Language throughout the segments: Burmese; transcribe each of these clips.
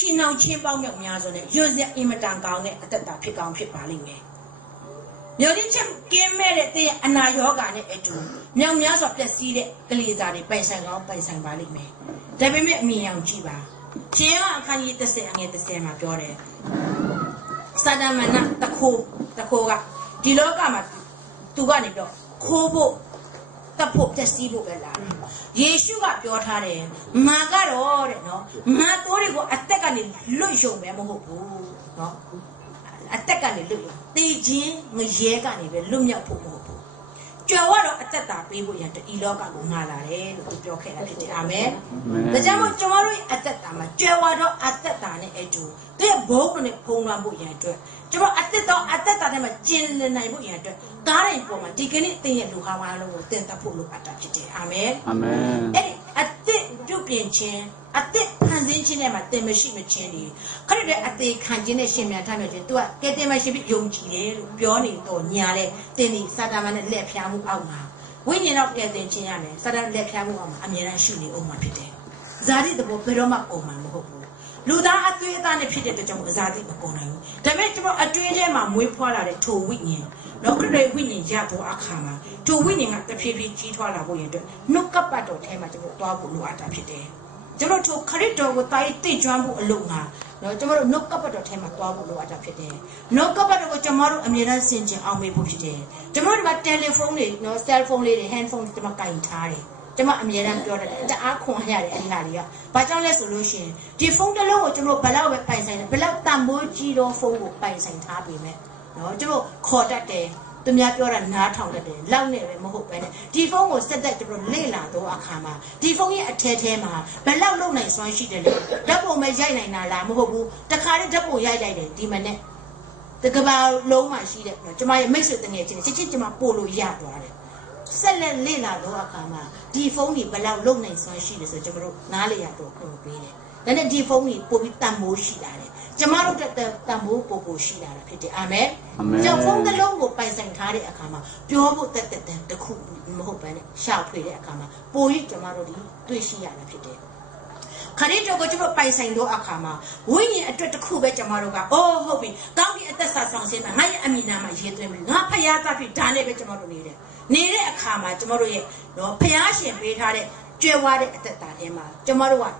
Chinao Chimbao Yazone, Jose Imatangong at the Picon Pipaling. Yodicham came married there and I yoga at two. Young Yas of the seed, Galizari, Paisang or Paisang Baling me. They met me young Chiba. Chiema can eat the same and get the same at your head. Sadamana, the Koga, Dilogama, Tuganido, Kobo, the Pope, the Sibu Bella. Yeshuga, your Hare, Magaro, no, Matorigo, Attackani, Lucio Memo, no. Attackani, Tijin, Mujegani, Lumia Popo. Jawado Attata, people at the Iloga Mala, to Amen. The Jamo tomorrow at that time, Jawado Attatani Edu. They are both on the Pona Buyanto. Jawa Attata at that time, a Jin and Buyanto. Garin for my dignity thing and Luhamano will tend to pull at Amen. Amen. At the Dupian chain, at the Hansin at the machine chain. Currently at the Kanjination and time to get them a ship young chile, Bioni or Niale, Denny, Sadaman and Lepiamu Alma. When you're not getting Chiane, Sadan Lepiamu, Amina Shuni, Oma Pite. Zadi the Boperoma Oma Mohopo. Luda at 3 than a pity to Zadi Okono. The vegetable at 3 days, we pour out 2 winning. No great winning Jato Akama, 2 winning at the PPG Twala Window, no capato tema to Babu at a pity. Jero to Carito with I think Jambu Alunga, no tomorrow no capato tema Babu at a pity. No capato with tomorrow Amira Sinja Army Bushite. Tomorrow by telephone, no cell phone lady, handphone to Maka entirely. Jama Amiran Jordan, the Akon Harry and Laria. But on the solution, the phone the lower to know Palau by Saint, Palau Tambo Gido phone by Saint Happy. No, Joe caught that day. The Miapura and Naton the day, long name Mohopen. The phone was said that the Lela do Akama. The phone at Tetema, but Lao Lona is one she did. Double Majana in Ala Mohobu, the car double Yada, Dimane. The Cabal Loma she did. Jamai makes it the nature, Chichima Polo Yadware. Sell Lela do Akama. The phone, but Lao Lona is one she is a Jabro Nalia do Probine. Then the phone, Pobi Tambo she died. Jamaro the Tambo Popo Shida, pity, Amen. Jump from the logo by Sankari Akama, Pure that the cool Mohopen shall play the Akama, Boy Jamaro di, Tuishia, pity. Carito go to by Sando Akama, winning at the Kuba Jamaroga, oh, hoping, down at the Sasan, High Amina, my children, not Payata, Dane Jamaro needed. Near Akama, tomorrow, no Payashi and Petare, Jewade at the Tanema, Jamaroa.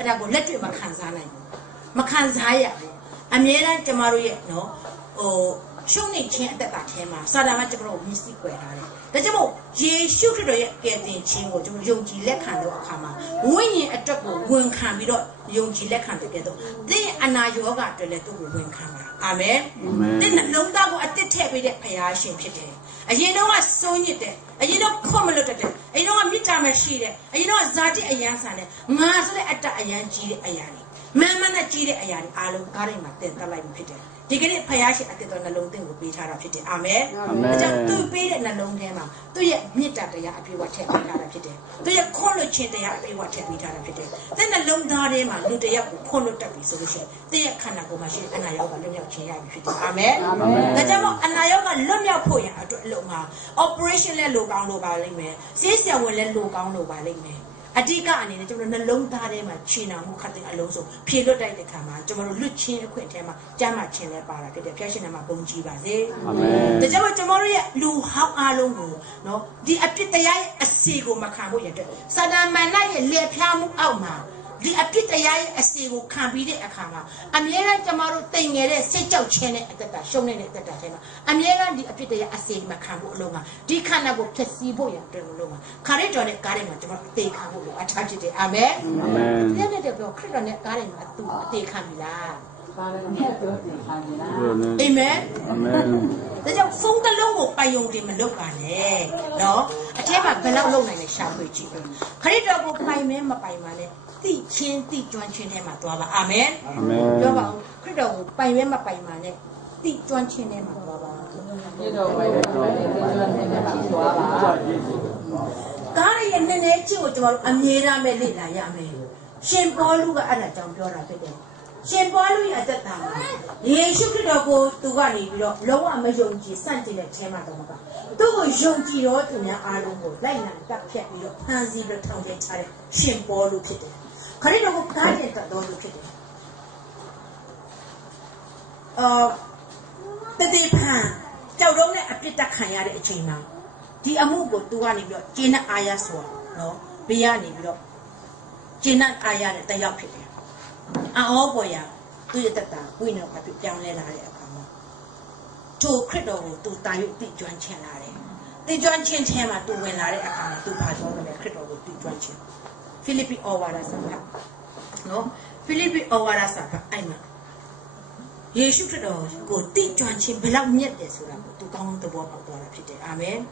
And I will let you Makanzana. Makanzaya, Amira Jamaru, no, or Shuni chant that Tema, Sadamajabro, Mystic Querari. The Jamo, J. Shukro getting Chingo to Yonki Lekando Akama, winning a trouble, one can be done, Yonki Lekan together. They and I yoga to let the win camera. Amen. Then the long dog at the table that Payashin Pite. And you know I saw you there, and you know come a little bit, and you know I'm machine, and you know Zati Ayansane, Mazle at the Ayanji Ayani. Mamma Chile Ayan, Alu Karima, the light pit. To get it Payashi at the long thing would be tired pit. Amen. Just 2 paid and a long time. Do you meet that the Yapi what take pit? Do you call a chin the Yapi what take pit? Then a long time, do the Yaku call it a solution. They cannot go machine and I over Lumia Chia pit. Amen. The Jamo and I over Lumia Poya at Loma. Operation Low Down Low Balling. Sister will let Low Down Low Balling. Adiga and in the long time, China, who cutting alonso, Piero di Cama, Jamaro Luchin, Quintema, Jama Chile Bara, the Passion and Mabonji Baze. The Jama Jamoria, Lu, how alongo, no, the Apitaya, a Sigo Macamo, Sadam Manaya, Le Piamu Alma, the Apitaya, a Sigo can't be the Akama. Amira Jamaro thing, sit out Chene at the shown at the Datema. Amira, the Apitaya, a Sig Macamo Loma, the Canabo Tessibo, Loma, Courage on it, Garima, they come. Attach it, Amen. Then they go credit on that garden to take Camila. Amen. Amen. The young phone the logo by young demon look on it. No, I tell my fellow loan and a shall be cheaper. Credit of my member by money. Teaching, joint chin him at Waba. Amen. Amen. Your credit by member by money. Teach joint chin him at Waba. Gary and the nature of Amira Melina Yame. Shempolu at a Jambora Pede. Shempolu at the time. Ye should go to Gani, lower Majonji, Santi at Temadoma. Do Jonti or to Nya Alumo, Lina, that cat, Hansi, the town get tired. Shempolu Pede. Carino Guardian, don't look at it. the pan, Tauron a pita kaya a china. The amugo to one of your Gina Ayaswa, no, Biani, Gina Aya, the Yapi. All boya, do you tata, we know what to down there. To Crido to Tayu Joan Chanare. The Joan Chin Chema to win Lare Akama to pass over the Crido to Joan Chin. Philippi Owara Sapa. No, Philippi Owara Sapa, I'm You should go deep Joan Chin below yet this to count the walk of the Amen.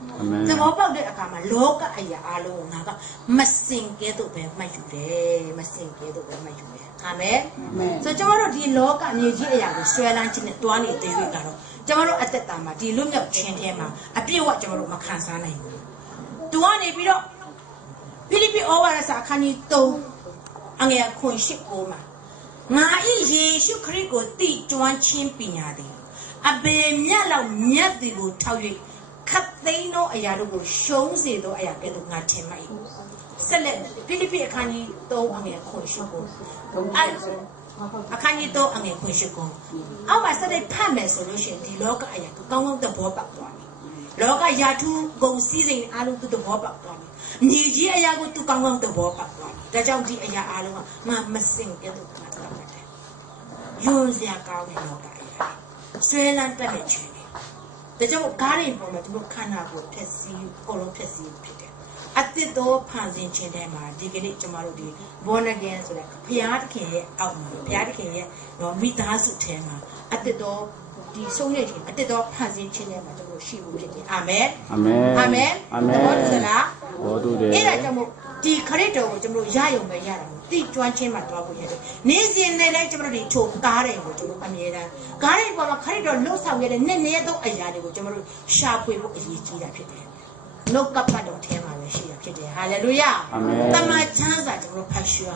The walk of the Akama, Loka Aya Alo Naga, must sing get up my jude, must sing get up my jude. Amen. So tomorrow the Loka Nigeria will swear lunch in the 20 days. Jamaro at the time, the Lumia Chentema, appear what Jamaro Macansana. Do one if you don't Philippi over as a canito, Anga Queen ship woman. Na ye should crigo tea to one chimpinadi. A be miala miadi will tell you, cut they know a yadu shows it though I get not temai. Select Philippi a canito, Anga Queen ship. A canito and a quishiko. How I said a permanent solution, the local aya to come on the bobak one. Loka yatu go season alu to the bobak one. Niji ayago to come on the bobak one. The jump aya alu, mamma sing it. Use their cow in loka. Swell and damage. The job carrying from it will cannot go Pessy or Pessy Peter. At the door, pans in Chindema, digging it tomorrow, born again, so like Piatke out, Piatke, no meet the house of Tema. At the door, the soldier, at the door, pans in Chindema, she will get it. Amen. Amen. Amen. Amen. What do they? The corridor with the Yayo Mayam, the Juan Chema dog. Nancy and the legendary took Garen with Amira. Garen from a corridor knows how we had a near a yard with Jamaru sharp with a no kapado tema she appeared. Hallelujah. Amen. Tama chance at the passion.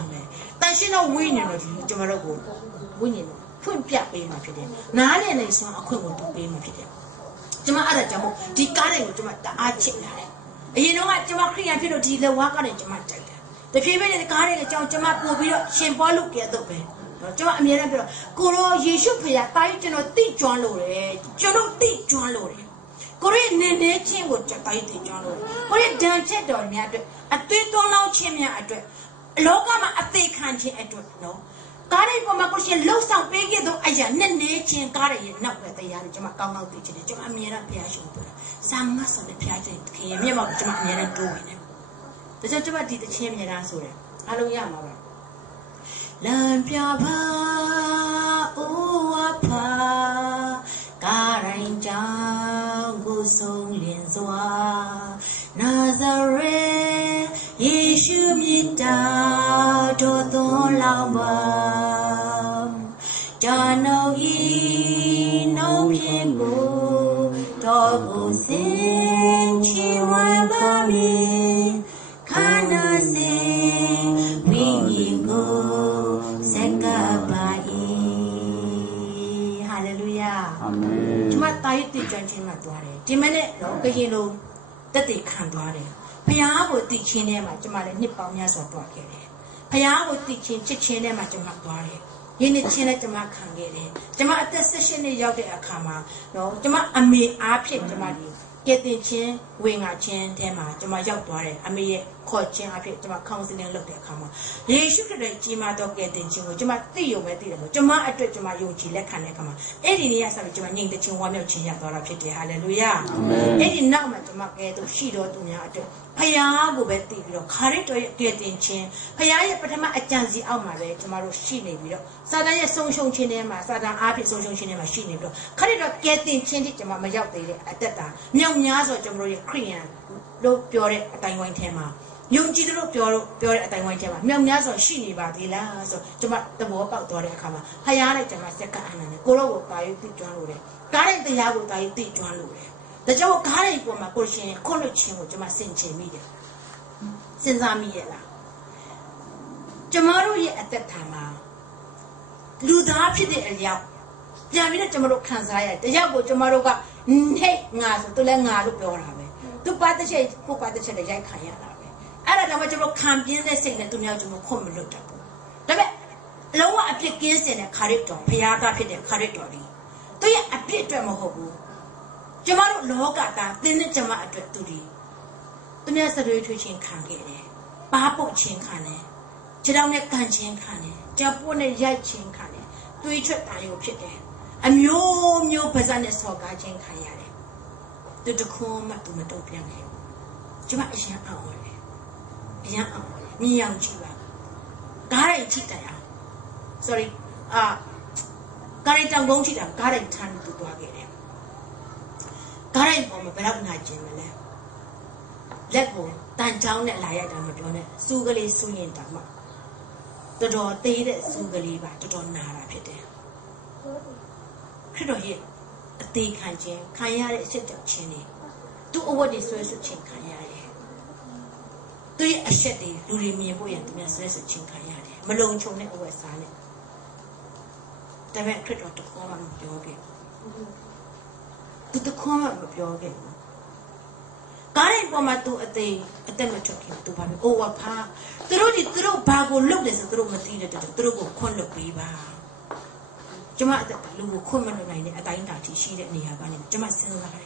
That she no winning of tomorrow. Winning. Put Piat being a pity. None is not equivalent to being a pity. Jama other Jamo, the garden with the arching. You know what Jama created to the walk on it. The people in the garden at Jama will be Shimbolu get the bed. Jama Mirabel, Guru, you should pay a fight to not teach John Lore. John teach John Lore. Korean nature would just bite the John. Korean damn check on me at a 2 long chimney at Logama at the country at no. Gary from a cushion low sound big though I am nature and Gary not with the Yajama Kama teacher, Jamira Piacho. Some must of the Piaget came about Jamira doing him. The gentleman did the chimney answer. Hallelujah. Lampiaba, oh, apa. Karan jangu song lin zwa Nazareth Yeshu mita to don lama Jano yi no piego Dogo sin chiwa bami Kana sin wingigo Sekabai Amen. Cuma tahu tu janji macam mana. Di mana lo kehilo, tadi kanduare. Payah aku tici ni macam mana ni paunya soal kere. Payah aku tici cici ni macam macam ini cici cuma kangere. Cuma atas sesi ni jauh ke akama. No, cuma ambil apa cuma di. Kita cici, wenga cici tema cuma jauh tuare. Ambil coaching apa cuma counseling lok dek akama. Yesus kita cuma tu kita cici cuma tiup tiup. Cuma ada cuma yung cilik kan akama. Ini asal cuma yang cici wamil cici tu orang cici. Hallelujah. Ini nak macam kita sido tu ni ada. Payah aku beti bilo. Kari tu kita cici. Payah ya pertama ajansi awam le cuma lo sini bilo. Sadaya song cici ma, sadaya apa song cici ma sini bilo. Kari tu kita cici cuma macam tu le. Ada tak? Nyasa cuma lo Korean. Lo piore Taiwan tema. Yung jitu lo piore Taiwan tema. Nyasa sini bagi lah. So cuma temu apa tu orang kama. Payah le cuma sekarang ni. Kalau tahu tu jual lo le. Kari tu ya tahu tu jual lo le. Tapi kalau kari pun macam ni, kalau cium cuma senci mide, senza mide lah. Cuma lo ye ada thama. Luda pide eliau. Jangan bila cuma lo kan saya. Tapi kalau cuma lo ka hey ngas tu le ngas lo pior lah. Tu pada saya, ku pada saya jadi kaya lah. Ada nama cuma kampian saya sini tu ni cuma komelo tak. Tapi lawa aplikasi ni kari tu, pihak aplikasi kari tu ni. ye a bit to Mohobu. Jamano Logata, then the Jama address to thee. The necessary twitching can't get it. Babo chin cane. Chidam can chin cane. Japone yat chin cane. To each other you pit there. A new person is so gajing kayare. To the comb to Matopian. Jama is young hour. Young hour. Me young chiva. Gara chitaya. Sorry, Garita won't cheat. Garita turn to Dwagere. Garita on a better night, Jimmy. Let go, tan down at Laya Damadone, Sugali swinging Dama. The door dated Sugali by the door Nara Pite. Crido here, a day canjin, Kayari set up chinny. Do over this way to chin Kayari. Do you a shetty, Luri me boy and the necessary chin Kayari. Malone chone over silent. The man cried out the corner of your game. To the corner of your game. Garden Bomatu a day, a demochoking to Babi. Oh, a pa. The road is through Pago looked as a through material to the through of Kondo Biba. Jama the Lu Kuman at Dainati, she let me have an Jama Silver.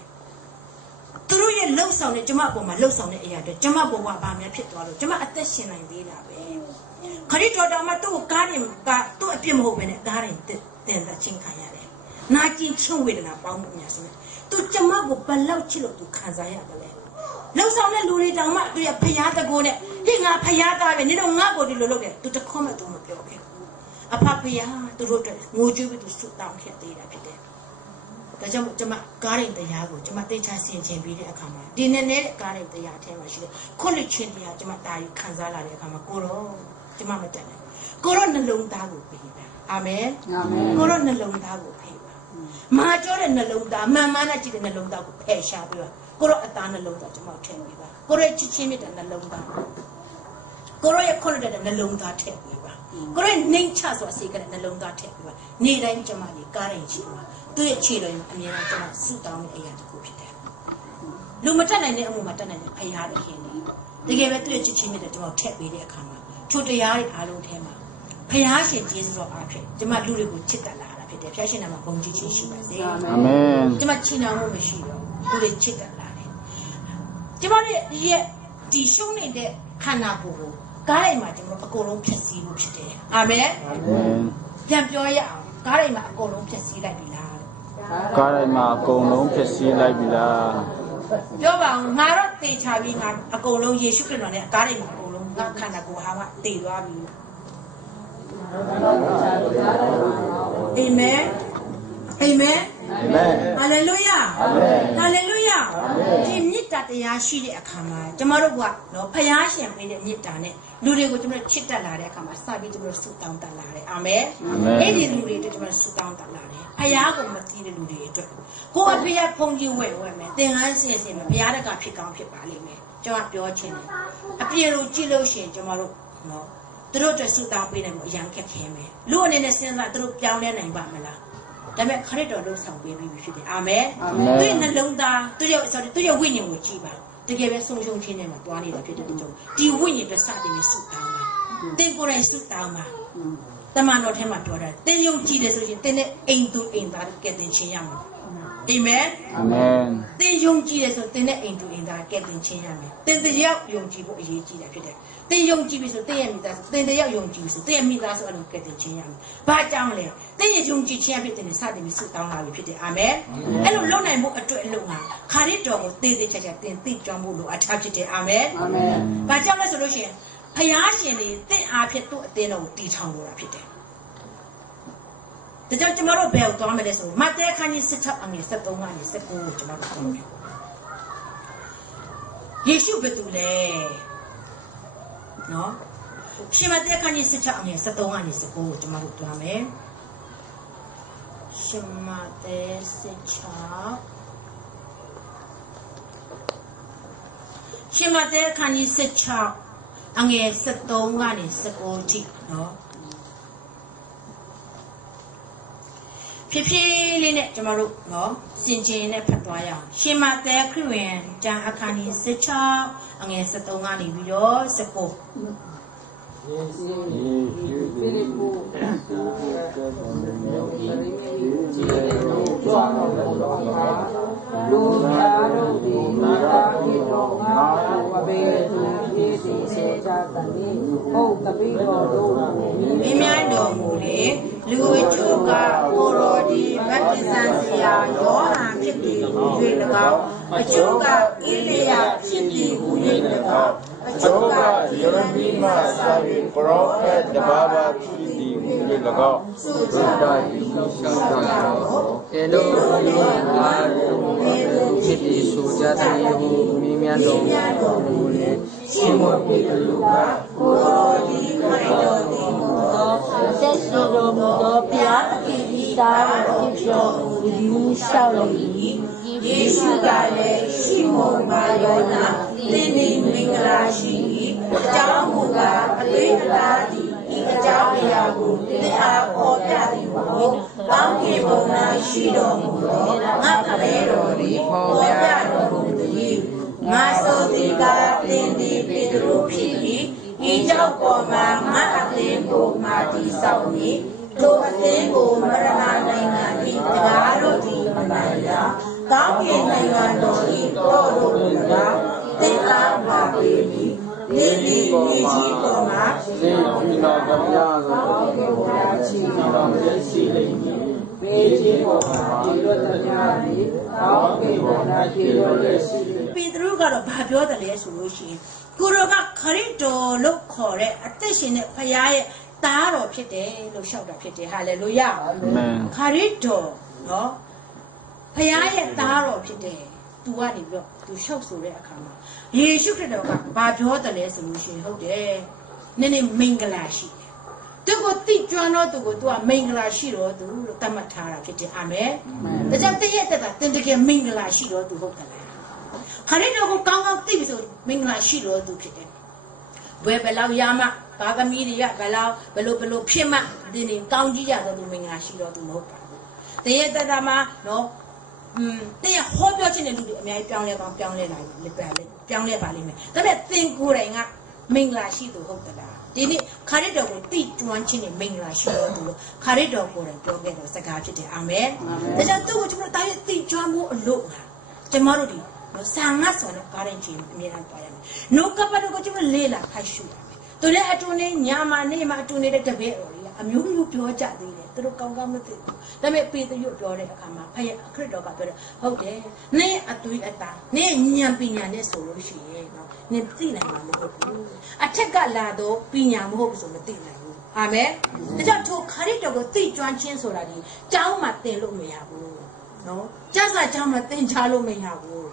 Through your low sound, Jama Boma, low sound, the Jama Boba Bamia Pit, Jama at the Shin and Villa. Carito Damato, Garden, got to a pimo when it Garden, then the Chinkayare. 19 children are bound to Jamago Balau Chilo to Kazaya. No sound and Luri Dama to a Payata go there. Hing up Payata and you don't go to look at to the comet to Mopioke. A papia to root, Moju to shoot down here. The Jama guarding the Yago, Jamate Chassi and Champion Akama. Dinner guarding the Yatema, she call it Chidia, Jamatai, Kanzala, Kamakoro, Jamamatana. Go on the long dago paper. Amen. Go on the long dago paper. Major and the long da, Mamma in the long dago pay shabby. Goro atana londa to Montemiva. Goro chichimit and the londa. Goro a corridor and the londa tequiva. Goro natures was secret and the londa tequiva. Neither in Jamani, Garin Chiva. Do it chilo and Yana sit down a yard to Lumatana and Mumatana and Payada Henny. They gave it to a chichimit to Montemiva Kama. To the yard, I don't him. Payashi Jesus of Arche. The Maduri would chit a lot of it. Passion of a bonji chichi. Amen. The Machina Machino. Who they chit a lot. Jimmy, yet, the showing the Hanabu, Garima, a column Pessi, which day. Amen. Jamjoya, Garima, a column Pessi like Bila. Garima, a column Pessi like Bila. Yoba, Mara, they having a column, ye should on it, Garima, a column, not Kanago, how they love you. Amen. Amen. Amen. Hallelujah. Amen. Hallelujah. Jimnita the Yashi Akama, Jamaruwa, no Payashi and Nitane, Luri go to Chita Lare, Kama, Sabi to suit down the Lare. Amen. It is Luri to suit down the Lare. Payago material Luri. Who appear upon you women, then I say him, Piaga pick up your palime, Jawap your chin. Appear Gilo Shin, Jamaru, no. The road to suit down with them, young came. Loon in a sense that through Piana and Bamala. The man carried on those some baby with you. Amen. Doing the long down to your winning with Chiba. To give us social chin and one in the pit of the joke. Do you win the starting suit down? Then go and suit down. The man not him at daughter. Then you Jesus, then it ain't to in that getting chinyam. Amen. Amen. Then young Jesus, then it ain't to in that getting chinyam. Then the young Chibo is then young Jibis, then the young Jibis, then me that's what I'm getting chinyam. But down there, then young G champion and suddenly sit down and repeat it. Amen. And alone I moved to a luna. Carry dog, they the check, then think Jambu, attach it. Amen. Amen. But Jamla solution, Payashi, then I pit to a dinner of detail repeat it. The tomorrow bell dominates. My dad can you sit up and you set on and you set over to my family. You should be too late. No? She might there can you sit up and you set on and you set over to my family. She might there sit up. She might there can you sit up and you set on and you set over to no? Pipi Linet Jamaru, no, Sinjin Patoya. She might there Korean, Jan Akani Secha, and a Satongani Vio, Sepo. တို့များတို့သည်မာတာကိတော်ငါဝဘေသူဖြစ်သည်စေကြတည်းဟုတ်တပိတော်တို့မိမြတ်တော်မူလေလူအချို့ကကိုရောဒီဗတ္တိဇံစရာယောဟန်ဖြစ်သည်ဟူ၍၎င်းအချို့ကဣလိယဖြစ်သည်ဟူ၍၎င်းအချို့ကယေရမိမစာရီပရောဖက်တဘာဘာဖြစ်သည်ဟူ၍၎င်းသုဒ္ဓယိရှောတာတေလိုငါတို့ဖြစ်သည်ဆိုကြသည်ဟူမိမြတ်တော်မူလေရှင်မောပိတလူကကိုရောဒီမိုက်တော်သည်မူသောဆက်ရှိတော်မူသောဘုရားသခင်၏သားတော်ဖြစ်တော်မူသည်လျှောက်လေ၏ယေရှုကလည်းရှိမုန်ပါယောနာသင်သည်မင်္ဂလာရှိ၏အကြောင်းမူကားအသွေးအသားသည်ဤအကြောင်းအရာကိုသင်အားပေါ်ပြသည်မဟုတ်ကောင်းကင်ဘုံ၌ရှိတော်မူသောငါကလေးတော်သည်ပေါ်ပြတော်မူသည်ငါဆိုသည်ကသင်သည်ပေတရုဖြစ်၏ဤကြောင့်ပေါ်မှာငါအသင်ကိုမာတိဆောင်၏တို့အသင်ကိုမရဏနိုင်ငံ၏တရားတို့သည်မနိုင်ရကောင်းကင်နိုင်ငံတော်၏တော်တို့ကိုသင်အားပါပေ၏ဒီဒီကြီးပေါ်မှာစေပြီးတော့ကြပြားသောကေဝါချီတော်မျက်စိလိမ့်မည်ပေခြင်းပေါ်မှာဒီလိုတရားသည်ကောင်းကင်ဘုံ၌ပြေတော်ရဲ့ရှိပေတရုကတော့ဘာပြောတယ်လဲဆိုလို့ရှိရင်ကိုရောကခရစ်တော်လို့ခေါ်တဲ့အသက်ရှင်တဲ့ဖခင်ရဲ့သားတော်ဖြစ်တယ်လို့ရှောက်တာဖြစ်တယ်ဟာလေလုယာအာမင်ခရစ်တော်နော်ဖခင်ရဲ့သားတော်ဖြစ်တယ်သူကနေပြီးတော့သူရှောက်ဆိုတဲ့အခါမှာယေရှုခရစ်တော်ကဘာပြောတယ်လဲဆိုလို့ရှိရင်ဟုတ်တယ်နည်းနည်းမင်္ဂလာရှိတယ်သူကိုတိကျွမ်းတော့သူကိုသူကမင်္ဂလာရှိတော့သူလို့သတ်မှတ်ထားတာဖြစ်တယ်အာမင်ဒါကြောင့်တည့်ရဲ့တက်တင်တကယ်မင်္ဂလာရှိတော့သူဟုတ်တယ်ခရစ်တော်ကိုကောင်းကောင်းသိပြီဆိုမင်္ဂလာရှိတော့သူဖြစ်တယ်ဘယ်လောက်ရမှဘာသမီးတွေကဘယ်လိုဖြစ်မှဒီနေ့ကောင်းကြီးရတော့သူမင်္ဂလာရှိတော့သူမဟုတ်ပါဘူးတည့်ရဲ့တက်တာမှာနော်တည့်ဟောပြောခြင်းတဲ့လူတွေအများကြီးပြောင်းလဲလာပြီပြောင်းလဲပါလိမ့်မယ်ဒါပေမဲ့သင်ကိုယ်တိုင်ကမင်္ဂလာရှိသူဟုတ်သလားဒီနေ့ခရစ်တော်ကိုတိကျွမ်းခြင်းနဲ့မင်္ဂလာရှိတော်သူလို့ခရစ်တော်ကိုယ်တိုင်ပြောခဲ့တဲ့စကားဖြစ်တယ်အာမင်ဒါကြောင့်သူ့ကိုကျွန်တော်တားရတိကျွမ်းမှုအလို့ကျွန်တော်တို့ဒီဆာငတ်ဆိုတဲ့ကားရင်ချင်းအမြဲတမ်းပါရမယ်နှုတ်ကပတ်တော်ကိုကျွန်တော်လေးလာခိုက်ရှုရမယ်သူလည်းအတူနေညာမနေမှာအတူနေတဲ့တပည့်တော်ကြီးအမျိုးမျိုးပြောကြသေးတယ်သူတို့ကောင်းကောင်းမသိဘူးဒါပေမဲ့ပေတရုပြောတဲ့အခါမှာဖခင်ခရစ်တော်ကပြောတယ်ဟုတ်တယ်နင်းအသွေးအသားနင်းဉာဏ်ပညာနဲ့ဆိုလို့ရှိရင်နော်နင်းသိနိုင်မှာမဟုတ်ဘူးအထက်ကလာတော့ပညာမဟုတ်ဘူးဆိုမသိနိုင်ဘူးအာမင်ဒါကြောင့်ထိုခရစ်တော်ကိုသိကျွမ်းခြင်းဆိုတာဒီကျောင်းမှာသင်လို့မရဘူးနော်ကျမ်းစာကျောင်းမှာသင်ချလို့မရဘူး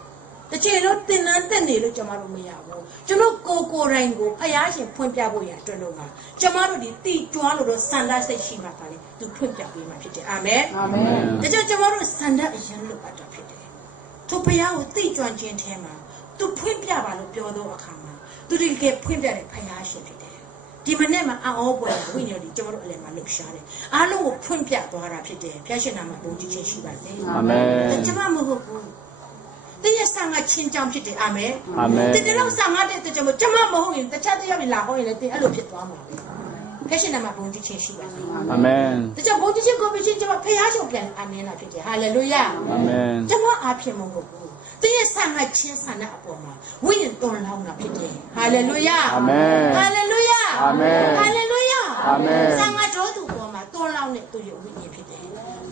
တချေတော့သင်တန်းတက်နေလို့ကျွန်တော်တို့မရဘူးကျွန်တော်ကိုယ်တိုင်ကိုဖယားရှင်ဖွင့်ပြဖို့ရအတွက်လို့ပါကျွန်တော်တို့ဒီတိကျွမ်းလို့တော့စန္ဒစိတ်ရှိမှပါလေသူဖွင့်ပြပေးမှဖြစ်တယ်အာမင်အာမင်ဒါကြောင့်ကျွန်တော်တို့စန္ဒအရင်လို့အပ်တာဖြစ်တယ်သူဖယားကိုတိကျွမ်းခြင်းထဲမှာသူဖွင့်ပြပါလို့ပြောတော့အခါမှာသူတကယ်ဖွင့်ပြတဲ့ဖယားရှင်ဖြစ်တယ်ဒီမနေ့မှာအောပွဲဝိညာဉ်ဒီကျွန်တော်တို့အလယ်မှာလှုပ်ရှားတယ်အားလုံးကိုဖွင့်ပြသွားတာဖြစ်တယ်ဖယားရှင်နာမှာဘုန်းကြီးချင်းရှိပါစေအာမင်ကျွန်မမဟုတ်ဘူးတင်းရဆောင်ကချင်းကြောင်ဖြစ်တယ်အာမင်အာမင်တင်းတော့ဆောင်ရတဲ့ကျွန်မမဟုတ်ရင်တခြားတရားတွေလာဟောရင်လည်းတင်းအဲ့လိုဖြစ်သွားမှာပဲဖခင်နာမှာဘုန်းကြီးချင်းရှိပါစေအာမင်တခြားဘုန်းကြီးချင်းကိုဖြစ်ချင်းကျွန်မဖခင်ရှင်ပြန်အာမင်လာဖြစ်တယ်ဟာလေလုယာအာမင်ကျွန်မအားဖြင့်မဟုတ်ဘူးတင်းရဆောင်ကချင်းဆန္ဒအပေါ်မှာဝိညာဉ်တော်လောင်းတာဖြစ်တယ်ဟာလေလုယာအာမင်ဟာလေလုယာအာမင်ဟာလေလုယာအာမင်ဆောင်ကတော်သူပေါ်မှာတော်လောင်းတဲ့သူရဲ့ဝိညာဉ်ဖြစ်တယ်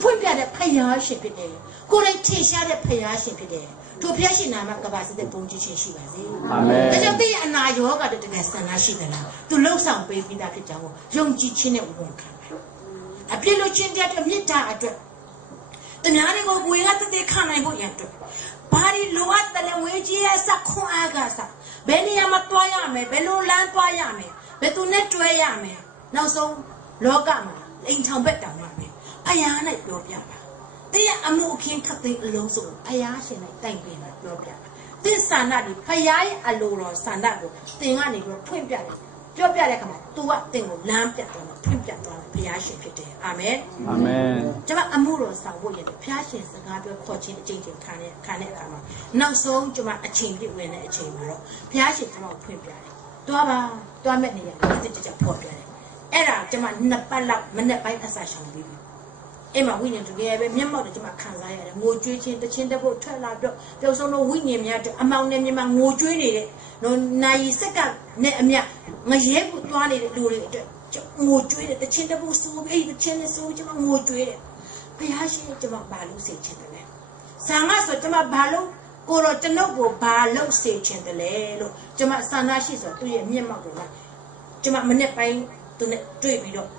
ဖွင့်ပြတဲ့ဖခင်ရှင်ဖြစ်တယ်ကိုယ်တိုင်ထင်ရှားတဲ့ဖခင်ရှင်ဖြစ်တယ်ထိုဖျက်ရှင်နာမှာကဘာစတဲ့ပုံကြီးချင်းရှိပါစေအာမင်ဒါကြောင့်ဒီအနာရောဂါတကယ်ဆန္ဒရှိသလားသူလှုပ်ဆောင်ပေးပြီးသားဖြစ်ကြောင်းကိုယုံကြည်ခြင်းနဲ့ဝန်ခံပါအပြည့်လို့ချင်းတဲ့မြစ်တာအတွက်တများတွေကိုဝေကတည်းခံနိုင်ဖို့ရန်အတွက်ဘာဒီလိုအပ်တယ်ဝေကြီးရဲ့စခွန်အားကစားဘယ်နေရာမှာတွားရမယ်ဘယ်လိုလမ်းတွားရမယ်ဘယ်သူနဲ့တွဲရမယ်နောက်ဆုံးလောကမှာအိမ်ထောင်ဘက်တောင်မှာပဲအရာနဲ့ပြောပြပါတရားအမှုအခင်းခတ်သိမ်းအလုံးစုံဖယားရှင်နဲ့တိုင်ပင်တာပြောပြတာသစ္စာနာဒီဖယားရဲ့အလိုတော်ဆန္ဒကိုသင်ကနေပြီးဖွင့်ပြတယ်ပြောပြတဲ့အခါမှာ तू ကသင်ကိုလမ်းပြသွားမှာဖွင့်ပြသွားတယ်ဖယားရှင်ဖြစ်တယ်အာမင်အာမင်ကျွန်မအမှုတော်ဆောင်ဖို့ရတယ်ဖယားရှင်စကားပြောခေါ်ခြင်းအကျင့်ချင်းခံတဲ့အခါမှာနောက်ဆုံးကျွန်မအချိန်ပြည့်ဝင်တဲ့အချိန်မှာတော့ဖယားရှင်ကျွန်မဖွင့်ပြတယ်တွားပါတွားမဲ့နေရတယ်တစ်ချက်ဖော်ပြတယ်အဲ့ဒါကျွန်မနှစ်ပတ်လောက်မနေ့ပိုင်းအစားရှောင်ပြီးပြီ အဲ့မှာဝိညာဉ်တူရဲ့ပဲမျက်မှောက်တွေကျွန်မခံစားရတယ်ငိုကြွေးခြင်းတခြင်းတစ်ပုတ်ထွက်လာပြီးတော့ပျောက်ဆုံးသောဝိညာဉ်များအမောင်နဲ့မြမငိုကြွေးနေတဲ့နော်နိုင်စက်ကနဲ့အမြငရဲကိုတွားနေတဲ့လူတွေအတွက်ငိုကြွေးတယ်တခြင်းတစ်ပုတ်ဆိုးပြီးတခြင်းနဲ့ဆိုးကျွန်မငိုကြွေးတယ်ဘုရားရှင်ကျွန်မဘာလို့စေချင်တယ်လဲဆာငါဆိုကျွန်မဘာလို့ကိုတော့ကျွန်ုပ်ကိုဘာလို့စေချင်တယ်လဲလို့ကျွန်မဆန္ဒရှိဆိုသူ့ရဲ့မျက်မှောက်ကိုလာကျွန်မမနေ့ပိုင်းသူနဲ့တွေ့ပြီးတော့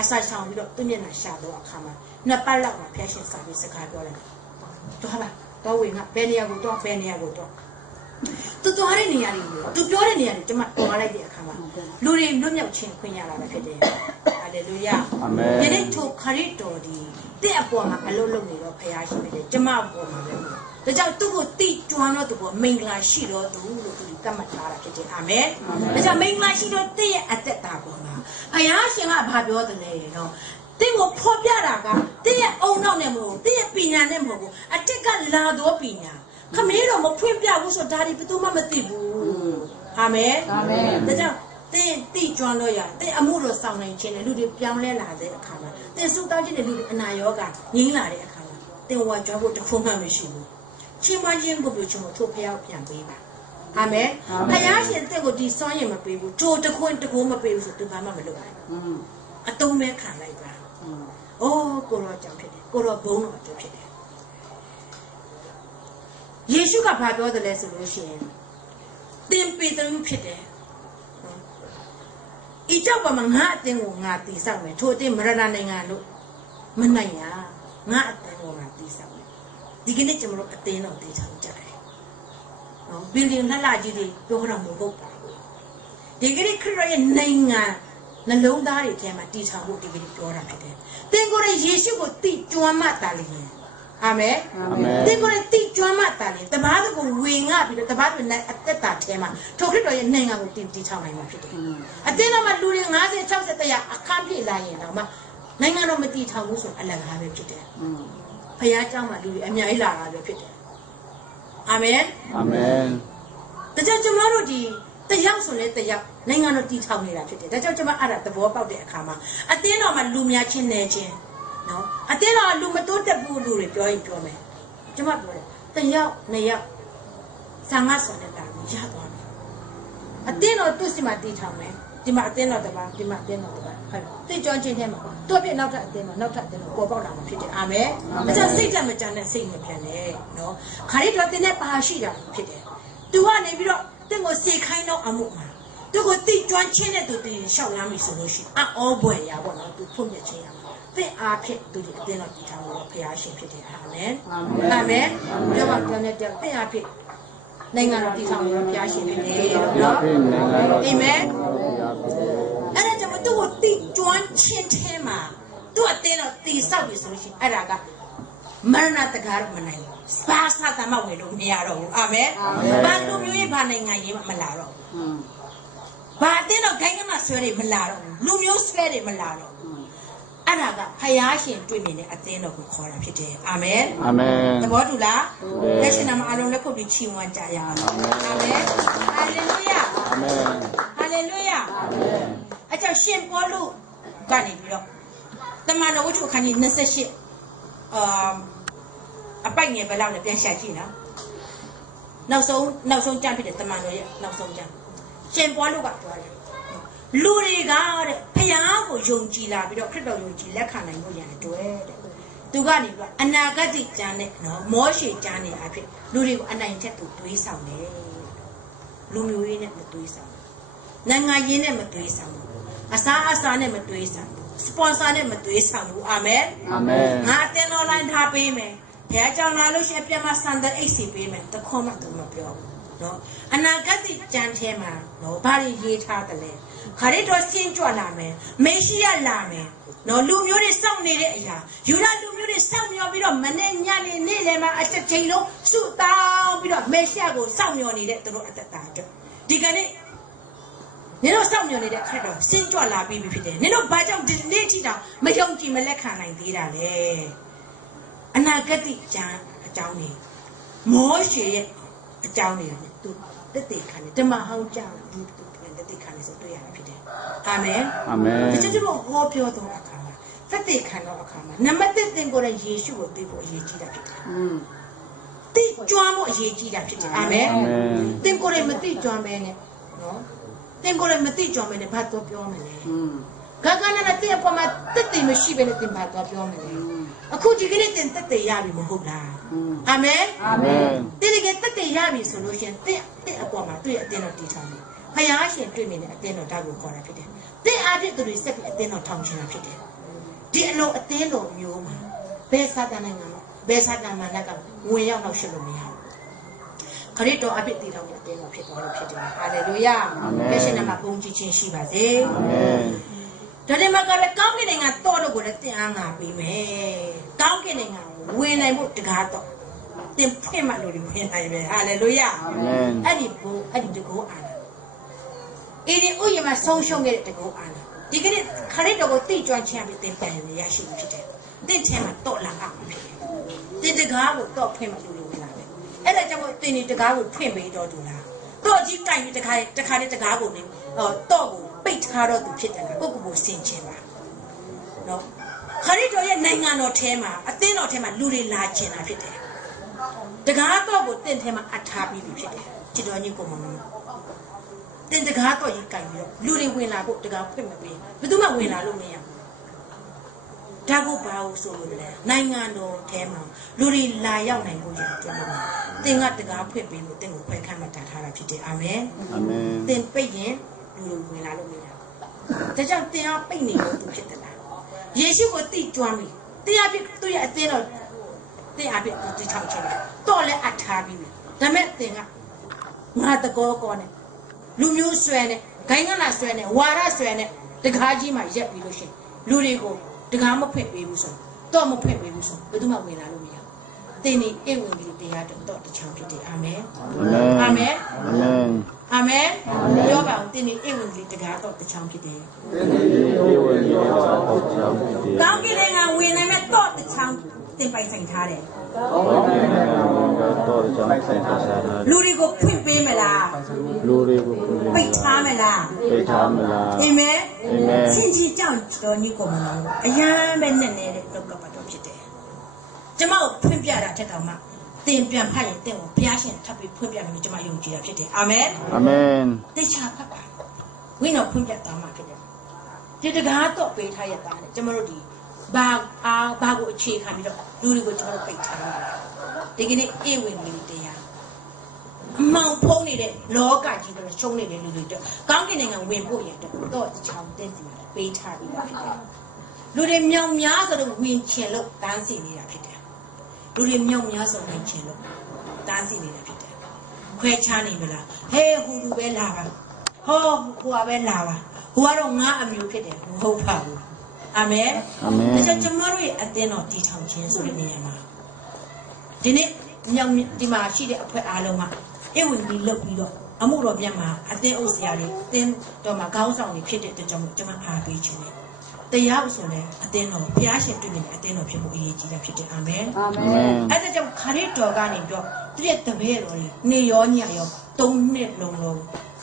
အစာဆောင်ပြီးတော့သူ့မျက်နှာရှာတော့အခါမှာနှစ်ပတ်လောက်မှာဖျက်ရှင်စာပြီးစကားပြောလိုက်တော့ပါတော့ဝင်ကဘယ်နေရာကိုတော့ဘယ်နေရာကိုတော့သူတော်ရတဲ့နေရာတွေသူပြောတဲ့နေရာတွေကျွန်မပေါ်လိုက်တဲ့အခါမှာလူတွေလွတ်မြောက်ခြင်းခွင့်ရတာပဲဖြစ်တယ်ဟာလေလုယာအာမင်ဒီနေ့ထိုခရစ်တော်ဒီတဲ့အပေါ်မှာအလုံးလုံးနေတော့ဖျားရှိတယ်ကျွန်မအပေါ်မှာလည်းဒါကြောင့်သူ့ကိုတိကျွမ်းတော့သူကမင်္ဂလာရှိတော့သူလို့သူကမှတ်ထားတာဖြစ်တယ်အာမင်ဒါကြောင့်မင်္ဂလာရှိတော့တဲ့ရဲ့အသက်တာပေါ်မှာဖျားရှင်ကဘာပြောတယ်လဲနော်တင်းကိုဖော်ပြတာကတင်းရဲ့အုံနောက်နဲ့မဟုတ်တင်းရဲ့ပညာနဲ့မဟုတ်ဘူးအတက်ကလာတော့ပညာခမင်းတော်မဖွင့်ပြဘူးဆိုဒါဒီဘယ်သူမှမသိဘူးအာမင်အာမင်ဒါကြောင့်တင်းတိကျွမ်းလို့ရတင်းအမှုတော်ဆောင်နိုင်ခြင်းနဲ့လူတွေပြောင်းလဲလာတဲ့အခါမှာတင်းစုတောင်းခြင်းနဲ့လူတွေအနာရောဂါငြိမ်းလာတဲ့အခါမှာတင်းဝါကြောဖို့တခုမှမရှိဘူးချင်းမချင်းကိုပြောချင်လို့ထို့ဖျားပြန်ပေးပါအာမင်ဖျားရှင်တင်းကိုဒီစွမ်းရင်မပေးဘူးထို့တခွန်းတကိုးမပေးဘူးဆိုသူဘာမှမလုပ်နိုင်ဘူးအတုံးပဲခံလိုက်ပါအိုးကိုရောကြောင့်ဖြစ်တယ်ကိုရောဘုံတော်ကြောင့်ဖြစ်တယ်ယေရှုကဘာပြောတယ်လဲဆိုလို့ရှိရင်တင်ပေတရုဖြစ်တယ်ဤကြောင့်ပါမငါအတင်းကိုငါတီးဆောက်မယ်ထို့အတင်းမရဏနိုင်ငံလို့မနိုင်ရငါအတင်းကိုငါတီးဆောက်မယ်ဒီကနေ့ကျွန်တော်အတင်းတော်တီးဆောက်ကြတယ်နော်ဘီလီယံလှကြီးတွေပြောတာမဟုတ်ပါဘူးဒီကနေ့ခရစ်ရဲ့နိုင်ငံနှလုံးသားတွေထဲမှာတည်ထောင်ဖို့ဒီကနေ့ပြောတာဖြစ်တယ်။သင်ကိုယ်ရဲ့ယေရှုကိုသိကျွမ်းမှတာလေ။အာမင်။အာမင်။သင်ကိုယ်ရဲ့သိကျွမ်းမှတာလေ။တပါးကိုဝင်ငါပြီးတော့တပါးတွေနဲ့အသက်တာထဲမှာထိုခရစ်တော်ရဲ့နိုင်ငံကိုတည်ထောင်နိုင်မှာဖြစ်တယ်။အတင်းတော့မှလူတွေ50 60တရားအခမ်းပြေလာရင်တော့မှနိုင်ငံတော်မတည်ထောင်ဘူးဆိုအလကားပဲဖြစ်တယ်။ဘုရားเจ้าမှာလူတွေအများကြီးလာတာပဲဖြစ်တယ်။အာမင်။အာမင်။ဒါကြောင့်ကျွန်တော်တို့ဒီတရားဆိုလဲတရားနိုင်ငံတော်တည်ထောင်နေတာဖြစ်တယ်ဒါကြောင့်ကျွန်မအဲ့ဒါသဘောပေါက်တဲ့အခါမှာအတင်းတော်မှာလူများချင်းနေချင်းနော်အတင်းတော်လူမတိုးတက်ဘူးလူတွေပြောရင်ပြောမယ်ကျွန်မပြောတယ်တရားနှစ်ယောက်ဆံငါဆိုနေတာရသွားတယ်အတင်းတော်သူ့စီမှာတည်ထောင်မယ်ဒီမှာအတင်းတော်တပါဒီမှာအတင်းတော်တပါဟုတ်သိကြောချင်းထဲမှာသူ့ပြနောက်ထပ်အတင်းတော်နောက်ထပ်အတင်းတော်ပေါ်ပေါက်လာမှာဖြစ်တယ်အာမင်ဒါကြောင့်စိတ်ကြမကြနဲ့စိတ်မပြန်နဲ့နော်ခါရီတော်တင်းနဲ့ပါရှိတာဖြစ်တယ်သူကနေပြီးတော့တင်းကိုစေခိုင်းတော့အမှုမှာသူကိုတိကျွမ်းချင်းတဲ့သူတင်ရှောက်လာပြီဆိုလို့ရှိရင်အောဘွယ်ရပါတော့သူဖွင့်ပြချင်းရမှာသင်အားဖြင့်သူဒီအတင်းတော်တည်ထားလို့ဖျားရှင်ဖြစ်တယ်အာမင်အာမင်ပြောပါပြောနေတဲ့သင်အားဖြင့်နိုင်ငံတော်တည်ထောင်လို့ဖျားရှင်ဖြစ်တယ်နော်အာမင်အဲ့ဒါကြောင့်သူကိုတိကျွမ်းချင်းထဲမှာသူအတင်းတော်တည်ဆောက်ပြီဆိုလို့ရှိရင်အဲ့ဒါကမရဏတကားမနိုင်ဘူးဘာသာတမဝင်လို့မရတော့ဘူးအာမင်ဘာလူမျိုးရေးဘာနိုင်ငံရေးမလာတော့ဘူးဘာတင်းတော့ခိုင်းကမှဆွဲတွေမလာတော့ဘူးလူမျိုးဆွဲတွေမလာတော့ဘူးအဲ့ဒါကဖယားရှင်တွေ့မြင်တဲ့အသင်းတော်ကိုခေါ်တာဖြစ်တယ်အာမင်အာမင်သဘောတူလားလက်ရှင်နာမအားလုံးလက်ခုပ်ပြီးချီးမွမ်းကြရအောင်အာမင်ဟာလေလုယာအာမင်ဟာလေလုယာအာမင်အကြောင်းရှင်ပေါလုကနေပြီးတော့တမန်တော်ဝတ္ထုအခန်းကြီး28အပိုက်ငယ်ဘယ်လောက်လဲပြန်ရှာကြည့်နော်နောက်ဆုံးကြံဖြစ်တဲ့တမန်တော်ရဲ့နောက်ဆုံးကြံရှင်ပေါလုကပြောတယ်လူတွေကတဲ့ဖျားကိုယုံကြည်လာပြီးတော့ခရစ်တော်ယုံကြည်လက်ခံနိုင်လို့ရတယ်တွေ့တဲ့သူကနေပြီးအနာဂတ်ကျမ်းနဲ့နော်မောရှေကျမ်းနဲ့အဖြစ်လူတွေကိုအနိုင်ချက်သူတွေးဆောင်တယ်လူမျိုးရေးနဲ့မတွေးဆောင်နိုင်ငံရေးနဲ့မတွေးဆောင်အစားနဲ့မတွေးဆောင်စပွန်ဆာနဲ့မတွေးဆောင်ဘူးအာမင်အာမင်ငါအတင်းတော်လိုင်းထားပေးမယ်ဘုရားကြောင့်လာလို့ရှိရင်ပြန်မဆန်တဲ့အိတ်စီပေးမယ်တခွန်းမှသူမပြောဘူးနော်အနာဂတ်ကျမ်းထဲမှာနော်ဘာတွေရေးထားတယ်လဲခရစ်တော်ဆင်းကြွလာမယ်မေရှိယလာမယ်နော်လူမျိုးတွေစောင့်နေတဲ့အရာယူဒလူမျိုးတွေစောင့်မျှော်ပြီးတော့မနေ့ညနေနေ့လယ်မှာအချက်ချိန်လုံးစုတောင်းပြီးတော့မေရှိယကိုစောင့်မျှော်နေတဲ့သူတို့အသက်တာအတွက်ဒီကနေ့နင်တို့စောင့်မျှော်နေတဲ့ခရစ်တော်ဆင်းကြွလာပြီးဖြစ်တယ်နင်တို့ဘာကြောင့်ဒီနေ့ထိတောင်မယုံကြည်မလက်ခံနိုင်သေးတာလဲအနာဂတ်ကျမ်းအကြောင်းတွေမောရှေရဲ့အကြောင်းတွေသူတက်တေခံတယ်ဓမ္မဟောင်းကြောင်းသူတက်တေခံတယ်ဆိုတွေ့ရတာဖြစ်တယ်အာမင်အာမင်ဒီကျကျလို့ဟောပြောတော့အခါမှာသက် တိခံတော့အခါမှာနံပါတ်1တင်ကိုယ်ရဲ့ယေရှုကိုသိဖို့အရေးကြီးတာဖြစ်တယ်သိကျွမ်းဖို့အရေးကြီးတာဖြစ်တယ်အာမင်တင်ကိုယ်ရဲ့မသိကျွမ်းမဲနဲ့နော်တင်ကိုယ်ရဲ့မသိကျွမ်းမဲနဲ့ဘာတော့ပြောမလဲဂဂနာနဲ့တင်အပေါ်မှာတက်တယ်မရှိဘဲနဲ့တင်ဘာတော့ပြောမလဲအခုဒီကနေ့တင်တက်တယ်ရပြီမဟုတ်လားအာမင်အာမင်တင်တကယ်တက်တယ်ရပြီဆိုလို့ရှင်တင်အပေါ်မှာတွေ့အတင်းတော်တည်ထားတယ်ဖယားရှင်တွေ့နေတဲ့အတင်းတော်ဓာတ်ကိုခေါ်တာဖြစ်တယ်တင်အားဖြင့်သူတွေစက်ပြီးအတင်းတော်ထောင်ချင်တာဖြစ်တယ်ဒီအလုံးအတင်းတော်မျိုးမှာဘယ်စာတန်နိုင်ငံမှာဘယ်စာတန်မှလည်းကဝင်ရောက်တော့ရှိလို့မရဘူးခရစ်တော်အပြစ်တည်ထောင်တဲ့အတင်းတော်ဖြစ်တော်လို့ဖြစ်တယ်ဟာလေလုယာဘယ်ရှင်နာမှာပုံကြည့်ခြင်းရှိပါစေအာမင်ဒါနဲ့မှကလည်းကောင်းကင်နိုင်ငံတော့လို့ကိုလည်းတင်အားငါပေးမယ်ကောင်းကင်နိုင်ငံဝင်နိုင်ဖို့တကားတော့တင်ဖွင့်မှလို့ဝင်နိုင်မယ်ဟာလေလုယာအာမင်အဲ့ဒီဘိုးအဲ့ဒီတကောအာအေဒီဥယျာဉ်မှာဆုံးရှုံးခဲ့တဲ့တကောအာဒီကနေ့ခရစ်တော်ကိုသိကျွမ်းခြင်းအဖြစ်တင်ပြန်ရရှိဖြစ်တယ်တင့်ထဲမှာတော့လာအောင်ဖြစ်တယ်တင်တကားကိုတော့ဖွင့်မှလို့ဝင်လာတယ်အဲ့ဒါကြောင့်မို့တင်ဒီတကားကိုဖွင့်ပေးတော့သူလားတော့ကြီးတိုင်ပြီးတခါတကားကိုနေတော့ကိုပိတ်ထားတော့သူဖြစ်တယ်လားကိုကိုဆင်ခြင်းပါနော်ခရစ်တော်ရဲ့နိုင်ငံတော်ထဲမှာအသင်းတော်ထဲမှာလူတွေလာခြင်းတာဖြစ်တယ်တကားတော့ကိုတင့်ထဲမှာအထားပြီးဖြစ်တယ်ချစ်တော်ကြီးကိုမမတင်တကားတော့ကြီးကြိုင်ပြီးတော့လူတွေဝင်လာဖို့တကားဖွင့်မပေးဘယ်သူမှဝင်လာလို့မရဘူးဒါကိုဘာလို့ဆိုလို့လဲနိုင်ငံတော်ထဲမှာလူတွေလာရောက်နိုင်ဖို့ရတဲ့တင်ကတကားဖွင့်ပေးလို့တင်ကိုခွဲခန့်မှတာထားတာဖြစ်တယ်အာမင်အာမင်တင်ပိတ်ရင်လူတွေဝင်လာလို့မရဘူးဒါကြောင့်တင်အားပိတ်နေလို့သူဖြစ်တယ်လားယေရှုကိုသိကျွမ်းပြီတင်အားပြသူ့ရဲ့အသင်းတော်တင်အားပြသူတိထောက်ချင်တယ်တော့လည်းအထားပြီးပြီဒါမဲ့တင်ကငါတကောကောနဲ့လူမျိုးဆွဲနဲ့ဂိုင်းကလာဆွဲနဲ့ဝါရဆွဲနဲ့တကားကြီးမှရက်ပြီးလို့ရှိရင်လူတွေကိုတကားမဖွင့်ပေးဘူးဆိုတော့မဖွင့်ပေးဘူးဆိုဘယ်သူမှဝင်လာလို့မရဘူးတင်ဒီအိဝင်ကြီးတရားတော့တချောင်းဖြစ်တယ်အာမင်အာမင်အာမင်အာမင်ပြောပါဦးတင်ဒီအိဝင်ကြီးတကားတော့တချောင်းဖြစ်တယ်တင်ဒီအိဝင်ကြီးတော့တချောင်းဖြစ်တယ်ကောင်းကင်ကဝင်နိုင်မဲ့တော့တချောင်းတင်ပိုင်ဆိုင်ထားတယ်လူတွေကိုဖွင့်ပေးမလားလူတွေကိုပိတ်ထားမလားပိတ်ထားမလားအာမင်အာမင်ရှင်ကြီးကြောင့်တော်ညီကိုမလားအရန်ပဲနဲ့နေတဲ့လောကပတ်တော်ဖြစ်တယ်ကျမကိုဖွင့်ပြတာတက်တော်မှာတင်ပြန်ဖတ်ရင်တင်ကိုဘုရားရှင်ထပ်ပြီးဖွင့်ပြမယ်ကျမယုံကြည်တာဖြစ်တယ်အာမင်အာမင်တေချာဖတ်ပါဝိညာဉ်ဖွင့်ပြတာမှာဖြစ်တယ်ဒီတကားတော့ပေးထားရတာလေကျမတို့ဒီဘာကိုအခြေခံပြီးတော့လူတွေကိုကျွန်တော်ပိတ်ထားတာဒီကနေ့အေးဝင်နေတရားအမောင်ဖုံးနေတဲ့လောကကြီးကတော့ရှုံးနေတဲ့လူတွေတော့ကောင်းကင်နိုင်ငံဝင်ဖို့ရတော့ချောင်းတဲ့စီမှာပေးထားပြီးတော့ဖြစ်တယ်လူတွေမြောင်များဆိုတော့ဝင်ချင်လို့တန်းစီနေတာဖြစ်တယ်လူတွေမြောင်များဆိုဝင်ချင်လို့တန်းစီနေတာဖြစ်တယ်ခွဲခြားနေမလားဟဲဟူလူပဲလာပါဟောဟိုကပဲလာပါဟိုကတော့ငါအမျိုးဖြစ်တယ်မဟုတ်ပါဘူးအာမင်အာမင်ဒါကြောင့်ကျွန်တော်တို့ရဲ့အသင်းတော်တည်ထောင်ခြင်းဆိုတဲ့နေရာမှာဒီနေ့ညောင်ဒီမှာရှိတဲ့အဖွဲအားလုံးမှာအဝင်ကြီးလုပ်ပြီးတော့အမှုတော်မြတ်မှာအသင်းအုပ်ဆရာတွေအသင်းတော်မှာခေါင်းဆောင်တွေဖြစ်တဲ့အတွက်ကြောင့်ကျွန်မအားပေးခြင်းနဲ့တရားဆိုလည်းအသင်းတော်ဘုရားရှင်တွေ့နေတဲ့အသင်းတော်ဖြစ်ဖို့အရေးကြီးတာဖြစ်တယ်အာမင်အာမင်အဲ့ဒါကြောင့်ခရစ်တော်ကနေပြီးတော့သူရဲ့တပည့်တော်တွေနေရောညရော3နှစ်လုံး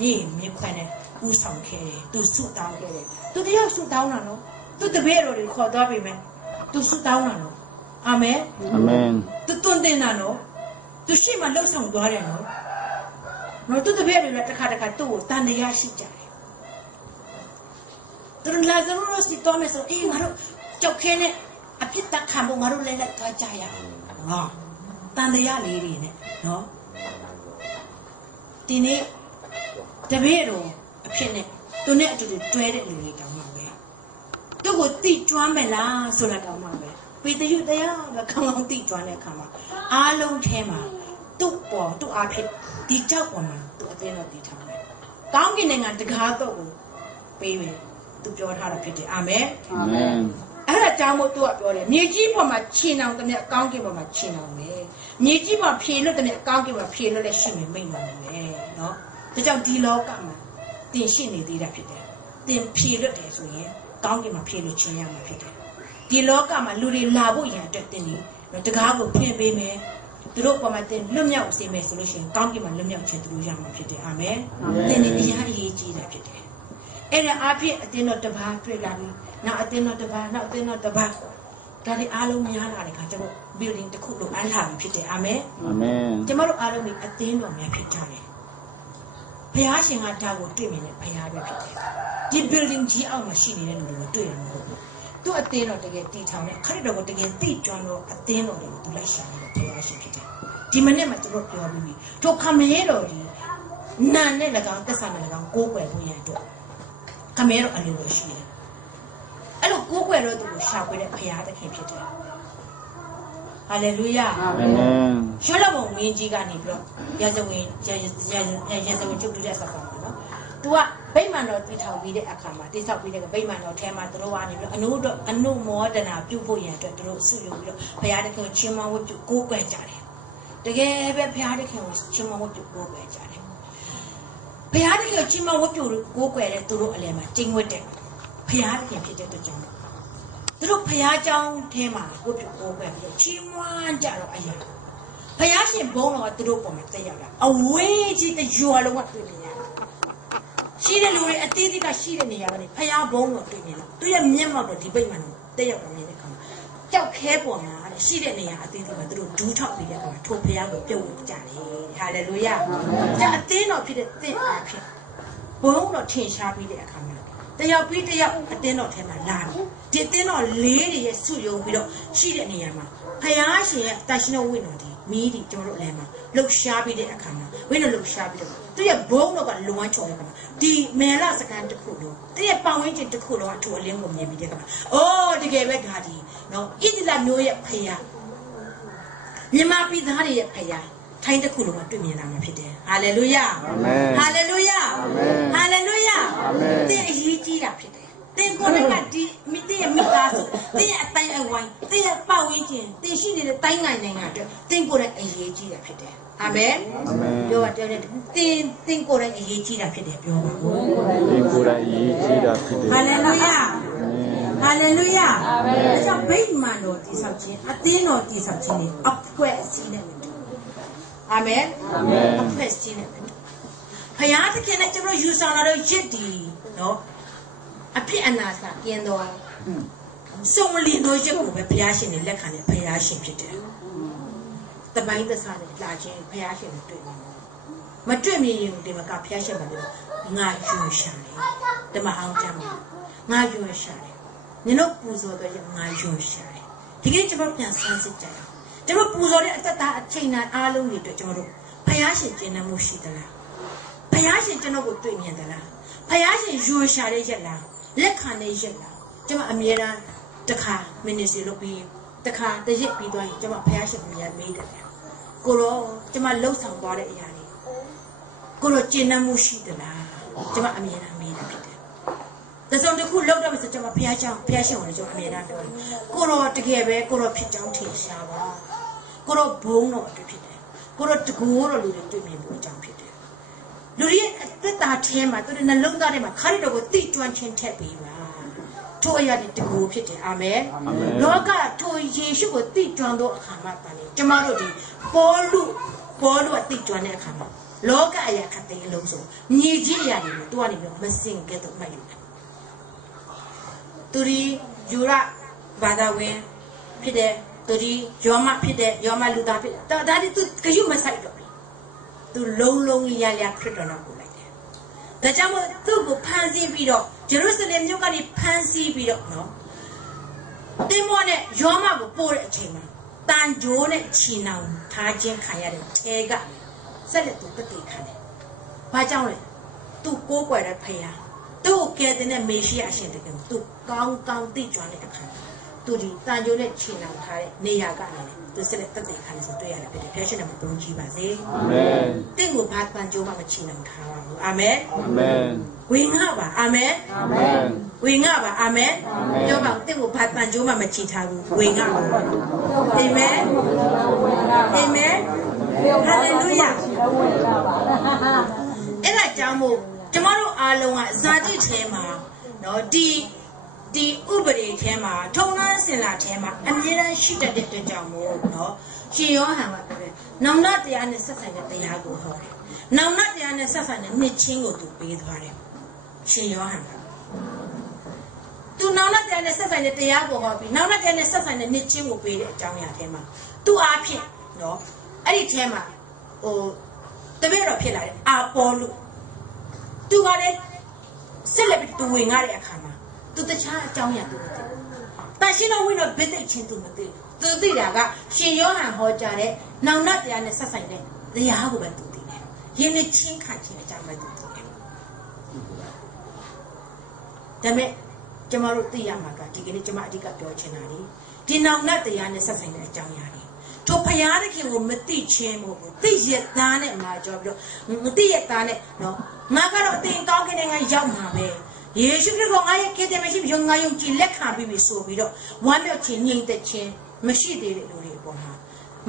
ရေမြခွန်းနဲ့ဦးဆောင်ခဲ့တယ်သူဆုတောင်းခဲ့တယ်သူတယောက်ဆုတောင်းတာနော်သူတပည့်တော်တွေခေါ်သွားပြီမယ်သူဆုတောင်းတာနော်အာမင်အာမင်သူတွန်းတင်တာနော်သူရှိမှလှုပ်ဆောင်သွားတယ်နော်သူတပည့်တွေလည်းတစ်ခါသူ့ကိုတန်တရားရှိကြတယ်သူလာဇရုစတီတော်မယ်ဆိုငါတို့ကြောက်ခဲနဲ့အဖြစ်တခံဖို့ငါတို့လည်းလိုက်သွားကြရအောင်တန်တရားလေးတွေနဲ့နော်ဒီနေ့တပည့်တော်အဖြစ်နဲ့သူနဲ့အတူတူတွဲတဲ့လူတွေတောင်းပါပဲသူ့ကိုတိကျွမ်းမယ်လားဆိုတာတောင်းပါပဲပေတရုတရားကခေါင်းခေါင်းတိကျွမ်းတဲ့အခါမှာအားလုံးထဲမှာသူ့အားဖြင့်ဒီကြောက်ပေါ်မှာသူအသင်းတော်တည်ထားတယ်ကောင်းကင်နိုင်ငံတကားတော့ကိုပေးမယ်သူပြောထားတာဖြစ်တယ်အာမင်အာမင်အဲ့ဒါကြောင့်မို့သူကပြောတယ်မြေကြီးပေါ်မှာခြေနှောင်တည်းကောင်းကင်ပေါ်မှာခြေနှောင်မယ်မြေကြီးပေါ်ဖြေလွတ်တည်းကောင်းကင်ပေါ်ဖြေလွတ်လည်းရှိမယ်မိတ်နော်မယ်နော်ဒါကြောင့်ဒီလောကမှာတင်ရှိနေသေးတာဖြစ်တယ်တင်ဖြေလွတ်တယ်ဆိုရင်ကောင်းကင်မှာဖြေလွတ်ခြင်းရမှာဖြစ်တယ်ဒီလောကမှာလူတွေလာဖို့ရန်အတွက်တင်တကားကိုဖွင့်ပေးမယ်သူတို့ပေါ်မှာတင်လွတ်မြောက်စေမယ်ဆိုလို့ရှိရင်ကောင်းကင်မှာလွတ်မြောက်ခြင်းသူတို့ရမှာဖြစ်တယ်အာမင်တင်နေအရာအရေးကြီးတာဖြစ်တယ် အဲ့ဒါအဖြစ်အတင်းတော်တစ်ပါးတွေ့လာပြီနောက်အတင်းတော်တစ်ပါးနောက်အတင်းတော်တစ်ပါးဒါတွေအားလုံးများလာတဲ့ခါကျတော့ building တစ်ခုလုံးအလားပြီဖြစ်တယ်အာမင်အာမင်ကျမတို့အားလုံးဒီအတင်းတော်များဖြစ်ကြတယ်ဘုရားရှင်ကဒါကိုတွေ့မြင်တဲ့ဘုရားပဲဖြစ်တယ်ဒီ building ကြီးအောက်မှာရှိနေတဲ့လူတွေကိုတွေ့ရမှာမဟုတ်ဘူးသူအတင်းတော်တကယ်တည်ထောင်တဲ့ခရစ်တော်ကိုတကယ်သိကျွမ်းတော့အတင်းတော်တွေကိုသူလိုက်ရှာနေတဲ့ဘုရားရှင်ဖြစ်တယ်ဒီမနေ့မှာကျွန်တော်ပြောပြီးပြီတို့ခမဲတော်ဒီနာနဲ့၎င်းသက်ဆိုင်တဲ့၎င်းကိုးကွယ်ဖို့ရအတွက်ခမဲတော်အလိုလိုရှိတယ်အဲ့လိုကိုးကွယ်တော့သူကိုရှာဖွေတဲ့ဘုရားသခင်ဖြစ်တယ်ဟာလေလုယာအာမင်ရှောလမုန်မင်းကြီးကနေပြီးတော့ရာဇဝင်ချုပ်တူတဲ့ဆက်ပါနော်သူကဗိမာန်တော်တည်ထောင်ပြီးတဲ့အခါမှာတိဆောက်ပြီးတဲ့ဗိမာန်တော်ထဲမှာသူတို့ကနေပြီးတော့အနုမောဒနာပြုဖို့ရန်အတွက်သူတို့ဆုယူပြီးတော့ဘုရားသခင်ကိုချင်းမဝတ်ပြုကိုးကွယ်ကြတယ်တကယ်ပဲဘုရားသခင်ကိုချင်းမဝတ်ပြုကိုးကွယ်ကြတယ်ဘုရားသခင်ကိုချင်းမဝတ်ပြုကိုးကွယ်တဲ့သူတို့အလယ်မှာကျင့်ဝတ်တဲ့ဘုရားသခင်ဖြစ်တဲ့အတွက်ကြောင့်သူတို့ဘုရားကျောင်းထဲမှာကိုးပြုကိုးကွယ်ပြီးတော့ချီးမွမ်းကြတော့အရာဘုရားရှင်ဘုန်းတော်ကသူတို့ပေါ်မှာတက်ရောက်လာအဝေးကြီးတရွာလုံးကတွေ့နေရတယ်ရှိတဲ့လူတွေအသေးသေးကရှိတဲ့နေရာကနေဘုရားဘုန်းတော်တွေ့နေလားသူရဲ့မျက်မှောက်တော့ဒီဗိမာန်ကိုတက်ရောက်လာနေတဲ့အခါမှာကြောက်ခဲပေါ်မှာရှိတဲ့နေရာအသေးသေးကသူတို့ဒူးထောက်ပြီးတဲ့အခါမှာထိုဘုရားကိုပြုတ်ဝင်ကြတယ်ဟာလေလုယာဒါအသေးတော်ဖြစ်တဲ့သင်အားဖြင့်ဘုန်းတော်ထင်ရှားပြီးတဲ့အခါမှာတယောက်ပြီးတယောက်အတင်းတော်ထဲမှာလာတယ်ဒီအတင်းတော်လေးတွေရဲ့ဆုယုံပြီးတော့ရှိတဲ့နေရာမှာဘုရားရှင်ရဲ့တာရှင်တော်ဝိညာဉ်တော်မီးဒီကျွန်တော်တို့အလဲမှာလှုပ်ရှားပြီးတဲ့အခါမှာဝိညာဉ်လှုပ်ရှားပြီးတော့သူရဲ့ဘုန်းတော်ကလုံဝမ်းချုံတဲ့အခါမှာဒီမေလစကန်တစ်ခုလုံးသူရဲ့ပတ်ဝန်းကျင်တစ်ခုလုံးအထူအလင်းကိုမြင်ပြီးတဲ့အခါမှာအိုးတကယ်ပဲဒါဒီနော်ဣသလမျိုးရဲ့ဖယားမြန်မာပြည်သားတွေရဲ့ဖယားထိုင်းတစ်ခုလုံးကတွေ့မြင်လာမှာဖြစ်တယ်ဟာလေလုယာအာမင်ဟာလေလုယာအာမင်ဟာလေလုယာအာမင်သင်အရေးကြီးတာဖြစ်တယ်သင်ကိုယ်ကဒီသင်ရဲ့မိသားစုသင်ရဲ့အတိုင်းအဝိုင်းသင်ရဲ့ပတ်ဝန်းကျင်သင်ရှိနေတဲ့တိုင်းနိုင်ငံအတွက်သင်ကိုယ်ကအရေးကြီးတာဖြစ်တယ်အာမင်အာမင်ပြောပါပြောတယ်သင်ကိုယ်ကအရေးကြီးတာဖြစ်တယ်ပြောပါသင်ကိုယ်ကအရေးကြီးတာဖြစ်တယ်ဟာလေလုယာဟာလေလုယာအာမင်ဒါကြောင့်ဗိမာန်တော်တည်ဆောက်ခြင်းအသင်းတော်တည်ဆောက်ခြင်းနဲ့အဖွဲ့အစည်းနဲ့အာမင်အာမင်အဖွဲ့အစည်းနဲ့ဘုရားသခင်နဲ့ကျွန်တော်ယူဆောင်လာတော့ရစ်ဒီနော်အဖြစ်အနာစာကျင်းတော်စုံလင်တော်ရုပ်ကိုပဲဘုရားရှင်နဲ့လက်ခံတဲ့ဘုရားရှင်ဖြစ်တယ်။တပိုင်းသစ္စာနဲ့လာခြင်းဘုရားရှင်နဲ့တွေ့တယ်။မတွေ့မြင်ရင်ဒီမှာကဘုရားရှင်ကလည်းငါယူရှာတယ်။ဓမ္မအောင်ကျမ်းမှာငါယူရှာတယ်။နင်တို့ပူဇော်တော့ငါယူရှာတယ်။ဒီကနေ့ကျွန်တော်ပြန်ဆန်းစစ်ကြရအောင်။ကျွန်တော်ပူဇော်တဲ့အသက်တာအချိန်တိုင်းအားလုံးတွေအတွက်ကျွန်တော်တို့ဘုရားရှင်ကျင့်မှုရှိသလား။ဘုရားရှင်ကျွန်တော်ကိုတွေ့မြင်သလား။ဘုရားရှင်ယူရှာတဲ့ရက်လား။လက်ခံတဲ့ရက်လားကျွန်မအမြဲတမ်းတစ်ခါမင်းနေစီလုပ်ပြီးတစ်ခါတရက်ပြီးသွားရင်ကျွန်မဘုရားရှင်ကိုရမေးတယ်ကိုရောကျွန်မလှုပ်ဆောင်သွားတဲ့အရာတွေကိုရောကျင့်နှံ့မှုရှိသလားကျွန်မအမြဲတမ်းမေးတာဖြစ်တယ်တစုံတစ်ခုလှုပ်တော့ဆိုကျွန်မဘုရားရှင်ကိုလည်းကျွန်မအမြဲတမ်းပြောတယ်ကိုရောတကယ်ပဲကိုရောဖြစ်ကြောင်းထင်ရှားပါကိုရောဘုံတော်အတွက်ဖြစ်တယ်ကိုရောတကူတော်လူတွေတွေ့မြင်ဖို့အကြောင်းဖြစ်တယ်လူတွေရဲ့အသက်တာထဲမှာသူတို့နှလုံးသားထဲမှာခရစ်တော်ကိုသိကျွမ်းခြင်းထက်ပြီးပါထိုအရာတွေတကူဖြစ်တယ်အာမင်လောကထိုယေရှုကိုသိကျွမ်းသောအခါမှာတန်တယ်ကျမတို့ဒီပေါလုကသိကျွမ်းတဲ့အခါမှာလောကအရာခတ်တဲ့အလုံးစုံမြေကြီးအရာတွေကိုသူကနေပြီးမစင်ကဲတော့မှတ်ယူတယ်သူဒီယူရဘာသာဝင်ဖြစ်တဲ့သူဒီယောမဖြစ်တဲ့ယောမလူသားဖြစ်တဲ့ဒါဒီသူခရုမဆိုင်တော့သူလုံးလျာခရစ်တော်နာကိုလိုက်တယ်ဒါကြောင့်မို့သူ့ကိုဖန်ဆင်းပြီးတော့ဂျေရုဆလင်မြို့ကနေဖန်ဆီးပြီးတော့နော်တင်မောနဲ့ယောမကိုပို့တဲ့အချိန်မှာတန်ဂျိုးနဲ့ချီနောင်ထားခြင်းခံရတဲ့အဲကဆက်လက်သူတတိခံတယ်။ဘာကြောင့်လဲ။သူကိုးကွယ်တဲ့ဖခင်သူ့ကိုကယ်တဲ့မေရှိယအရှင်တကယ်သူကောင်းသိကျွမ်းတဲ့အခါသူဒီတန်ဂျိုးနဲ့ချီနောင်ထားတဲ့နေရာကနေသူဆက်လက်တတိခံနေဆိုတွေ့ရတယ်ဖြစ်တယ်။ဖခင်နဲ့မပုံကြည့်ပါစေ။အာမင်။တင့်ကိုဘာတန်ဂျိုးမှမချီနောင်ထားပါဘူး။အာမင်။အာမင်။ဝင်ငါပါအာမင်။အာမင်။ဝင်ငါပါအာမင်။ပြောပါတင့်ကိုဘာတန်ဂျိုးမှမချီထားဘူးဝင်ငါပါ။အာမင်။အာမင်။ဟာလေလုယာအဲ့ဒါကြောင့်မို့ကျမတို့အားလုံးကဇာတိထဲမှာနော်ဒီဥပဒေထဲမှာထုံးတမ်းစင်လာထဲမှာအမြဲတမ်းရှိတတ်တဲ့အတွက်ကြောင့်မို့နော်ရှင်ယောဟန်ကပြောတယ်နောင်နာတရားနဲ့ဆက်ဆိုင်တဲ့တရားကိုဟောတယ်နောင်နာတရားနဲ့ဆက်ဆိုင်တဲ့နှစ်ချင်းကိုသူပေးသွားတယ်ရှင်ယောဟန်က သူနောက်နဲ့တဲ့ဆက်ဆိုင်တဲ့တရားပေါ်ဟောပြီးနောက်နဲ့တဲ့ဆက်ဆိုင်တဲ့နှစ်ချင်းကိုပေးတဲ့အကြောင်းအရာထဲမှာသူအားဖြင့်နော်အဲ့ဒီထဲမှာဟိုတပည့်တော်ဖြစ်လာတယ်အာပေါ်လို့သူကလည်းဆက်လက်ပြီးသူဝင်ရတဲ့အခါမှာသူတခြားအကြောင်းအရာသူမသိဘူးတန်ရှင်းတော်ဝင်တော့ဘယ်သိချင်းသူမသိဘူးသူသိတာကရှင်ယောဟန်ဟောကြားတဲ့နောက်နဲ့တရားနဲ့ဆက်ဆိုင်တဲ့တရားကိုပဲသူသိတယ်ယင်းနဲ့ချင်းခံခြင်းအကြောင်းပဲသူသိတယ်ဒါမဲ့ကျမတို့သိရမှာကဒီကနေ့ကျမအဓိကပြောချင်တာလေဒီနောက်နဲ့တရားနဲ့ဆက်ဆိုင်တဲ့အကြောင်းအရာတွေထိုဖယားတခင်ကိုမသိချင်းမို့သိရသားနဲ့မှာကြောပြီးတော့မသိရသားနဲ့နော်ငါကတော့အတင်ကောင်းကင်နဲ့ငါရောက်မှာပဲယေရှုခရစ်တော်ငါရဲ့ကယ်တင်မရှိယုံငါယုံကြည်လက်ခံပြီးပြီဆိုပြီးတော့ဝမ်းမြောက်ခြင်းငြိမ်သက်ခြင်းမရှိသေးတဲ့လူတွေအပေါ်မှာ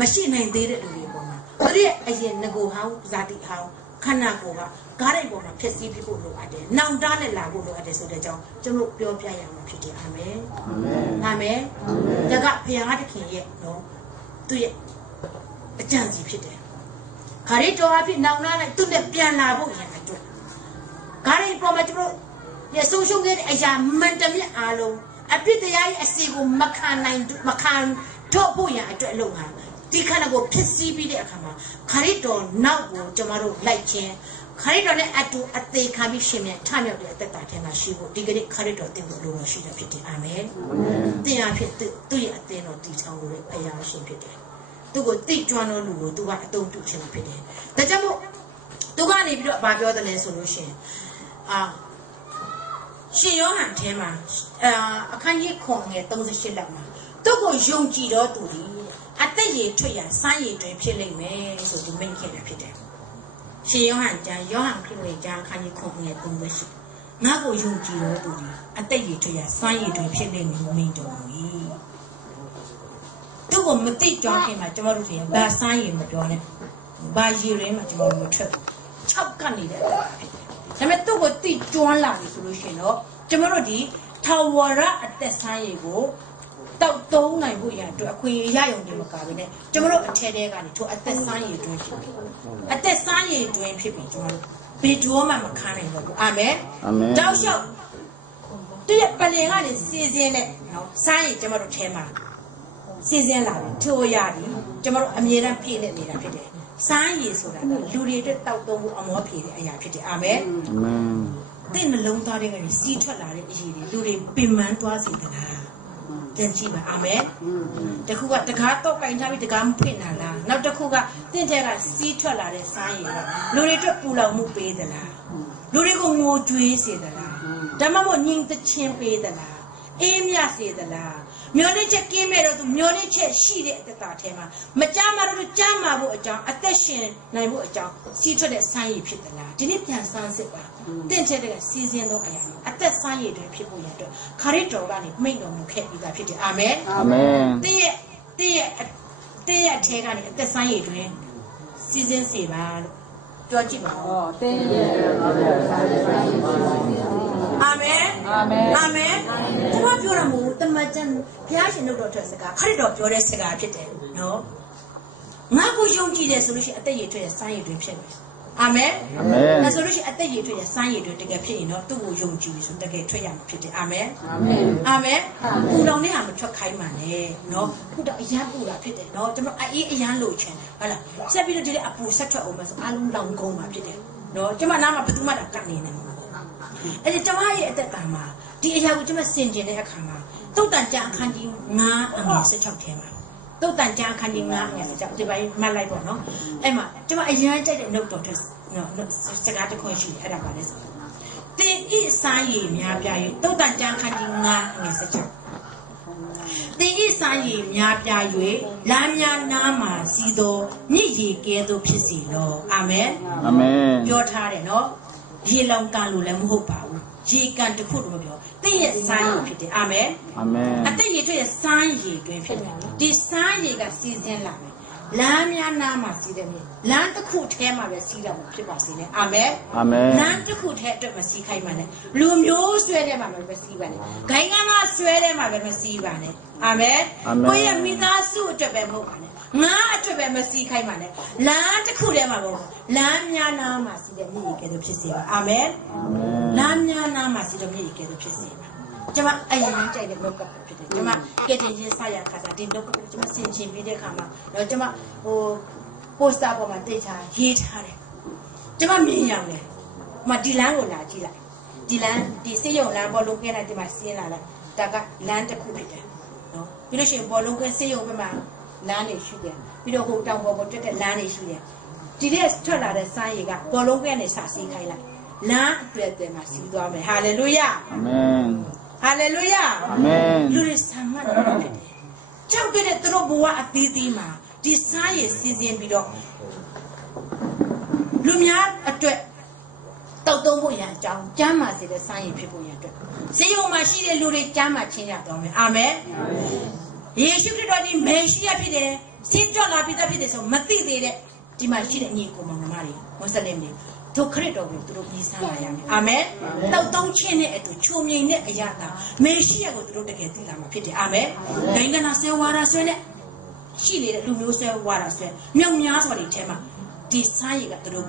မရှိနိုင်သေးတဲ့လူတွေအပေါ်မှာသူတို့ရဲ့အရင်ငကိုဟောင်းဇာတိဟောင်းခန္ဓာကိုယ်ကကားတဲ့ပုံမှာဖြစ်စည်းဖြစ်ဖို့လိုအပ်တယ်။နောင်တနဲ့လာဖို့လိုအပ်တယ်ဆိုတဲ့အကြောင်းကျွန်တော်ပြောပြရမှာဖြစ်တယ်အာမင်။အာမင်။ဒါကဘုရားသခင်ရဲ့နော်သူရဲ့အကြံစီဖြစ်တယ်။ခါရီတော်အဖြစ်နောင်တနဲ့သူနဲ့ပြန်လာဖို့ရတဲ့အတွက်ခါရီပေါ်မှာကျွန်တော်ရဲ့ဆုံးရှုံးခဲ့တဲ့အရာမှန်တမျှအားလုံးအပြစ်တရားရဲ့အစီကိုမခံတော့ဖို့ရအတွက်အလုပ်ဟာဒီခန္ဓာကိုဖြစ်စည်းပြီးတဲ့အခါမှာခရစ်တော်နောက်ကိုကျွန်တော်တို့လိုက်ခြင်းခရစ်တော်နဲ့အတူအသေးခံပြီးရှင်မြန်ထမြောက်တဲ့အသက်တာထဲမှာရှိဖို့ဒီကနေ့ခရစ်တော်တင်ဖို့လိုတော်ရှိတာဖြစ်တယ်အာမင်။တင်အားဖြင့်သူ့ရဲ့အသင်းတော်တည်ဆောင်လို့အရာရှင်ဖြစ်တယ်။သူ့ကိုတိတ်ကျွမ်းတော်လူကိုသူကအတုံးပြုခြင်းဖြစ်တယ်။ဒါကြောင့်မို့သူကနေပြီးတော့ဗာပြောတယ်လဲဆိုလို့ရှိရင်ရှင်ယောဟန်ထဲမှာအခန်းကြီး9ငယ်38လောက်မှာသူ့ကိုယုံကြည်တော်သူသည်အသက်ရည်ထွက်ရာစမ်းရည်တွင်ဖြစ်လိမ့်မယ်ဆိုသူမိန့်ခဲ့တာဖြစ်တယ်။ရှင်ယောဟန်ကျမ်းယောဟန်ခရစ်ဝင်ကျမ်းအခန်းကြီး9ငယ်38ငါ့ကိုယုံကြည်တော်သူသည်အသက်ရည်ထွက်ရာစမ်းရည်တွင်ဖြစ်လိမ့်မယ်မိန့်တော်မူ၏။သူ့ကိုမသိကြခင်မှာကျွန်တော်တို့ဆိုရင်ဘာစမ်းရည်မပြောနဲ့ဘာရည်ရဲမှကျွန်တော်တို့မထွက်ဘူး။၆ကနေတဲ့ဒါပေမဲ့သူ့ကိုသိကျွမ်းလာပြီဆိုလို့ရှိရင်တော့ကျွန်တော်တို့ဒီထာဝရအသက်စမ်းရည်ကိုတောက်သုံးနိုင်ဖို့ရအတွက်အခွင့်အရေးရရုံနဲ့မကဘဲနဲ့ကျွန်တော်တို့အထက်ထဲကနေထိုအသက်ဆန်းရည်တွင်ဖြစ်ပြီအသက်ဆန်းရည်တွင်ဖြစ်ပြီကျွန်တော်တို့ဘယ်တော့မှမခံနိုင်ဘူးအာမင်အာမင်တောက်လျှောက်သူရဲ့ပလင်ကနေစီစဉ်နဲ့နော်ဆန်းရည်ကျွန်တော်တို့ထဲမှာစီစဉ်လာတယ်ထိုရပြီကျွန်တော်တို့အမြဲတမ်းပြည့်နေတာဖြစ်တယ်ဆန်းရည်ဆိုတာကလူတွေအတွက်တောက်သုံးဖို့အမောဖြေတဲ့အရာဖြစ်တယ်အာမင်အာမင်တဲ့နှလုံးသားတွေကစီးထွက်လာတဲ့အရေးတွေလူတွေပင်ပန်းသွားစေသလားကြင်ကြည့်ပါအာမင်တခုကတကားတော့ကင်ထားပြီးတကားမဖွင့်လာလားနောက်တစ်ခုကတင့်တဲ့ကစီးထွက်လာတဲ့စားရည်လူတွေအတွက်ပူလောင်မှုပေးသလားလူတွေကိုငိုကြွေးစေသလားဒါမှမဟုတ်ညင်သချင်းပေးသလားအေးမြစေသလားမျောနှိမ့်ချက်ကင်းမဲ့တော့သူမျောနှိမ့်ချက်ရှိတဲ့အသက်တာထဲမှာမကြမ်းမာတော့ကြားမာဖို့အကြောင်းအသက်ရှင်နိုင်ဖို့အကြောင်းစီးထွက်တဲ့စားရည်ဖြစ်သလားဒီနေ့ပြန်ဆန်းစစ်ပါတင့်တဲ့ကစီးစင်းတော့အရာအသက်စားရည်တွေဖြစ်ဖို့ရတော့ခရစ်တော်ကနေမိန့်တော်မူခဲ့ပြီးသားဖြစ်တယ်အာမင်အာမင်တဲ့ရဲ့အထဲကနေအသက်စားရည်တွေစီးစင်းစေပါလို့ပြောကြည့်ပါဦးတဲ့ရဲ့အာမင်အာမင်အာမင်ဘုရားပြောရမို့တမန်ကျန်ဘုရားရှင်တို့တော်ထွက်စကားခရစ်တော်ပြောတဲ့စကားဖြစ်တယ်နော်ငါကိုယုံကြည်တယ်ဆိုလို့ရှိရင်အသက်ရည်ထွက်တဲ့စားရည်တွေဖြစ်တယ်အာမင်အာမင်ဒါဆိုလို့ရှိရင်အသက်ရည်ထွက်တဲ့စားရည်တွေတကယ်ဖြစ်ရင်တော့သူ့ကိုယုံကြည်ဆိုတကယ်ထွက်ရမှာဖြစ်တယ်အာမင်အာမင်အာမင်ပူလောင်တဲ့ဟာမထွက်ခိုင်းပါနဲ့နော်ခုတော့အရန်ပူတာဖြစ်တယ်နော်ကျွန်တော်အေးအရန်လိုချင်တယ်ဟုတ်လားဆက်ပြီးတော့ဒီအပူဆက်ထွက်အောင်မဆိုအားလုံးလောင်ကုန်ပါဖြစ်တယ်နော်ကျွန်မနားမှာဘယ်သူမှတော့ကတ်နေနေမှာအဲ့ဒီကျွန်မရဲ့အသက်တာမှာဒီအရာကိုကျွန်မဆင်ကျင်တဲ့အခါမှာသုတ်တန်ကြအခန်းကြီး9အငယ်16ထဲမှာသုတ်တန်ကြအခန်းကြီး9အငယ်16ဒီပိုင်းမှတ်လိုက်ပေါ့နော်အဲ့မှာကျွန်မအရန်ကြိုက်တဲ့နှုတ်တော်ထက်နော်စကားတစ်ခွန်းရှိတယ်အဲ့ဒါပါလဲဆိုတင်ဤစားရည်များပြား၍သုတ်တန်ကြအခန်းကြီး9အငယ်16တင်ဤစားရည်များပြား၍လမ်းများနားမှာစီးသောမြစ်ရည်ကဲသို့ဖြစ်စီလောအာမင်အာမင်ပြောထားတယ်နော်ရေလောင်ကန်လို့လည်းမဟုတ်ပါဘူးရေကန်တစ်ခုတော့မပြောတင့်ရဲ့စားရည်ဖြစ်တယ်အာမင်အာမင်အသက်ရည်ထွက်ရဲ့စားရည်တွင်ဖြစ်တယ်ဒီစားရည်ကစီစဉ်လာမယ် Lamia Nama see them. Land the coot tema see them Pipasine. Amen. Amen. Land the coot head to Masikai Mane. Bloom you swear them I will receive it. Gayana swear them I will receive it. Amen. Amen. We are Mina suit to Bemokane. Not to Bemasikai Mane. Land the coot ema. Lamia Nama see them get the Pisiva. Amen. Lamia Nama see them get the Pisiva. Jama ayah cakap lokap kita. Jama kita je saya kata di lokap jama sinci bide kama. Lalu jama post apa mati cah hit hari. Jama minyak le. Mati lang ulah cila. Dilan di sejauh lang bolong kena di masih lah. Takat lang tak kubi je. No. Bila sih bolong kena sejauh memang lang ni sudah. Bila hutang bolong tu lang ni sudah. Jadi setelah ada saya kan bolong kena saksi kaya lah. Lang tu masih doa me. Hallelujah. Amen. Hallelujah. Amen. Luri sama nama dia. Jauh kita terus buat aktiviti mah. Di saya season bido. Lumia atau tahu yang jauh jama sih saya people yang tu. Saya masih ada luri jama cina tu. Amen. Yesus Kristus di Mesia pide. Sejak lapida pide so mati deh. Di masih ada ni kumang mari. Muslim ni. Tu kerja tu terus di sana yang. Amen. Tahu cina itu cuma ini aja ta. Mesia tu terus dekat di lama pide. Amen. Dengan nasi waras ni. Sini ada lumio saya waras ni. Miang sorry tema. Di saya kat terus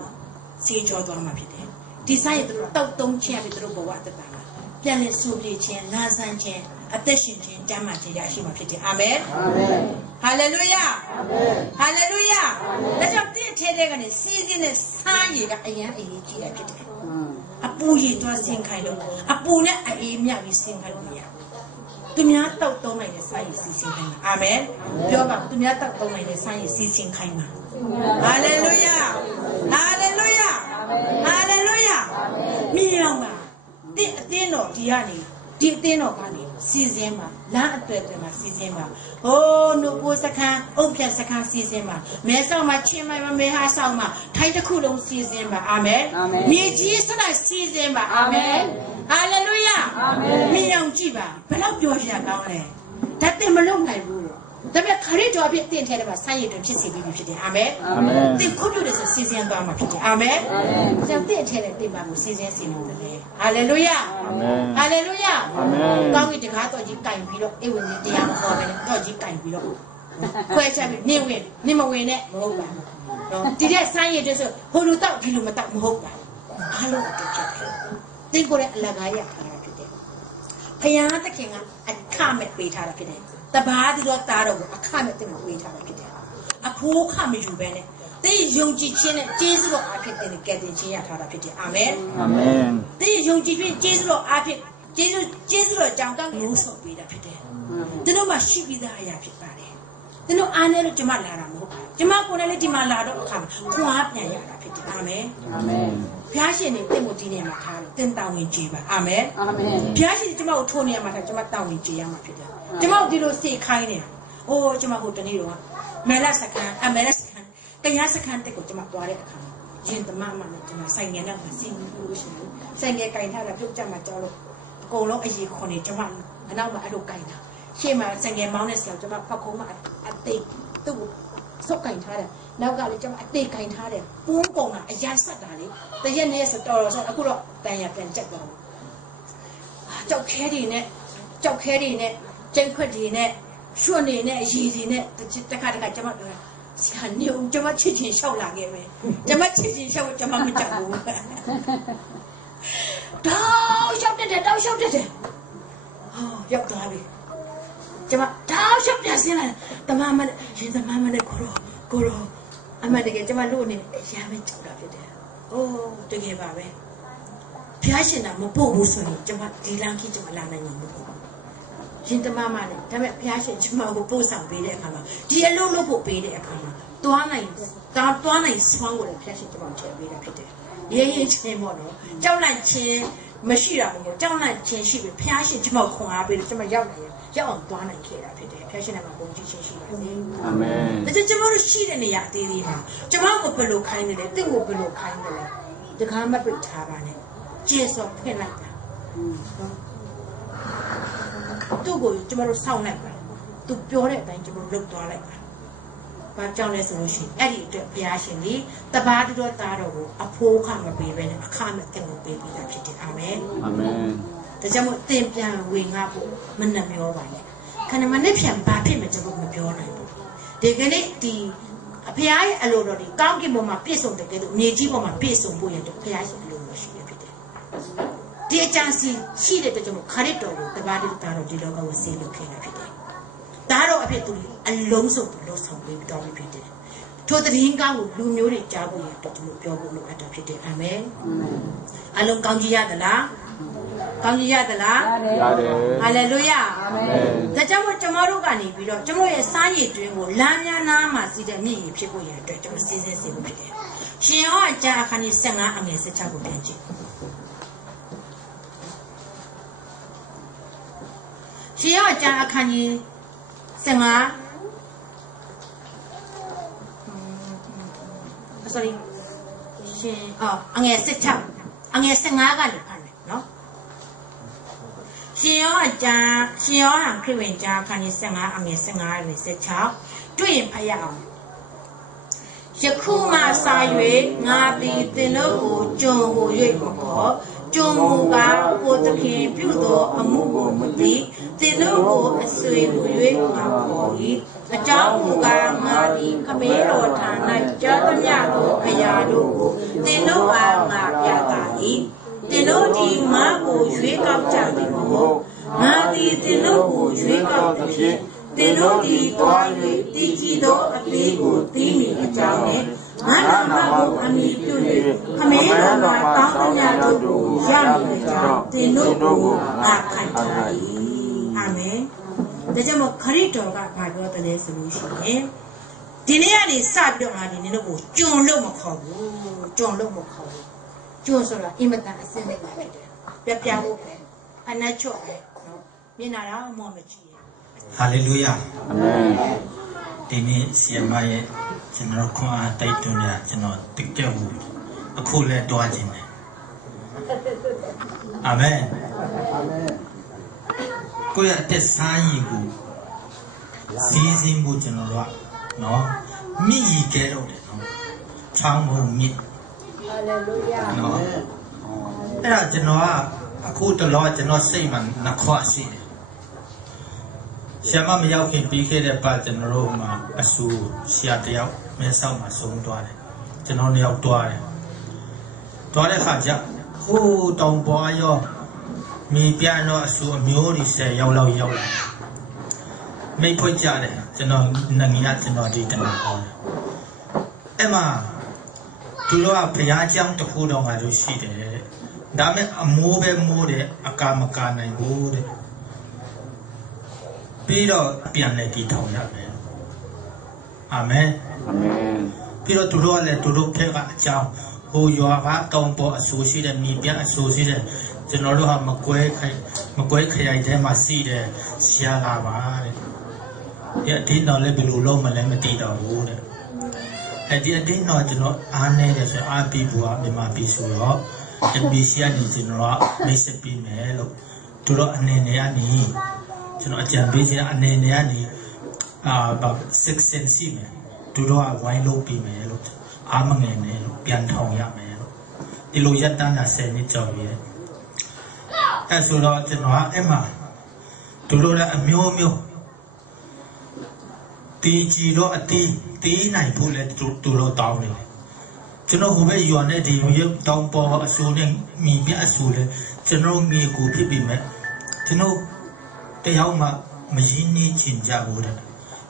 sejak tu lama pide. Di saya terus tahu cina terus bawa terus. Jangan sulit cina, nazan cina, attention cina, jama cina, asyik macam Amen. Hallelujah. Hallelujah. Macam tu cina kan season ni saya kan ayah cina cina. Apu itu singkai lo, apu ni ayah singkai lo ya. Tumia tahu mai saya singkai. Amen. Jawab tumia tahu mai saya singkai ma. Hallelujah. Hallelujah. Hallelujah. Miang ma. Dia no dia ni, dia no kan ni season ma, lah tu ma season ma. Oh no sekarang, open sekarang season ma. Mesau ma cima ma, mehasau ma. Thai tu kulung season ma, amen. Miji sudah season ma, amen. Hallelujah. Miang jiba, belum jual kau le. Tapi belum lagi dulu. Tapi hari tu abis tiada tiada masa saya tu cisi bibi citi, amen. Tapi kudu tu season tu amat citi, amen. Jadi tiada tiada tiada mahu season sini tu le. Hallelujah. Hallelujah. Kau itu kata jikai bilo, ewen dia yang kau benda kau jikai bilo. Kau cakap ni mahu ni mahu bah. Jadi saya tu so, hulu tak kilo mata mahu bah. Halo tu cakap. Tapi kau lagaya kerana citi. Payah tak kena, akamet betul citi. Tapi tu taruh akamet tu mahu betul citi. Aku kami juga ni. Tapi yang cici ni, cici lo apik ni kita cici ada citi. Amen. Amen. Tapi yang cici lo apik, cici lo jangan nusa beda citi. Tentu masih beda ayah apik balik. Tentu ane lo cuma laramu, cuma kau ni cuma laro kam, kuatnya ya citi. Amen. Amen. Biasa ni temu jenis macam tentang jiwa. Amen. Biasa ni cuma utun ni macam cuma tahu jiwa macam tu. Cuma di luar sekai ni. Oh cuma hutan ni doang. Melasakan, melasakan. Kaya sekarang tu cuma tuare kan. Jadi mama ni cuma saya nak masih urus ni. Saya kain dah tu cuma jauh. Kalau ayi kau ni cuma anak mak ada kain dah. Siapa saya mau ni siapa cuma pakau mak atik tu sok kain dah. Now kali cuma atik kain dah. Pun kau mak ayah sat dah ni. Tapi ni setor so aku lo tanya pencet dah. Jauh kiri ni, jauh kiri ni, jengkut ni, suan ni, ayi ni, dekat cuma. Sian ni, cuma cici show lagi me, cuma cici show cuma macam tu. Tahu siapa dia? Oh, siapa tu habis? Cuma tahu siapa dia sih lah. Tamam mana koro. Amat dia cuma lu ni, siapa cakap dia? Oh, tu dia bawa. Biasa nak mampu musuh ni, cuma dilangki cuma lana yang mampu. Cinta mama ni, tapi biasa cuma mampu sampai dia kama. Dia lu beda kama. Tuan ni suang gula biasa cuma cakap beda beda. Ye cuma no, jangan cakap masih lah mo, jangan cakap sih biasa cuma kong beda cuma jangan tuan ni kira beda. Biasa nama kong cakap sih beda. Amen. Tapi cuma lu sih ni ya diri mah. Cuma aku perlu kain ni, tengok perlu kain ni. Jangan mat bercakap ni. Jesu pernah tak? Tu go cuma lu saung nak, tu pure tak cuma lu tuan nak. ဘာကြောင့်လဲဆိုလို့ရှိရင်အဲ့ဒီအတွက်ဘုရားရှင်ဒီတပါးတော်သားတော်ကိုအဖိုးခမပေးပဲနဲ့အခမဲ့တင်ကိုပေးပြီးသားဖြစ်တယ်အာမင်အာမင်ဒါကြောင့်မို့တင်ပြန်ဝေငှဖို့မနှမျောပါနဲ့ခဏမနဲ့ပြန်ဘာဖြစ်မှကျွန်တော်မပြောနိုင်ဘူးဒီကနေ့ဒီအဖရားရဲ့အလိုတော်ဒီကောင်းကင်ဘုံမှာပြည့်စုံတဲ့ကဲ့သို့မြေကြီးဘုံမှာပြည့်စုံဖို့ရတဲ့ဖရားရှင်အလိုတော်ရှိရဖြစ်တယ်ဒီအကြံစီရှိတဲ့အတွက်ကြောင့်ခရစ်တော်ကိုတပါးတော်သားတော်ဒီလောကကိုဆေးလုပ်ခဲ့တာဖြစ်တယ်ဒါတော့အဖြစ်သူအလုံးစုံလို့ဆောင်ပေးတော်ပြီဖြစ်တယ်ထိုတည်င်းကောင်းကိုလူမျိုးတွေကြားဖို့ရတော့ကျွန်တော်ပြောဖို့လိုအပ်တာဖြစ်တယ်အာမင်အလုံးကောင်းကြီးရသလားကောင်းကြီးရသလားရတယ်ဟာလေလုယာအာမင်ဒါကြောင့်မို့ကျွန်တော်တို့ကနေပြီးတော့ကျွန်တော်ရဲ့စားရည်တွင်းကိုလမ်းများနားမှာစီးတဲ့မြည်ရည်ဖြစ်ဖို့ရတဲ့အတွက်ကျွန်တော်စီစဉ်စီဖို့ဖြစ်တယ်ရှင်ရောအကြအခန်းကြီး15အငယ်16ကိုပြန်ကြည့်ရှင်ရောအကြအခန်းကြီး15 sorry ရှင်အငယ်16အငယ်15ကနေဖတ်မယ်နော်ရှင်ရောဟန်ခရစ်ဝင်ကြားခန်းကြီး15အငယ်15ကနေ16တွေ့ရင်ဖတ်ရအောင်ယခုမှစာ၍ငါသည်သင်တို့ကိုကြုံဟို၍မခေါ်ကြုံမူကားကိုသခင်ပြုသောအမှုကိုမသိသင်တို့ကိုအဆွေဟူ၍ငါခေါ်၏အကြောင်းမူကားငါသည်ခမေးတော်ဌာ၌ကြားသမျှသောအရာတို့ကိုသင်တို့အားငါပြသ၏သင်တို့ဒီငါကိုရွေးကောက်ကြသည်မဟုတ်ငါသည်သင်တို့ကိုရွေးကောက်သည်ဖြင့်သင်တို့ဒီသွား၍တည်ကြည်သောအသေးကိုသိမိအကြောင်းနဲ့ငါနာမကိုအမိပြု၍ခမေးတော်မှာတောင်းသမျှတို့ကိုရမည်အကြောင်းသင်တို့ကိုငါခံထား၏အာမင်ဒါကြောင့်မို့ခရစ်တော်ကဘာပြောတယ်လဲဆိုလို့ရှိရင်ဒီနေ့ကနေစပြီးတော့ငါဒီနေ့တို့ကိုကြုံလို့မခေါ်ဘူးကြုံလို့မခေါ်ဘူးကြုံဆိုတာအင်မတန်အစင်းလိုက်ဖြစ်တယ်ပြဖို့ပဲအနတ်ချော့ပဲနော်မျက်နှာတော့မောမကြည့်ဟာလေလုယာအာမင်ဒီနေ့ဆီယမရဲ့ကျွန်တော်ခွန်အားတိုက်တွန်းရကျွန်တော်တကယ်ဘူးအခုလည်းတွားခြင်းတယ်အာမင်ကိုရတဲ့ဆိုင်ကိုစီစဉ်ဖို့ကျွန်တော်တို့နော်မြည်ရခဲ့တော့တယ်နော်ချောင်းဘုံမြည်ဟာလေလုယာနော်အဲ့ဒါကျွန်တော်ကအခုတလောကျွန်တော်စိတ်မှာနှခွရှိတယ်ဆရာမမရောက်ခင်ပြီးခဲ့တဲ့ပတ်ကျွန်တော်တို့မှာအဆူဆရာတယောက်မဲဆောက်မှာဆုံးသွားတယ်ကျွန်တော်နှစ်ယောက်တွားတယ်တဲ့ခါကျဟိုတောင်ပေါ်ရောမိပြန်တော့အဆူအမျိုးကြီး10ယောက်လောက်ရောက်လာမိဖွင့်ကြတယ်ကျွန်တော်ငငယ်ကျွန်တော်ဒီတမန်ဟောတယ်အဲ့မှာသူတို့ကဘုရားကျောင်းတစ်ခုတော့ငါတို့ရှိတယ်ဒါမဲ့အမိုးပဲမိုးတယ်အကာမကာနိုင်ဘူးတဲ့ပြီးတော့ပြန်လဲတည်ထောင်ရမယ်အာမင်အာမင်ပြီးတော့သူတို့ကလည်းသူတို့ဖက်ကအကြောင်းဟိုရွာကတောင်ပေါ်အဆူရှိတဲ့မြေပြအဆူရှိတဲ့ကျွန်တော်တို့ဟာမကွဲခရိုင်ထဲမှာစီးတယ်ရှားလာပါတဲ့ဒီတော့လည်းဘယ်လိုလုပ်မလဲမသိတော့ဘူးတဲ့အဲ့ဒီအတင်းတော့ကျွန်တော်အားနေတယ်ဆိုအားပြီးဘူးကမြန်မာပြည်ဆိုတော့ MBC ကနေကျွန်တော်မိတ်ဆက်ပြီးမယ်လို့သူတို့အနေနဲ့ကနေကျွန်တော်အကြံပေးခြင်းအနေနဲ့ကနေ6 စီမယ်သူတို့ကဝိုင်းလုပ်ပြီးမယ်လို့အားမငယ်နဲ့လို့ပြန်ထောင်ရမယ်လို့ဒီလိုရတန်းတာ10နှစ်ကျော်ပြီအဲဆိုတော့ကျွန်တော်အဲ့မှာသူတို့လည်းအမျိုးမျိုးတီးကြည့်တော့အတီးနိုင်ဖို့လည်းသူတို့တောင်းတယ်ကျွန်တော်ဟိုဘက်ရွာနဲ့ဒီရုပ်တောင်ပေါ်အဆူနဲ့မိပြအဆူလည်းကျွန်တော်မိကိုဖြစ်ပြီးမဲ့ကျွန်တော်တယောက်မှမရင်းနှီးချင်ကြဘူးတဲ့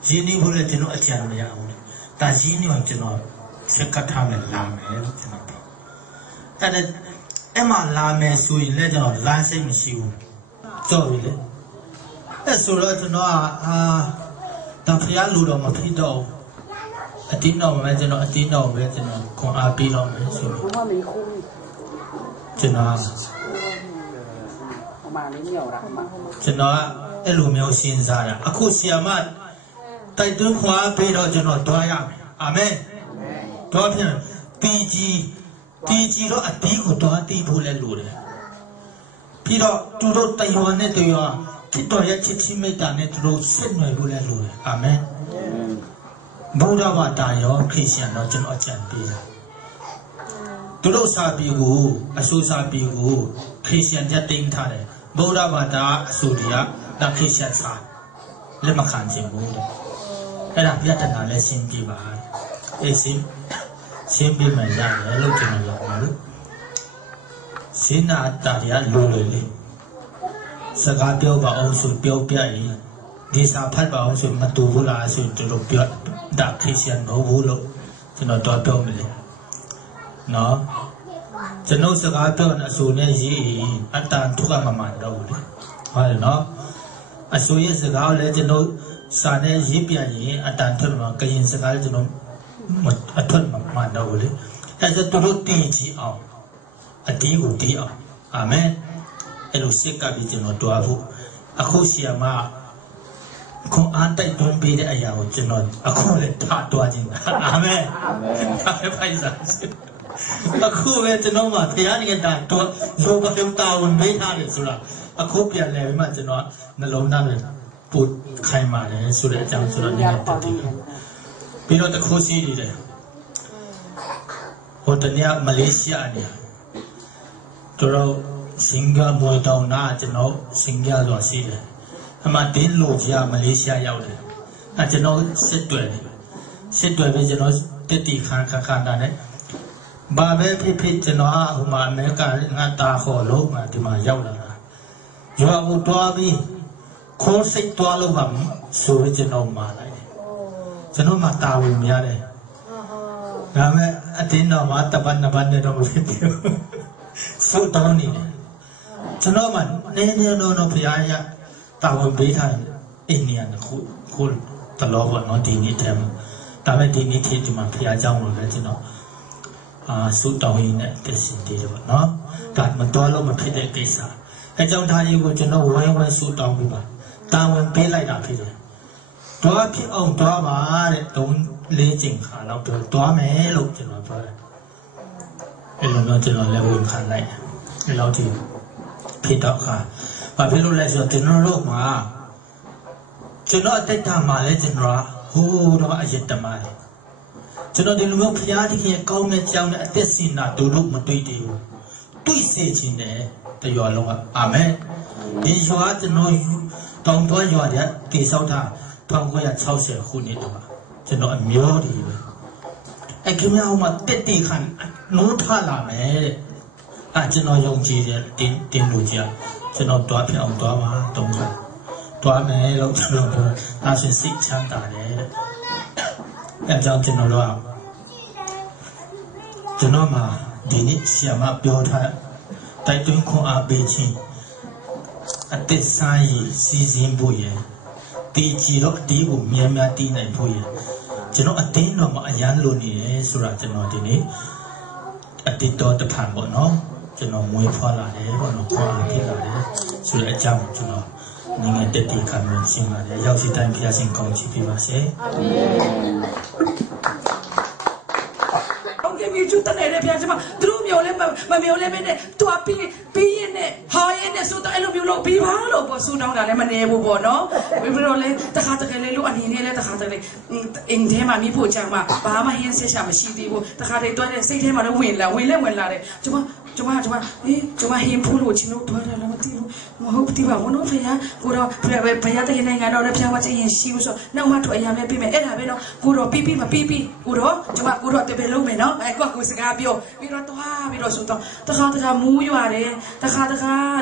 ရင်းနှီးဖို့လည်းကျွန်တော်အကြံမရဘူးတဲ့ဒါရင်းနှီးအောင်ကျွန်တော်စက်ကထားမယ်လာမယ်လို့ကျွန်တော်ပြောအဲ့မှာလာမယ်ဆိုရင်လည်းကျွန်တော်လမ်းစိတ်မရှိဘူးကြောက်ပြီလေအဲ့ဆိုတော့ကျွန်တော်ဒါဖျားလူတော်မဖြစ်တော့အတင်းတော်ပဲကျွန်တော်အတင်းတော်ပဲကျွန်တော်ခွန်အားပေးတော့မယ်ဆိုတော့ကျွန်တော်အဲ့လိုမျိုးစဉ်းစားတာအခုဆီယမတိုက်တွန်းခွန်အားပေးတော့ကျွန်တော်တွားရမယ်အာမင်တော့ဖြင့်တီကြီးတော့အတီးကိုတွားတီးဖို့လဲလိုတယ်ပြီးတော့သူတို့တရွာနဲ့တရွာခစ်တော်ရဲ့ချစ်ချင်းမေတ္တာနဲ့သူတို့ဆက်နွယ်ဖို့လဲလိုတယ်အာမင် Buddha Vatayo, Christian, no John Champion. Turo Sabigu, Asu Sabigu, Christian Jating Tare, Buddha Vata, Sudia, the Christian Sa, Lemakan Buddha. And I'm yet another simple by a simple man, looking along. Sina Taria Lully. Sagapio ba also Pio Piai. These are Papa also Matula to that Christian Novulo to not Pio Mille. No, the no Sagapio as soon as ye at time took a man road. Well, no, as soon as the girl let you know Sane Zipiani at Antonio Kayin Sagalino a ton of man road. As a total teach out. A deal deal. Amen. Elusika Vigino Duavu. Akosia Ma. Ko antai don't be the Ayao Genon. A call it Tatuajin. Amen. A cool Genoma, the Annie that to Zoba Town may have it. A copia Levima Genon, the Lona put Kaima and Suda Jamsula. Below the Kosi there. What the near Malaysia. Toro Singa Moidao Najano, Singa Losida. Amatin Lugia, Malaysia Yaude. Najano Sitwell. Sitwell Viginos, Titi Kankakana. Babe Pipitanoa, whom America Nata Holo, Dima Yaula. You are Utuabi, Corsic Tualum, Surigino Malay. Janoma will Miare. Rame Atina Mataban abandoned with you. So Tony. Genoman, no Piaya, Tower behind Indian, cool, the law not in it. Tamadini Titima Piajam, Regino. So Tony, this indeed, no? That Madolo Mapida Gesa. I don't tell you what you know when so down. Down be like that. Drop your own drama, don't leading, and up to Dwame look to my brother. Nó cho nó level khá này lâu thì khi đó cả và ví dụ lại giờ thì nó lúc mà cho nó tới tham mà lấy chân ra hú đó ai chết tham mà cho nó đi lúc phía thì khi câu này cháu này tết xin là từ lúc mà tôi sẽ chín đấy tại giờ lúc amen đi xóa cho nó trong đó giờ đấy kỳ sau thà thông qua sau sẽ khuôn hết mà cho nó miêu đi ai kia nhau mà tết đi khăn nút thà làm ấy cho nó dùng gì để tiền đủ chưa cho nó toa phiếu toa mà tổng cả toa này lâu cho nó ta sẽ xịt sang cả đấy em cho nó lo cho nó mà đi nít xem mà biểu thái tại tuyến không à bị chi tết sai gì xin bùi tí chỉ đó tí của miền miền tí này bùi cho nó tết nó mà anh luôn nè sura cho nó đi nít tết đó tập hành bọn nó cho nó mùi pha lại đấy bọn nó qua thì lại đấy sura chăm cho nó nhưng mà tết thì cần mình xin mà đấy giao sĩ tay phía xin công chỉ vì mà sẽมีจุดตั้งแต่เพียงใช่ไหมดูมีอะไรมามีอะไรไม่ได้ตัวปีเนี่ยหอยเนี่ยสุดท้ายเรามีโลกปีบ้าเราพอสู้น้องอะไรมันเนี่ยบุบเนาะไม่รู้เลยตะขาตะเกเลยลูกอันนี้เนี่ยเลยตะขาตะเลยอินเทมามีผู้จ้างมาบ้ามาเห็นเสียชามาชีดีบุตะขาตะตัวเนี่ยเสียเทมาแล้ววิ่งเลยจุ๊บนี่จุ๊บเห็นผู้รู้ชินุตัวเราไม่ตีรู้มันเขาตีแบบว่าโน้ตพยากูเราพยาตะกี้ในงานเราเนี่ยพยาว่าจะเห็นชิวโซ่นั่งมาถอยยามเนี่ยพี่แม่อะไรเนาะกูเราปีมาปีกูเราจุ๊บกูเราเตะเป็นลูกแม่เนาะไอ้ก็กูสกาเปียววิโรตัววิโรสุดตะขามูอยู่อะไรตะขา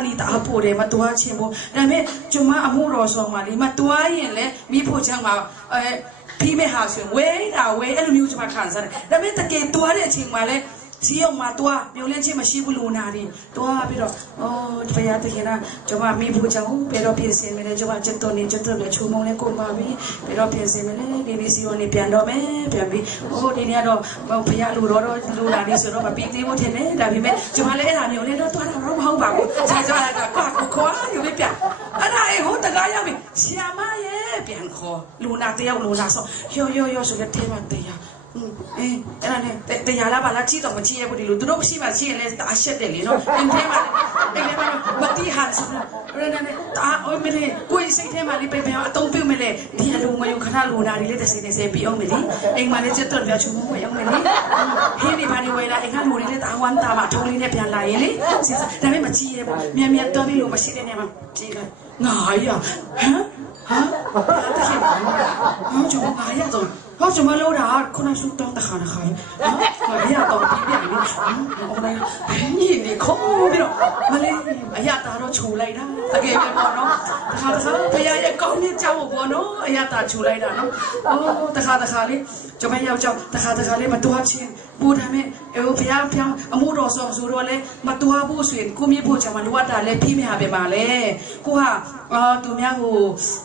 นี่ตาปูเลยมาตัวเชี่ยบุแล้วแม่จุ๊บอามูรอส่งมาเลยมาตัวเห็นเลยมีผู้จ้างมาพี่ไม่หาเสียงเว้ยไอ้ลูกมิวจุ๊บขันซะเลยแล้วแม่ตะเกียบตัวเนี่ยชิงมาเลยเสียงมาตัวเดี๋ยวเล่นเชี่ยมาชีบุลูนาดีตัวพี่รอโอ้พยาตะกี้นะจุ๊บมีผู้จ้างพี่รอพี่เสียงไม่ได้จุ๊บจุดตัวนี้จุดตัวเนี่ยชูมงเนี่ยกูมาพี่รอพี่เสียงไม่ได้ดีบีซีวันนี้เปลี่ยนดอกแม่เปลี่ยนบีโอ้ดีเนี่ยดอกพยาลูนาดีสุดแล้วแบบปีที่ว่าเทนเนี่ยแต่พี่แม่จุ๊บอะไรอะไรเนี่ยเล่นตัวเราเราเบาใช่จุ๊บอะไรก็กวาดคว้าอยู่ไม่เปลี่ยนอะไรโหตะกายาบีเสียมาเย่เปลี่ยนคอลูนาเตียวลูนาสองโยสุดเทมันเตีย အဲ့ဒါနဲ့တရားလားပါလားကြည့်တော့မကြည့်ရဘူးဒီလိုသူတို့ရှိမှရှိရင်လည်းအရှက်တယ်လေနော်အင်းထဲမှာမတိဟာဆိုတော့ရနေအိုမလေးကိုယ်စိတ်ထဲမှာလေးပဲအတုံးပြုတ်မလဲဒီအလုံးမယုံခဏလိုနာလေးတစ်စိတ်ပြီးအောင်မလေးအိမ်မှာလည်းစက်တော့ပြောချုံမွေးအောင်မလေးဟင်းဒီဘာဒီဝဲလာအိမ်ကလူတွေလည်းတာဝန်တာမှာထုံးလေးနဲ့ပြန်လာရင်လေဒါပေမဲ့မကြည့်ရဘူးမြန်တော့ပြီးလို့မရှိတဲ့နေမှာကြည့်လိုက်ငါရကျွန်မဘာရတော့ဟောကျွန်မလို့တာခုနစုတောင်းတခါတခါဘာရတော့ပြပြလေးအော်လိုက်ညီဒီခေါ်ပြီးတော့မလေးအရတာတော့ခြုံလိုက်တာတကယ်ပဲပေါ့နော်တခါဘုရားရဲ့ကောင်းမြတ်ကြောက်ဖို့ပေါ့နော်အရတာခြုံလိုက်တာနော်အော်တခါလေးကျွန်မယောက်ျောက်တခါလေးမတော်ချင်းပူထားမယ်ဘုရားပြောင်းအမှုတော်ဆောင်ဆိုတော့လေမတော်ဘူးဆိုရင်ကိုမြင့်ဖို့ကျွန်မလိုအပ်တာလဲဖိမရပဲပါလေကိုဟာသူများဟို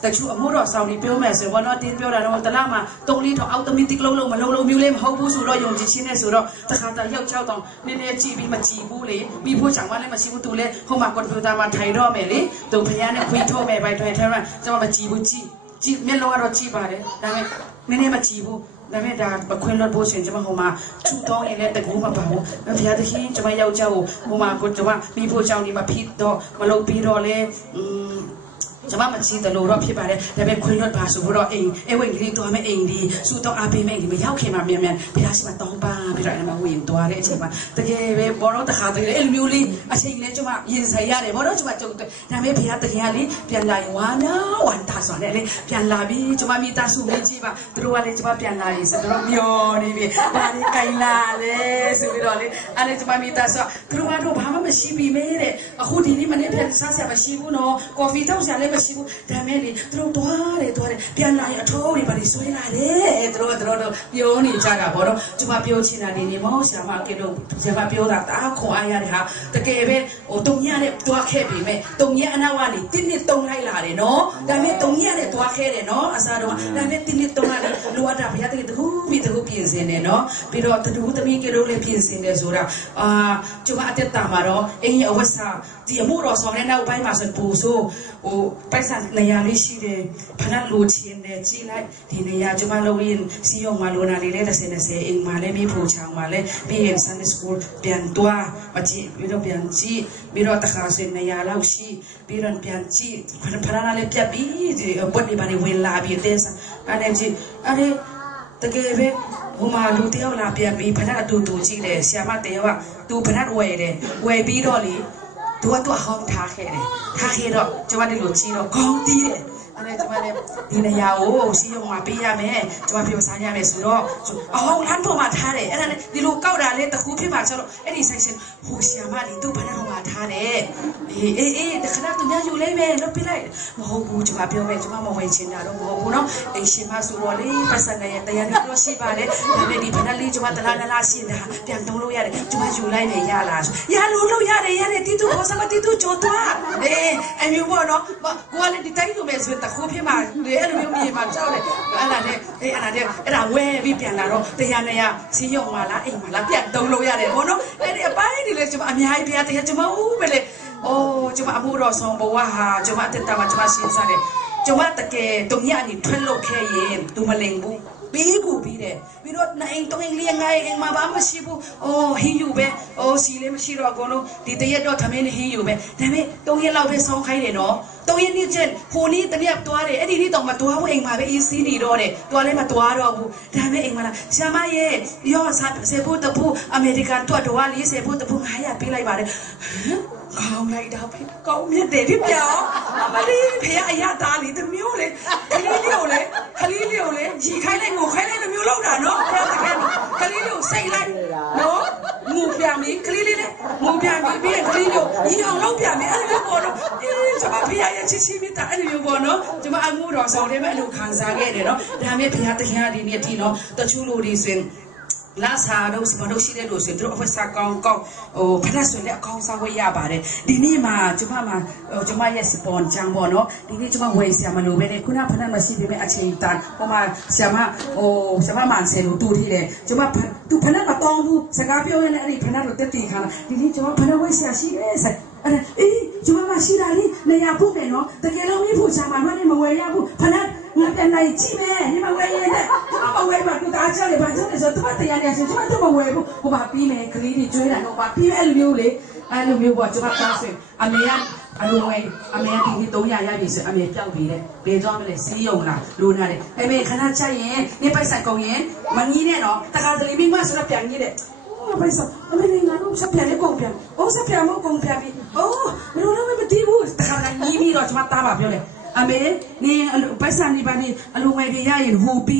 တချို့အမှုတော်ဆောင်ပြီးပြောမယ်ဆိုတော့တင်းပြောတာတော့တလားမှာတုံးလေးတော့အော်တိုမက်တစ်လုံးမလုံးမျိုးလေးမဟုတ်ဘူးဆိုတော့ယုံကြည်ခြင်းနဲ့ဆိုတော့တခါတည်းယောက်ျောက်တော့နည်းနည်းကြည့်ပြီးမကြည့်ဘူးလေမိဖို့ကြောင့်မလည်းမရှိဘူးသူလည်းဟိုမှာကွန်ပျူတာမှာထိုင်တော့မယ်လေသူဖယားနဲ့ခွေးထုတ်မယ်ဘိုက်ထွဲထဲမှာကျွန်မမကြည့်ဘူးကြည့်မျက်လုံးကတော့ကြည့်ပါတယ်ဒါပေမဲ့နည်းနည်းမကြည့်ဘူးဒါပေမဲ့ဒါခွင့်လွှတ်ဖို့ရှင်ကျွန်မဟိုမှာချူတော့ရင်လည်းတကူမပါဘူးဘုရားသခင်ကျွန်မယောက်ျားကိုဟိုမှာကိုကျွန်မမိဖို့ကြောင့်ဒီမှာဖိတော့မလုပ်ပြီးတော့လေကျွန်မမကြည့်တယ်လို့တော့ဖြစ်ပါတယ်ဒါပေမဲ့ခွင့်လွှတ်ပါဆိုတော့အိမ်ဝင်ကလေးတော့မဲ့အိမ်ဒီစူတော့အပေးမဲ့အိမ်ဒီမရောက်ခင်မှာမြန်ဘုရားရှိခိုးတောင်းပါပြီးတော့အဲ့မှာဝင်သွားတဲ့အချိန်မှာတကယ်ပဲဘောတော့တခါတကယ်အဲ့လိုမျိုးလေးအချိန်လေးကျွန်မရင်ဆိုင်ရတယ်ဘောတော့ကျွန်မကြုံတယ်ဒါပေမဲ့ဘုရားတကယ်လေးပြန်လာရင်ဝမ်းသာစွာနဲ့လေပြန်လာပြီးကျွန်မမိသားစုလေးကြည့်ပါသူတို့ကလည်းကျွန်မပြန်လာရင်ဆိုတော့မျောနေပြီဘာလေးကြိုင်လာလဲဆိုပြီးတော့လေအဲ့လေကျွန်မမိသားစုသူတို့ကတော့ဘာမှမရှိပြီမဲတဲ့အခုဒီနေ့မနေ့ပြန်စားစရာမရှိဘူးနော်ကော်ဖီတောက်စရာလည်းမရှိဘူးဒါမဲ့လေသူတို့တွားတယ်ပြန်လာရင်အထိုးတွေပါလေဆွဲလာတယ်သူတို့ပြောနေကြတာပေါ့နော်ကျွန်မပြောချင်တာနေမောဆရာမကလို့ဆရာမပြောတာတအားခွန်အားရတယ်ဟာတကယ်ပဲဟိုတုံညနဲ့တွားခဲ့ပြီမဲ့တုံညအနောက်ကနေတင်းနှစ်တုံလိုက်လာတယ်နော်ဒါမဲ့တုံညနဲ့တွားခဲ့တယ်နော်အစားတော့ဒါမဲ့တင်းနှစ်တုံလာတယ်လိုအပ်တာဘုရားတကယ်တခုပြီးတခုပြင်ဆင်တယ်နော်ပြီးတော့တူသမီးကလေးလည်းပြင်ဆင်တယ်ဆိုတာကျွန်မအသက်တာမှာတော့အင်းရဲ့အဝတ်စားဒီအမှုတော်ဆောင်တဲ့နောက်ပိုင်းမှာဆိုပူဆိုဟိုပိုက်ဆံနေရာလေးရှိတယ်ဖဏလိုချင်တယ်ကြည့်လိုက်ဒီနေရာကျွန်မလုပ်ရင်စီယုံမှာလိုနာလေးတဲ့30အိမ်မှာလည်းမိဖို့ချောင်းမှာလည်းပြီးရင် Sunday School ပြန်သွားမကြည့်ပြီးတော့ပြန်ကြည့်ပြီးတော့တခါစနေရာလောက်ရှိပြီးတော့ပြန်ကြည့်ဖဏနာလည်းပြတ်ပြီးပွက်နေပါနေဝင်လာပြီးတဲ့အဲ့ဒါကြည့်အဲ့တကယ်ပဲဟိုမှာလူတယောက်လာပြန်ပြီးဖဏအတူတူကြည့်တယ်ဆရာမတယောက်ကသူဖဏဝယ်တယ်ဝယ်ပြီးတော့လေသူကဟောင်းထားခဲ့တယ်ထားခဲ့တော့ကျွန်မတို့လိုကြည့်တော့ခေါင်းတီးတယ်အဲ့ဒါကျွန်မလည်းဒီနေရာကိုစီးရုံမှာပေးရမယ်ကျွန်မပြောစားရမယ်ဆိုတော့အဟောင်းလမ်းပေါ်မှာထားတယ်အဲ့ဒါနဲ့ဒီလိုကောက်တာလေတခုဖြစ်မှာဆိုတော့အဲ့ဒီ section ဟိုဆရာမလေးသူ့ဘာလို့မှာထားတယ်အေးတခါတော့ညယူလိုက်မယ်လုပ်ပြလိုက်မဟုတ်ဘူးကျွန်မပြောမယ်ကျွန်မမဝင်ချင်တာတော့မဟုတ်ဘူးနော်အိမ်ရှင်မဆိုတော့လေပတ်စံနဲ့တရားလေးတော့ရှိပါတယ်ဒါနဲ့ဒီဖနလေးကျွန်မတလားရှင်းတာပြန်တုံးလို့ရတယ်ကျွန်မယူလိုက်မယ်ရလားရလို့ရတယ်တီတူဘောစကတီတူချိုသွားအမျိုးပေါ့နော်ကိုကလည်းဒီတိုင်းလိုပဲဆိုတခုဖြစ်မှာလေအဲ့လိုမျိုးမြေမှာကြောက်တယ်အဲ့ဒါဝဲပြီးပြန်လာတော့တရားနဲ့ရစီးရုံမှာလားအိမ်မှာလားပြန်တုံးလို့ရတယ်ဘောနော်အဲ့ဒီအပိုင်းဒီလေကျွန်မအများကြီးဘုရားတရားကျွန်မဦးပဲလေကျွန်မအမှုတော်ဆောင်ဘဝဟာကျွန်မအတ္တမှာကျွန်မရှင်းစားတယ်ကျွန်မတကယ်တုံညအနေထွက်လို့ခဲ့ရင်သူမလိမ်ဘူးပြီးကူပြီးတယ်ပြီးတော့နိုင်တုံးလျငိုင်းအိမ်မှာဘာမှမရှိဘူးဟင်းယူပဲစီလေးမရှိတော့အကုန်လုံးဒီတရက်တော့သမင်းဟင်းယူပဲဒါပေမဲ့3ရက်လောက်ပဲဆောင်းခိုင်းတယ်နော်3ရက်နေ့ချက်ဖိုးနီးတရက်တွားတယ်အဲ့ဒီနေ့တော့မတွားဘူးအိမ်မှာပဲအေးစီးနေတော့တယ်တွားလည်းမတွားတော့ဘူးဒါပေမဲ့အိမ်မှာလားဆရာမရဲ့ရောစေဖို့တပူအမေရိကန်တွားတော့40ဖို့တပူ900ပေးလိုက်ပါတယ်ကောင်းလိုက်တော့ကောင်းမြတ်တယ်ပြပြောင်းအမလေးဖေအရာသားလေးတမျိုးလေခလေးလေးကိုလေရီခိုင်းလိုက်ငိုခိုင်းလိုက်တမျိုးလောက်တာနော်ဘယ်တကယ်ခလေးလေးကိုစိတ်လိုက်နော်ငိုပြမီခလေးလေးလေငိုပြမီပြီးရင်ခလေးလေးကိုရီအောင်လောက်ပြမီအဲ့လိုပေါ့နော်ကျွန်မဖေရဲ့ချစ်ချင်းမိတာအဲ့လိုပေါ့နော်ကျွန်မအမှုတော်ဆောင်တယ်ပဲအဲ့လိုခံစားခဲ့တယ်နော်ဒါမဲ့ဖေတရားဒီနေ့ဒီနော်တချို့လူတွေဆိုရင်လာစားတော့စမလို့ရှိတဲ့လို့ဆိုတော့အဖက်စားကောင်းဟိုဖက်ဆိုလည်းအကောင်းစားဝယ်ရပါတယ်ဒီနေ့မှာကျွန်မရဲ့စပွန်ချန်ပေါ့နော်ဒီနေ့ကျွန်မဝယ်ဆရာမလို့ပဲခုနဖက်မရှိသေးတဲ့အချိန်တန်ဟိုမှာဆရာမမန်ဆယ်လို့တူထီးတယ်ကျွန်မသူဖက်မတောင်းဘူးစကားပြောရတဲ့အဲ့ဒီဖက်လို့တက်တီခါဒီနေ့ကျွန်မဖက်ဝယ်ဆရာရှိတယ်ဆက်အဲ့ကျွန်မမရှိတာလေနေရာဖို့တယ်နော်တကယ်လို့မိဖို့ချာမှာတော့မဝယ်ရဘူးဖက်ငါပြန်လိုက်ကြည့်မယ်ဒီမှာဝယ်ရတဲ့ကျွန်မ ဝဲမှာသူအားချတယ်ဘာချတယ်ဆိုတော့တမတရားနေဆိုကျွန်တော်မဝဲဘူးဟိုမှာပြီးမယ်ကလေးတွေကျွေးတာတော့ပါပြီးအဲ့လိုမျိုးလေအဲ့လိုမျိုးပေါ့ကျွန်တော်တောင်းဆိုအမေကအလိုဝဲအမေကဒီ300ရပြီဆိုအမေပြောက်ပြီးတဲ့ဘယ်သွားမလဲစီးယုံလားလိုနာတယ်အမေခဏချက်ရင်နေပိုက်ဆိုင်ကုန်ရင်မကြီးနဲ့နော်တခါတလေမိမဆိုတော့ပြန်ကြီးတဲ့ပိုက်ဆိုင်အမေငါတို့စပြန်လေးကုန်ပြန်စပြန်မကုန်ပြန်ပြီမလို့လည်းမသိဘူးတခါတလေကြီးပြီးတော့ကျွန်မတားပါပြောတယ်အမေနေပိုက်ဆံဒီပါနေအလိုငယ်တွေရရင်ဟိုပြီး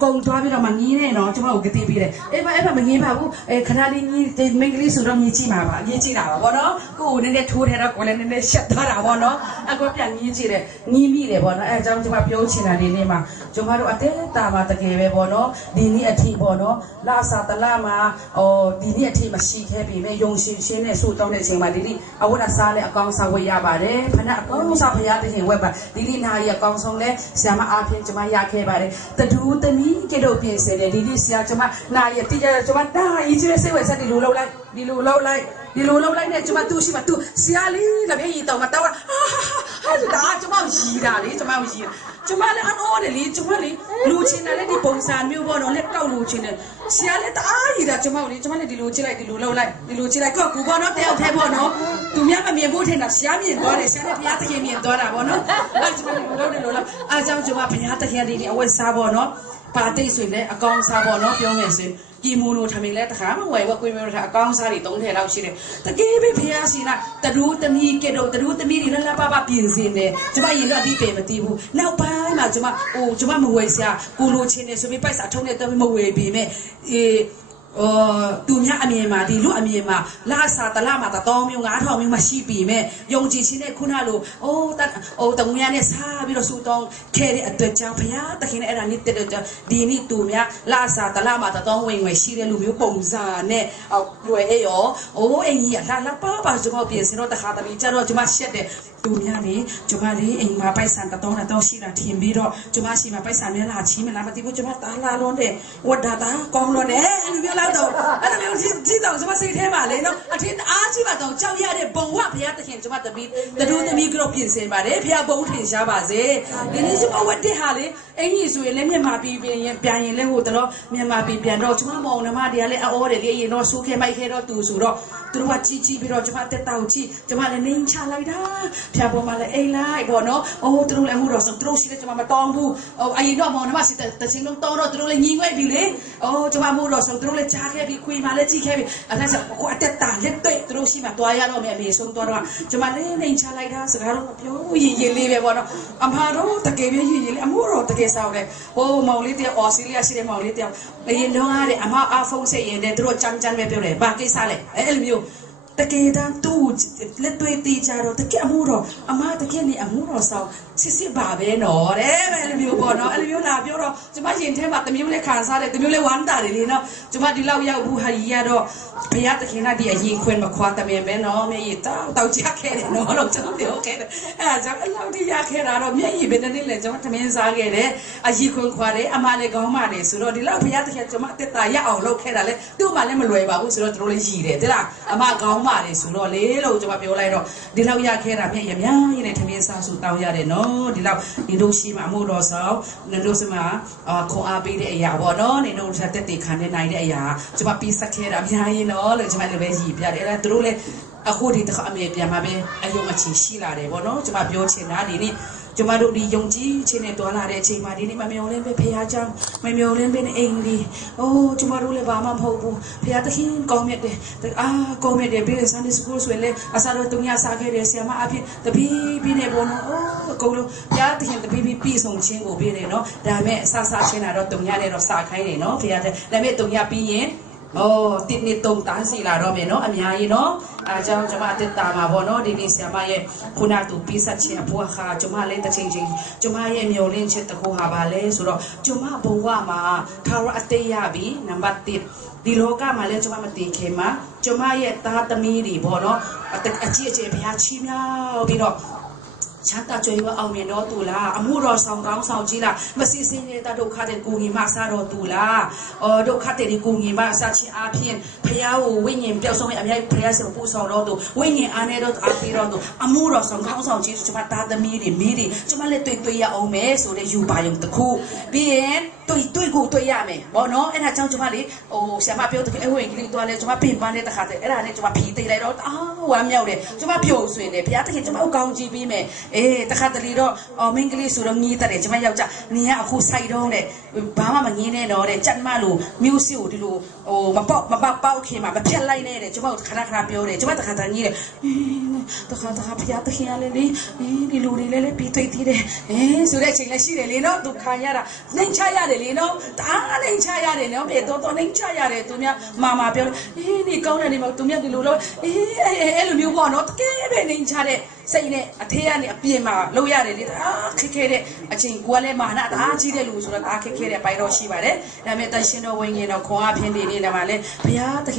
ကုံသွားပြီးတော့မှငင်းနေတော့ကျွန်တော်ကတိပြီးတယ်အဲ့ဘာမငင်းပါဘူးခဏလေးကြီးမိန်းကလေးဆိုတော့ငင်းကြည့်မှာပါငင်းကြည့်တာပါဗောနော်ကိုယ်နည်းနည်းထိုးထဲတော့ကိုယ်လည်းနည်းနည်းရှက်သွားတာဗောနော်အခုပြန်ငင်းကြည့်တယ်ငင်းမိတယ်ဗောနော်အဲအကြောင်းကျွန်မပြောချင်တာဒီနေ့မှာကျွန်မတို့အသေးတာပါတကယ်ပဲဗောနော်ဒီနေ့အထီဗောနော်လာစာတလမှာဒီနေ့အထီမရှိခဲ့ပြီမဲ့ယုံရှင်ရှင်းနဲ့ဆိုတောင်းတဲ့အချိန်မှာဒီနေ့အဝတ်အစားနဲ့အကောင်းစားဝယ်ရပါတယ်ဖဏအကောင်းစားဖရားတဲ့ရင်ဝက်ပါဒီနေ့နာရီအကောင်းဆုံးလဲဆရာမအားဖြင့်ကျွန်မရခဲ့ပါတယ်တဒူးသမီးကတို့ပြင်ဆင်တယ်ဒီနေ့ဆရာကျွန်မနာရီတိကျကျွန်မတားကြီးစိတ်ဝင်စားဒီလိုလောက်လိုက်နဲ့ကျွန်မသူ့ရှိမှသူဆရာလေးလည်းပြေးတော့မတော့ဟာဒါကျွန်မရီတာလေကျွန်မရီကျွန်မလည်းအော်တယ်လေကျွန်မလေလူချင်းတယ်လေဒီပုံစံမျိုးပေါ့နော်လက်ကောက်လူချင်းတယ်ဆရာလည်းတအားရီတာကျွန်မလည်းဒီလိုချစ်လိုက်ဒီလိုလောက်လိုက်ဒီလိုချစ်လိုက်ကူပေါ့နော်တယောက်တည်းပေါ့နော်သူများမမြင်ဘူးထင်တာဆရာမြင်သွားတယ်ဆရာလည်းဘုရားသခင်မြင်သွားတာပေါ့နော်အဲ့ကျွန်မလည်းလောက်တယ်လို့လားအားကြောင့်ကျွန်မဘုရားသခင်ဒီအဝတ်စားပေါ့နော်ပါတိတ်ဆိုရင်လည်းအကောင်စားပေါ့နော်ပြောမယ်ဆိုရင်ကြီးမိုးလို့ထမင်းလဲတခါမဝယ်ဝကွေးမျိုးထားအကောင်စားတွေ3ထည့်လောက်ရှိတယ်တကယ်ပဲဖះစီနာတဒူးသမီးကဲ့တော့တဒူးသမီးတွေလှပပပြင်စင်တယ်ကျမရင်တော့အတိပယ်မသိဘူးနောက်ပိုင်းမှာကျမမဝယ်စရာကိုလိုချင်းနေဆိုပြီးပိုက်စာထုံးနေတော့မဝယ်ပြီမဲ့သူများအမြင်မှာဒီလူအမြင်မှာလာစာတလာမှာတောင်းမျိုး9000မျိုးမရှိပြီမဲ့ယုံကြည်ခြင်းနဲ့ခုနလိုတငွေရနဲ့စားပြီးတော့စူတောင်းခဲ့တဲ့အတွက်ကြောင့်ဘုရားသခင်နဲ့အဲ့ဒါနဲ့တဲ့ဒီနေ့သူများလာစာတလာမှာတောင်းဝင်ရှိတဲ့လူမျိုးပုံစံနဲ့လွယ်ရောအင်ကြီးလာပါကျွန်တော်ပြင်စင်တော့တခါတလေကျတော့ကျွန်မရှက်တယ်သူများလေကျွန်မလေးအိမ်မှာပိုက်ဆံတောင်းရှိတာထင်ပြီးတော့ကျွန်မရှိမှာပိုက်ဆံများလာချီးမလားမသိဘူးကျွန်မတားလာလုံးတဲ့ဝတ်တာကောင်းလို့နဲ့အဲ့လိုမျိုးလောက်တော့အဲ့လိုမျိုးကြည့်တော့ကျွန်မစိတ်ထဲမှာလေနော်အထင်အားကြီးပါတော့ကြောက်ရတဲ့ဘုံဝဘုရားသခင်ကျွန်မတပီးတဒူးသမီးကတော့ပြင်ဆင်ပါတယ်ဘုရားဘုံထင်ရှားပါစေဒီနေ့ကျွန်မဝတ်တဲ့ဟာလေအင်ကြီးဆိုရင်လည်းမြန်မာပြည်ပြန်ရင်လည်းဟိုတော့မြန်မာပြည်ပြန်တော့ကျွန်မမောင်နှမတွေကလည်းအော်တယ်လေရင်တော့ဆိုးခဲမိုက်ခဲတော့သူဆိုတော့သူတို့ကကြီးပြီးတော့ကျွန်မတက်တောက်ကြီးကျွန်မလည်းနေချလိုက်တာဖျားပေါ်မှာလည်းအိမ်လိုက်ပေါ့နော်သူတို့လည်းအခုတော့သူတို့ရှိတယ်ကျွန်မမတောင်းဘူးအရင်တော့မောင်နှမရှိတဲ့ချင်းလုံးတောင်းတော့သူတို့လည်းညီငွေ့ပြီလေကျွန်မမို့တော့သူတို့လည်းကြားခဲ့ပြီခွေမှလည်းကြည့်ခဲ့ပြီအဲ့ဒါဆိုအခုအတက်တာလက်တွေ့သူတို့ရှိမှတွားရတော့မယ်အမေဆုံးတော့ကျွန်မလည်းနေချလိုက်တာစကားတော့မပြောရင်လေးပဲပေါ့နော်အမတော့တကယ်ပဲရင်လေးအမို့တော့တကယ်ဆောက်တယ်မောင်လေးတယောက်အော်စီလီယာရှိတဲ့မောင်လေးတယောက်အရင်တော့အားတဲ့အမအားဖုန်းဆက်ရင်လည်းသူတို့ကြမ်းပဲပြောတယ်ဘာကိစ္စလဲအဲ့လိုမျိုးတကယ်တမ်းသူလက်တွေ့တီးကြတော့တကယ်အမှုတော့အမတကယ်နေအမှုတော့ဆောင်းစစ်ပါပဲနော်တဲ့အဲ့လိုမျိုးပေါ့နော်အဲ့လိုမျိုးလာပြောတော့ကျမရင်ထဲမှာတမျိုးလေးခံစားတယ်တမျိုးလေးဝမ်းတာတယ်လေနော်ကျမဒီလောက်ရောက်ဘူးဟာကြီးရတော့ဘုရားသခင်ကဒီအရင်ခွင်မခွာတမင်ပဲနော်မျက်ရည်တောက်ကြခဲ့တယ်နော်လို့ကျွန်တော်ပြောခဲ့တယ်အဲ့ဒါကြောင့်အဲ့လောက်ထိရခဲ့တာတော့မျက်ရည်ပဲတနေ့လေကျွန်မတမင်စားခဲ့တယ်အရင်ခွင်ခွာတယ်အမလည်းကောင်းမှတယ်ဆိုတော့ဒီလောက်ဘုရားသခင်ကျွန်မအသက်တာရအောင်လုပ်ခဲ့တာလေသူ့မှလည်းမလွယ်ပါဘူးဆိုတော့တို့လည်းရည်တယ်တဲ့လားအမကောင်းမှတယ်ဆိုတော့လေလို့ကျွန်မပြောလိုက်တော့ဒီလောက်ရခဲ့တာမျက်ရည်အများကြီးနဲ့တမင်စားစုတောင်းရတယ်နော်ဒီလောက်နေတို့ရှိမှအမှုတော်ဆောင်နေတို့စမှာခွန်အားပေးတဲ့အရာပေါ့နော်နေတို့တက်တည်ခံနေနိုင်တဲ့အရာကျွန်မပြီးဆက်ခဲ့တာအများကြီးနော်လို့ကျွန်မလည်းပဲရည်ပြတယ်အဲ့ဒါတို့လည်းအခုဒီတစ်ခါအမေပြန်มาပဲအယုံအချီရှိလာတယ်ပေါ့နော်ကျွန်မပြောချင်တာဒီနေ့ကျမတို့ဒီယုံကြည်ခြင်းနဲ့တွာလာတဲ့အချိန်မှာဒီနေ့မမျောလင်းပဲဖခင်ကြောင့်မမျောလင်းပဲအိမ်ဒီကျမတို့လည်းဘာမှမဟုတ်ဘူးဖခင်သခင်ကောင်းမြတ်တယ်ကောင်းမြတ်တယ်ပြီးတော့ Sunday School ဆိုရင်လည်းအစားတော့တုံရစားခဲ့တယ်ဆရာမအဖြစ်တပီးပြီးနေပေါ့နော်အကုန်လုံးဖခင်သခင်တပီးပြီးဆုံးခြင်းကိုပြီးနေနော်ဒါပေမဲ့အစားစားခြင်းတော့တုံရနဲ့တော့စားခိုင်းတယ်နော်ဖခင်ဒါပေမဲ့တုံရပြီးရင်တိနေတုံတန်းစီလာတော့မယ်နော်အများကြီးနော်အားကြောင့်ကျွန်မအသက်တာမှာပေါ့နော်ဒီနေ့ဆရာမရဲ့ခုနတူပြီးဆက်ခြင်းအပေါ်ခါကျွန်မလည်းတစ်ချိန်ချင်းကျွန်မရဲ့မျောလင့်ချက်တခုဟာပါလဲဆိုတော့ကျွန်မဘဝမှာထာဝရအသေးရပြီနံပါတ်1ဒီလောကမှာလည်းကျွန်မမသိခင်မှာကျွန်မရဲ့သားသမီးတွေပေါ့နော်အကြီးအကျယ်ဘုရားချီးမြှောက်ပြီးတော့ Chanta joy wa au me no tula amuro song kaung song ji la masi sin ne ta dokha de ku ngi ma sa ro tula dokha de ku ngi ma sa chi a phien phaya wo win yin pyaw song ai amyai phaya se pu song ro tu win yin a ne ro a pi ro tu amuro song kaung song ji chuma ta da mi di chuma le tui ya au me so de yu ba yong ta khu bien tui ku tui ya me bo no ai na chang chuma li sia ma pyaw ta ai win ki to le chuma pin ban le ta kha de ai ra ne chuma phi tai lai ro wa myau de chuma pyo swin de phaya ta ki chuma au kaung ji bi me ตะคาตะลีတော့မင်္ဂလိဆိုတော့ညီးတဲ့ကျမယောက်ျားနေရအခုဆိုင်တော့တဲ့ဘာမှမငင်းနဲ့တော့တဲ့ကြက်မလို့မျိုးစီကိုဒီလိုမပေါက်ခင်မှာမဖြတ်လိုက်နဲ့တဲ့ကျမခဏပြောတယ်ကျမတခါတည်းညီးတယ်တခါဖျားတခင်ရလေဒီလူတွေလည်းပြီးတွေ့သေးတယ်ဆိုတဲ့အချိန်လည်းရှိတယ်လေနော်သူခံရတာနှိမ်ချရတယ်လေနော်ဒါနှိမ်ချရတယ်နော်ပြေတော့နှိမ်ချရတယ်သူများမာပြောတယ်ဒီကောင်းတယ်နေမှာသူများဒီလိုလို့အဲ့လိုမျိုးပေါ့နော်တကယ်ပဲနှိမ်ချတဲ့စိတ်နဲ့အထေးကနေအပြင်မှာလှုပ်ရတယ်လေခက်ခဲတဲ့အချိန်ကိုကလည်းမာနတအားကြီးတဲ့လူဆိုတော့အားခက်ခဲတဲ့ပိုင်တော့ရှိပါတယ်ဒါပေမဲ့တန်ရှင်တော်ဝိညာဉ်တော်ခွန်အားဖြင့်ဒီနေ့လည်းမှာလဲဘုရားတက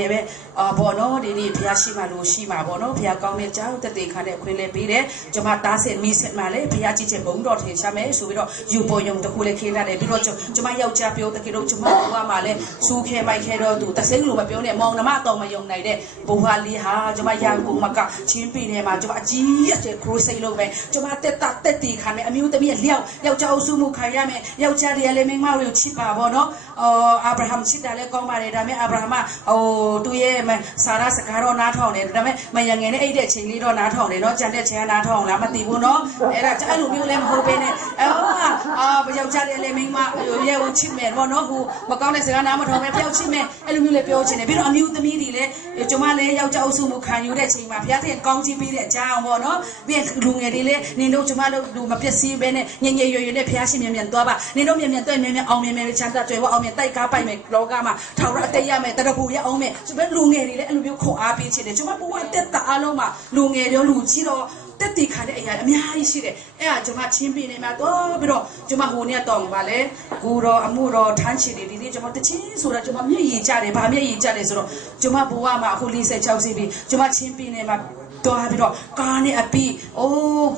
ယ်ပဲဘောနော်ဒီနေ့ဘုရားရှိမှလို့ရှိမှာဘောနော်ဘုရားကောင်းတဲ့ကြောင်းတည်ခါတဲ့ခွင့်လေးပေးတယ်ကျွန်မတားဆက်မိဆက်မှာလဲဘုရားကြည့်ချက်ဘုံတော်ထင်ရှားမယ်ဆိုပြီးတော့ယူပေါ်ယုံတခုလေးခေးလာတယ်ပြီးတော့ကျွန်မယောက်ျားပြောတကယ်လို့ကျွန်မဘဝမှာလဲစူးခဲမိုက်ခဲတော့သူတစိမ့်လို့မပြောနဲ့မောင်နှမတော်မယုံနိုင်တဲ့ဘဝလေးဟာကျွန်မရန်ကုန်မှာကချင်းပြည်နယ်မှာကျွန်မအကြီးအကျယ်ခရိုးစိတ်လို့ပဲကျွန်မတက်တီခံမယ်အမျိုးသမီးလျောက်ယောက်ျားအုပ်စုမှုခံရမယ်ယောက်ျားတွေကလည်းမိန်းမတွေကိုချစ်ပါဘောနော်အာဗြဟံချစ်တယ်လည်းကောင်းပါတယ်ဒါပေမဲ့အာဗြဟံသူ့ရဲ့ဆာရာစကားတော့နားထောင်တယ်ဒါပေမဲ့မယငယ်နဲ့အိတ်တဲ့ချိန်လေးတော့နားထောင်တယ်နော်ကြံတဲ့ချိန်ကနားထောင်လားမသိဘူးနော်အဲ့ဒါအဲ့လိုမျိုးလည်းမဟုတ်ဘဲနဲ့ယောက်ျားတွေလည်းမိန်းမရဲကိုချစ်မယ်ဘောနော်ဟိုမကောင်းတဲ့စကားနားမထောင်ပဲပြောချစ်မယ်အဲ့လိုမျိုးလည်းပြောချင်တယ်ပြီးတော့အမျိုးသမီးတွေလည်းကျွန်မလည်းယောက်ျားအုပ်စုမှုခံယူတဲ့ချိန်မှာဘုရားသခင်ကောင်းချီးပေးတဲ့အကြောင်းဘောနော်ပြီးလူငယ်တွေလည်းနင်တို့ကျွန်မတို့လူမပျက်စီးပဲနဲ့ညင်ရွနဲ့ဘုရားရှင်မြန်သွားပါနင်တို့မြန်တွေ့မြန်အောင်မြန်ချမ်းသာကြွယ်ဝအောင်မြန်တိုက်ကားပိုက်မယ်လောကမှာထောင်ရအတိတ်ရမယ်တရဖူရအောင်မယ်ဆိုပဲလူငယ်တွေလည်းအဲ့လိုမျိုးခွန်အားပေးချင်တယ်ကျွန်မဘဝတက်တာအလုံးမှာလူငယ်တွေလူကြီးတော့တက်တီခါတဲ့အရာအများကြီးရှိတယ်အဲ့ဒါကျွန်မချင်းပြနေမှာတော့ပြီးတော့ကျွန်မဟိုနေ့တော့ပါလေကိုတော့အမှုတော့ထမ်းချင်တယ်ဒီနေ့ကျွန်မတချင်းဆိုတော့ကျွန်မမျက်ရည်ကျတယ်ဗာမျက်ရည်ကျတယ်ဆိုတော့ကျွန်မဘဝမှာအခု46စီပြီကျွန်မချင်းပြနေမှာတော့ပြီးတော့ကားနဲ့အပီ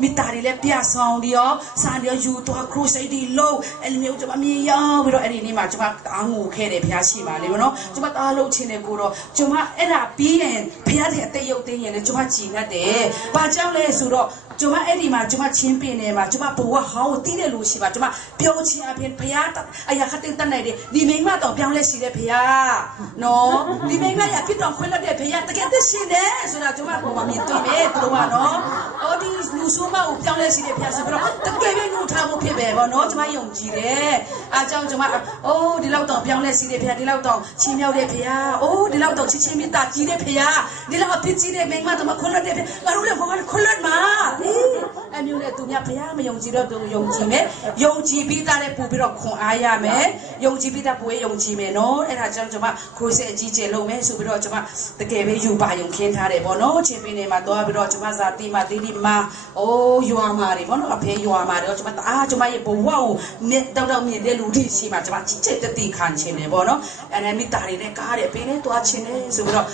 မိသားတွေလည်းပြဆောင်တယ်ရောစားတယ်ယူတော့ခရိုးစိတ်ဒီလုံးအဲ့လိုမျိုးကျွန်မမြင်ရောက်ပြီးတော့အဲ့ဒီနေ့မှာကျွန်မအားငိုခဲ့တယ်ဘုရားရှိပါလေနော်ကျွန်မအားလုံးချင်းတယ်ကိုတော့ကျွန်မအဲ့ဒါပြီးရင်ဘုရားတဲ့အသက်ရုပ်သိရင်လည်းကျွန်မကြည်ငတ်တယ်ဘာကြောင့်လဲဆိုတော့ကျွန်မအဲ့ဒီမှာကျွန်မချင်းပင်နေမှာကျွန်မဘဝဟောင်းကိုတီးတယ်လို့ရှိပါကျွန်မပြောချင်းအပြင်ဘုရားအရာခတ်တဲ့နိုင်တယ်ဒီမိမတော့ပြောင်းလဲရှိတယ်ဘုရားနော်ဒီမိမရပြစ်တော့ခွင့်လက်တဲ့ဘုရားတကယ်သိရှင်တယ်ဆိုတာကျွန်မဘဝမြင်တွေ့မယ်သူတို့ကနော်ဒီလူဆိုးမကိုပြောင်းလဲရှိတယ်ဘုရားဆိုပြီးတော့တကယ်ပဲညှို့ထားဖို့ဖြစ်ပဲဗောနော်ကျွန်မယုံကြည်တယ်အားကြောင့်ကျွန်မဒီလောက်တော့ပြောင်းလဲရှိတယ်ဘုရားဒီလောက်တော့ချင်းမြောက်တဲ့ဘုရားဒီလောက်တော့ချစ်ချင်းမေတ္တာကြီးတဲ့ဘုရားဒီလောက်အဖြစ်ကြီးတဲ့မိမတော့ခွင့်လက်တဲ့ဘုရားငါတို့လည်းဘဝခွင့်လက်မှာအမျိုးနဲ့သူများဘုရားမယုံကြည်တော့သူယုံကြည်မယ်ယုံကြည်ပြီးသားနဲ့ပို့ပြီးတော့ခွန်အားရမယ်ယုံကြည်ပြီးသားပို့ယုံကြည်မယ်နော်အဲ့ဒါကြောင့်ကျွန်မခရိုးစက်အကြီးကျယ်လုပ်မယ်ဆိုပြီးတော့ကျွန်မတကယ်ပဲယူပါယုံခင်းထားတယ်ဗောနော်ချင်းပင်းနေမှာတော့ပြီးတော့ကျွန်မဇာတိမှာတိတိမှာယွာမာတွေဗောနော်အဖေယွာမာတွေကျွန်မရဲ့ဘဝကိုမြတ်တောက်မြင့်တဲ့လူတွေရှိမှာကျွန်မကြီးကျယ်တတိခံခြင်းတယ်ဗောနော်အဲ့ဒါမိသားတွေနဲ့ကားတယ်ပင်းနဲ့တွားခြင်းတယ်ဆိုပြီးတော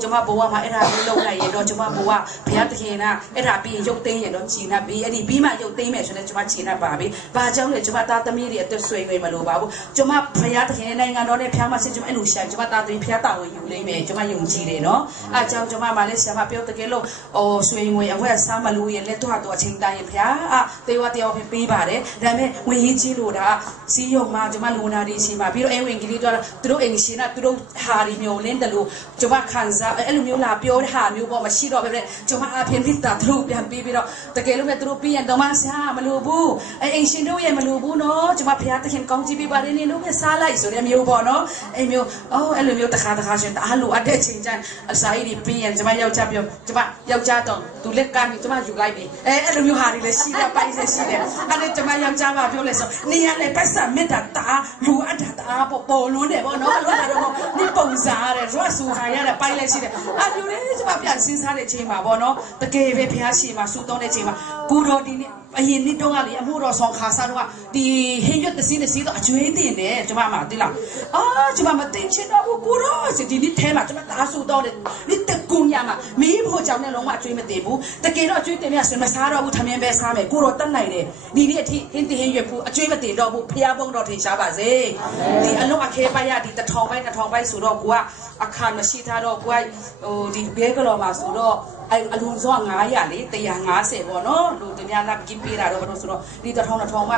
့ကျွန်မဘဝမှာအဲ့ဒါလေးလုပ်လိုက်ရင်တော့ကျွန်မဘဝဘုရားသခင်ကအဲ့ဒါပြီးရုပ်သိမ်းရင်တော့ကြည်နပ်ပြီးအဲ့ဒီပြီးမှရုပ်သိမ်းမယ်ဆိုရင်ကျွန်မကြည်နပ်ပါပြီဘာကြောင့်လဲကျွန်မသားသမီးတွေအသက်ဆွေငွေမလိုပါဘူးကျွန်မဘုရားသခင်နိုင်ငံတော်နဲ့ဖျားမစစ်ကျွန်မအဲ့လိုရှာကျွန်မသားသမီးဖျားတာကိုယူလိမ့်မယ်ကျွန်မယုံကြည်တယ်နော်အားကြောင့်ကျွန်မမှလည်းဆရာမပြောတကယ်လို့ဆွေငွေအဝက်စားမလို့ရင်လက်တော့အချိန်တိုင်းဖျားတေဝတယောက်ပေးပါတယ်ဒါပေမဲ့ဝင်ရေးကြီးလို့ဒါစီးရုံမှာကျွန်မလူနာတွေရှိမှာပြီးတော့ဝင်ကြီးတော့သူတို့အိမ်ရှင်ကသူတို့ဟာဒီမျိုးလင်းတယ်လို့ကျွန်မခံစားအဲ့လိုမျိုးလာပြောတဲ့ဟာမျိုးပေါ့မရှိတော့ပဲကျွန်မအပြင်မိသားသူတို့ပြန်ပြီးတော့တကယ်လို့ပဲသူတို့ပြီးရင်တော့မဆာမလို့ဘူးအိမ်ရှင်တို့ရဲ့မလို့ဘူးနော်ကျွန်မဘုရားသခင်ကောင်းချီးပေးပါတယ်နင်တို့ပဲစားလိုက်ဆိုတဲ့မျိုးပေါ့နော်အဲ့မျိုးအဲ့လိုမျိုးတခါရှင်တအားလိုအပ်တဲ့ချိန်တိုင်းအစာရည်ပြီးရင်ကျွန်မယောက်ျားပြောကျွန်မယောက်ျားတော့သူလက်ကပြီးကျွန်မယူလိုက်ပြီအဲ့လိုမျိုးဟာတွေလည်းရှိတယ်ပိုက်ဆက်ရှိတယ်အဲ့ဒါကျွန်မယောက်ျားကပြောလဲဆိုနေရလေပတ်စမေတ္တာတာလူအပ်တာတာပေါ်လွန်းတယ်ပေါ့နော်လို့တာတော့နေပုံစားရတယ်ရွှတ်ဆူခါရတဲ့ပိုက်လက်ရှိတယ်အဲ့လိုလေကျွန်မပြန်စဉ်းစားတဲ့ချိန်မှာပေါ့နော်တကယ်ပဲဘုရားရှိမှာဆူတောင်းတဲ့ချိန်မှာကိုတော်ဒီနေ့ အရင်နှစ်တုန်းကလေအမှုတော်ဆောင်ခါစားတော့ဒီဟင်းရွက်တစည်းတော့အကျွေးတင်တယ်ကျမမသိလားကျမမသိချင်တော့ဘူးကိုရောဒီနေ့ထဲမှာကျမတားဆူတော့တယ်ဒီတကူညမှာမင်းဖို့ကြောင့်လည်းလုံးဝအကျွေးမတင်ဘူးတကယ်တော့အကျွေးတင်ရဆိုမစားတော့ဘူးထမင်းပဲစားမယ်ကိုရောတတ်နိုင်တယ်ဒီနေ့အထိဟင်းတင်ဟင်းရွက်ဘူးအကျွေးမတင်တော့ဘူးဖျားပုံတော့ထင်ရှားပါစေဒီအလုံးအခဲပိုက်ရဒီတစ်ထောင်ပိုက်ဆိုတော့ကိုကအခါမရှိထားတော့ကိုကဒီဘဲကလောမှာဆိုတော့အလူစော900လေ150ပေါ့နော်လူတများလာကြည့်ပေးတာတော့ဘာလို့ဆိုတော့ဒီတစ်ထောင်မှ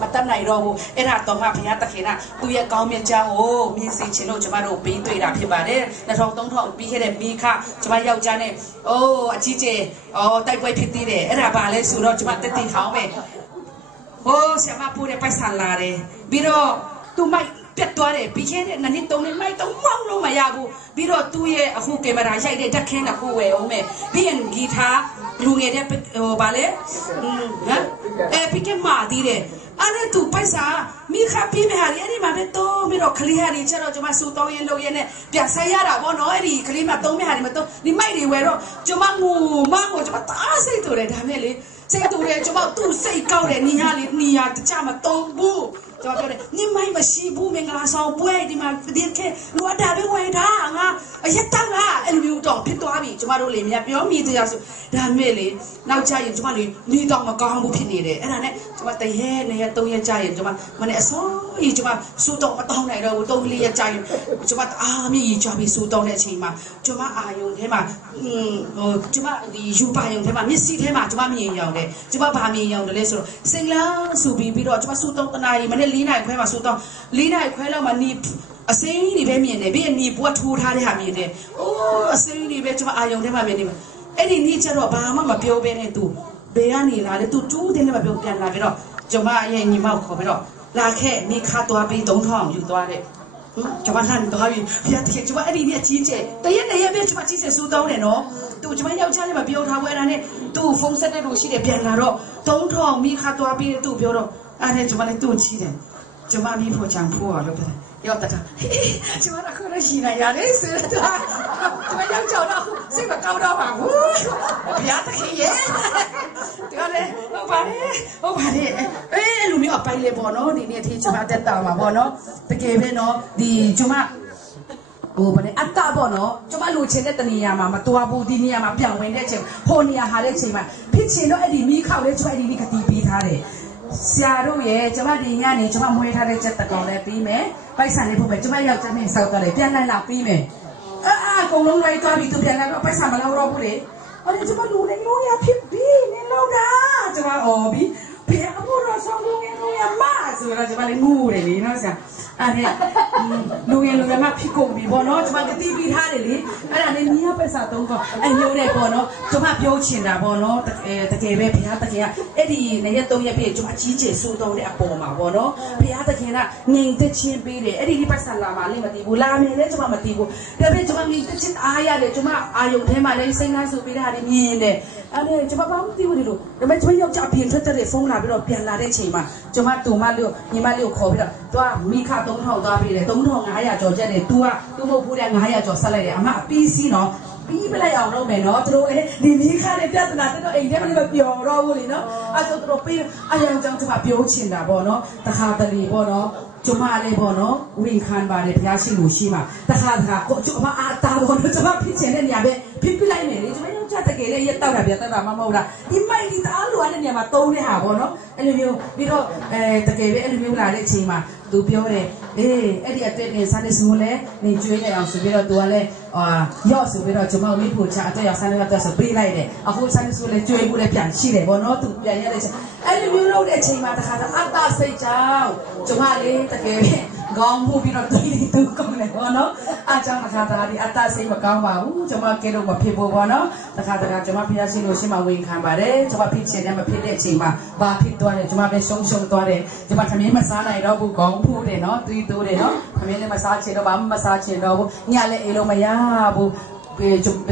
မတတ်နိုင်တော့ဘူးအဲ့ဒါတော့မှဘုရားသခင်ကသူ့ရဲ့ကောင်းမြတ်ကြောင်းကိုမြင်စီခြင်းလို့ကျမတို့ပေးတွေ့တာဖြစ်ပါတယ်2000ပြီးခဲ့တဲ့မိခကျမယောက်ျားနဲ့အကြီးကျယ်တိုက်ပွဲဖြစ်သေးတယ်အဲ့ဒါပါလဲဆိုတော့ကျမတက်တင်ဟောင်းပဲဆရာမပူတဲ့ပိုက်ဆံလာတယ်ပြီးတော့သူမိုက်ပြတ်သွားတယ်ပြီးခဲ့တဲ့နှစ်3နှစ်မိုက်တော့မောင်းလို့မရဘူးပြီးတော့သူ့ရဲ့အခုကင်မရာရိုက်တဲ့ဓာတ်ခင်းတစ်ခုဝယ်အောင်မယ်ပြီးရင်ဂီတာလူငယ်တဲ့ဗာလဲပြီးကမာသေးတယ်အဲ့ဒါသူပိုက်စာမိခပြီးမဲ့ဟာဒီအဲ့ဒီမှာပဲတော့ပြီးတော့ခလေးဟာဒီချက်တော့ကျွန်မစူတောင်းရင်လုပ်ရနဲ့ပြန်ဆိုင်ရတာပေါ့နော်အဲ့ဒီခလေးမှာသုံးမဲ့ဟာဒီမှာတော့ဒီမိုက်တွေဝယ်တော့ကျွန်မငိုကျွန်မတားစိတ်တူတယ်ဒါမဲ့လေစိတ်တူတယ်ကျွန်မသူ့စိတ်ကောက်တယ်နီဟာလေးနီဟာတကြမတုံးဘူးကျွန်မပြောတယ်နိမိုင်းမရှိဘူးမင်္ဂလာဆောင်ပွဲဒီမှာဒီခဲလူအတားပဲဝယ်တာငါအရက်တောင်းတာအဲ့လိုမျိုးတော့ဖြစ်သွားပြီကျွန်မတို့လေမြတ်ပြောမိတရားဆိုဒါမဲ့လေနောက်ကျရင်ကျွန်မလေနေတော့မကောင်းဘူးဖြစ်နေတယ်အဲ့ဒါနဲ့ကျွန်မတရဲ2ရက်3ရက်ကြာရင်ကျွန်မမနေ့အစောကြီးကျွန်မစူတော့မတောင်းနိုင်တော့ဘူး3 4ရက်ကြာရင်ကျွန်မအားမြည်ကြပြီစူတော့တဲ့အချိန်မှာကျွန်မအာယုံထဲမှာကျွန်မဒီယူပါယုံထဲမှာမျက်စိထဲမှာကျွန်မမြင်ရောင်တယ်ကျွန်မဘာမြင်ရောင်တယ်လဲဆိုတော့စိတ်လားစူပြီးတော့ကျွန်မစူတော့တနာရီမနေ့4 နာရီခွဲမှာစူတော့4 နာရီခွဲလောက်မှာနီးအစိမ်းတွေပဲမြင်တယ်ပြီးရင်နီးပွားထိုးထားတဲ့ဟာမြင်တယ်အစိမ်းတွေပဲကျွန်မအာယုံထဲမှာမြင်နေမှာအဲ့ဒီနီးကျတော့ဘာမှမပြောဘဲနဲ့သူဘေးကနေလာတယ်သူတူးတယ်လည်းမပြောပြန်လာပြီးတော့ကျွန်မရဲ့ညီမကိုခေါ်ပြီးတော့လာခဲ့မိခါသွားပြီး3000ယူသွားတယ်ကျွန်မလန့်သွားပြီဖျက်တယ်ကျွန်မအဲ့ဒီနေ့အချင်းကျဲတရက်ပဲကျွန်မကြီးစဆူတောင်းတယ်နော်သူကျွန်မယောက်ျားလေးမပြောထားဘူးအဲ့ဒါနဲ့သူ့ဖုန်းဆက်တဲ့လူရှိတယ်ပြန်လာတော့3000မိခါသွားပြီးသူ့ပြောတော့အဲ့ဒါကျွန်မလည်းသူ့ချီးတယ်ကျွန်မမိဖို့ချံဖို့ရလို့ပြောရောက်တာကျွန်မကလည်းရှိနေရတယ်ဆိုတော့ကျွန်မယောက်ျားတော့စိတ်မကောင်းတော့ပါဘူးဘုရားသခင်ရဲ့တော်လေဟုတ်ပါတယ်လူမျိုးအပိုင်လေပေါ့နော်ဒီနေ့ထိကျွန်မတက်တာမှာပေါ့နော်တကယ်ပဲနော်ဒီကျွန်မဘာလဲအတ္တပေါ့နော်ကျွန်မလူချင်းတဲ့တနေရာမှာမတော်ဘူးဒီနေရာမှာပြောင်းဝင်တဲ့အချိန်ဟိုနေရာဟာတဲ့အချိန်မှာဖြစ်ချင်တော့အဲ့ဒီမိခောက်လေးကျွန်မအဲ့ဒီနေ့ကတိပေးထားတယ်ဆရာတို့ရဲ့ကျွန်မဒီညနေကျွန်မမွေးထားတဲ့ချက်တကောင်လည်းပြီးမယ်ပိုက်ဆံလေးဖို့ပဲကျွန်မယောက်ျားမင်းဆောက်တော့လေပြန်လိုက်လာပြီးမယ်အကုန်လုံးလိုက်သွားပြီးသူပြန်လာတော့ပိုက်ဆံမလောက်တော့ဘူးလေအဲ့ဒါကျွန်မလူလေးလုံးရဖြစ်ပြီးနေလို့တာကျွန်မပြီးဘယ်အဖို့တော့ဆောင်းလုံးရမဆိုတော့ကျွန်မလည်းငူတယ်လေနော်ဆရာအဲ့ဒါလူရမဖြစ်ကုန်ပြီပေါ့နော်ကျွန်မတီးပြီးထားတယ်လေအဲ့ဒါလည်းညီရပိုက်ဆံ3ကောင်အဲ့မျိုးတဲ့ပေါ့နော်ကျွန်မပြောချင်တာပေါ့နော်တကယ်ပဲဘုရားသခင်ကအဲ့ဒီ2ရက်3ရက်ပြည့်ကျွန်မကြီးကျယ်စိုးတောင်းတဲ့အပေါ်မှာပေါ့နော်ဘုရားသခင်ကငြိမ်သက်ခြင်းပေးတယ်အဲ့ဒီပိုက်ဆံလာမှလည်းမသိဘူးလာမယ်လည်းကျွန်မမသိဘူးဒါပေမဲ့ကျွန်မငြိမ်သက်ခြင်းအားရတယ်ကျွန်မအာယုံထဲမှာလည်းစိတ်နှဆိုပေးတာလည်းမြင်တယ်အဲ့ဒါကျွန်မဘာမှမသိဘူးလို့ဒါပေမဲ့ကျွန်မယောက်ျားပြင်ထွက်တဲ့ဖုန်းလာပြီးတော့ပြန်လာတဲ့ချိန်မှာကျွန်မတူမလို့ညီမလေးကိုခေါ်ပြီးတော့သူကမိခ3000သွားပြီးတယ်3500ကျော်ကျက်တယ်သူမဟုတ်ဘူးတဲ့900ကျော်ဆက်လိုက်တယ်အမပြီးစီးနော်ပြီးပလိုက်အောင်လုပ်မယ်နော်သူတို့လည်းဒီမိခနဲ့ပြဿနာတက်တော့အိမ်ထဲမှာလည်းမပျော်တော့ဘူးလေနော်အဲ့တော့သူတို့ပြီးအယောင်ကြောင့်ကျွန်မပြောချင်တာပေါ့နော်တခါတလေပေါ့နော်ကျွန်မလည်းပေါ့နော်ဝင်ခံပါတယ်ဘုရားရှိခိုးရှိမှာတခါကိုကျွန်မအားတာပေါ့နော်ကျွန်မဖြစ်ချင်တဲ့နေရာပဲဖြစ်ပြလိုက်မယ်လေကျွန်မယောက်ျားတကယ်လည်းရက်တောက်တာပြတောက်တာမဟုတ်လားဒီမိုက်ဒီတအားလိုရတဲ့နေရာမှာတုံးတဲ့ဟာပေါ့နော်အဲ့လိုမျိုးပြီးတော့တကယ်ပဲအဲ့လိုမျိုးလာတဲ့အချိန်မှာသူပြောတယ်အဲ့ဒီအတွက်နေစားနေစမိုးလဲနေကျွေးနေအောင်ဆိုပြီးတော့သူကလည်းရော့ဆိုပြီးတော့ကျွန်မမိဖို့ချအတွက်ရောက်စားနေတော့ဆိုပေးလိုက်တယ်အခုစားနေဆိုလဲကျွေးဖို့လည်းပြန်ရှိတယ်ပေါ့နော်သူပြန်ရတဲ့အချိန်အဲ့လိုမျိုးလုပ်တဲ့အချိန်မှာတခါတော့အတ္တစိတ်ကြောင့်ကျွန်မလေးတကယ်ပဲကောင်းမှုပြီးတော့တီးတူကောင်းတယ်ပေါ့နော်အားကြောင့်တခါတည်းအတ္တစိတ်မကောင်းပါဘူးကျွန်မကဲလို့မဖြစ်ဘူးပေါ့နော်တခါကျွန်မဖျားရှိလို့ရှိမှဝင်ခံပါတယ်ကျွန်မဖြစ်ချင်တယ်မဖြစ်တဲ့အချိန်မှာဘာဖြစ်သွားတယ်ကျွန်မပဲရှုံသွားတယ်ကျွန်မသမီးမစားနိုင်တော့ဘူးကောင်းမှုတယ်နော်တီးတူတယ်နော်သမီးလည်းမစားချင်တော့ဘာမှမစားချင်တော့ဘူးညလည်းအိမ်လုံးမရဘူးဘ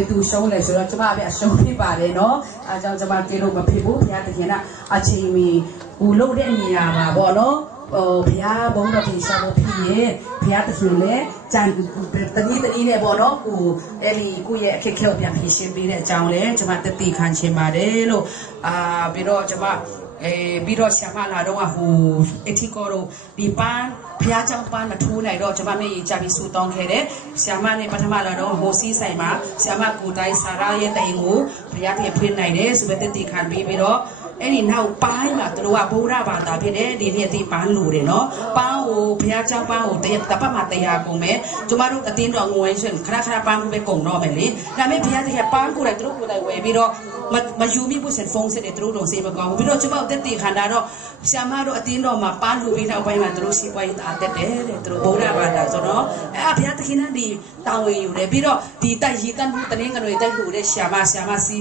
ယ်သူရှုံးလဲဆိုတော့ကျွန်မပဲအရှုံးဖြစ်ပါတယ်နော်အားကြောင့်ကျွန်မကဲလို့မဖြစ်ဘူးဘုရားသခင်ကအချိန်မီဦးလို့တဲ့နေရာမှာပေါ့နော်ဘုရားဘုန်းတော်ကြီးရှာလို့ဖြစ်ရဲ့ဘုရားတခင်လည်းကြံတနည်းနဲ့ပေါ့နော်အဲ့ဒီကိုရဲ့အခက်အခဲကိုပြန်ဖြေရှင်းပေးတဲ့အကြောင်းလဲကျွန်မတတိခံချင်ပါတယ်လို့ပြီးတော့ကျွန်မ ပြီးတော့ဆရာမလာတော့ဟိုအထီကောတို့ဒီပန်းဖျားเจ้าပန်းမထိုးနိုင်တော့ကျွန်မမေကြီးကြပြီးဆူတောင်းခဲ့တယ်ဆရာမနဲ့ပထမလာတော့ဟိုစီးဆိုင်မှာဆရာမကိုတိုင်းစာရရဲ့တိုင်ကိုဖျားပြေဖွင့်နိုင်တယ်ဆိုပဲတက်တီခံပြီးတော့အဲ့ဒီနောက်ပိုင်းမှာတို့ကဘုရားဘာသာဖြစ်တယ်ဒီနေ့အတိပန်းလို့တယ်နော်ပန်းကိုဘုရားเจ้าပန်းကိုတပတ်မှာတရားကုန်မယ်ကျမတို့အတင်းတော်ငွေဆွခဏခဏပန်းပဲကုန်တော့မယ်လေဒါပေမဲ့ဘုရားတကယ်ပန်းကိုလည်းတို့ကိုယ်တိုင်ဝယ်ပြီးတော့မယူမိဘူးဆက်ဖုန်းဆက်တယ်တို့တော့စေမကောင်းဘူးပြီးတော့ကျမတို့တက်တီခံတာတော့ဆရာမတို့အတင်းတော်မှာပန်းလူပြီးနောက်ပိုင်းမှာတို့စီပွားရေးအားတက်တယ်တဲ့တို့ဘုရားဘာသာဆိုတော့ဘုရားတခင်နဲ့ဒီတောင်းဝင်ယူတယ်ပြီးတော့ဒီတိုက်ရီတန်ဘူးတရင်ကတွေတိုက်လို့တဲ့ဆရာမစီ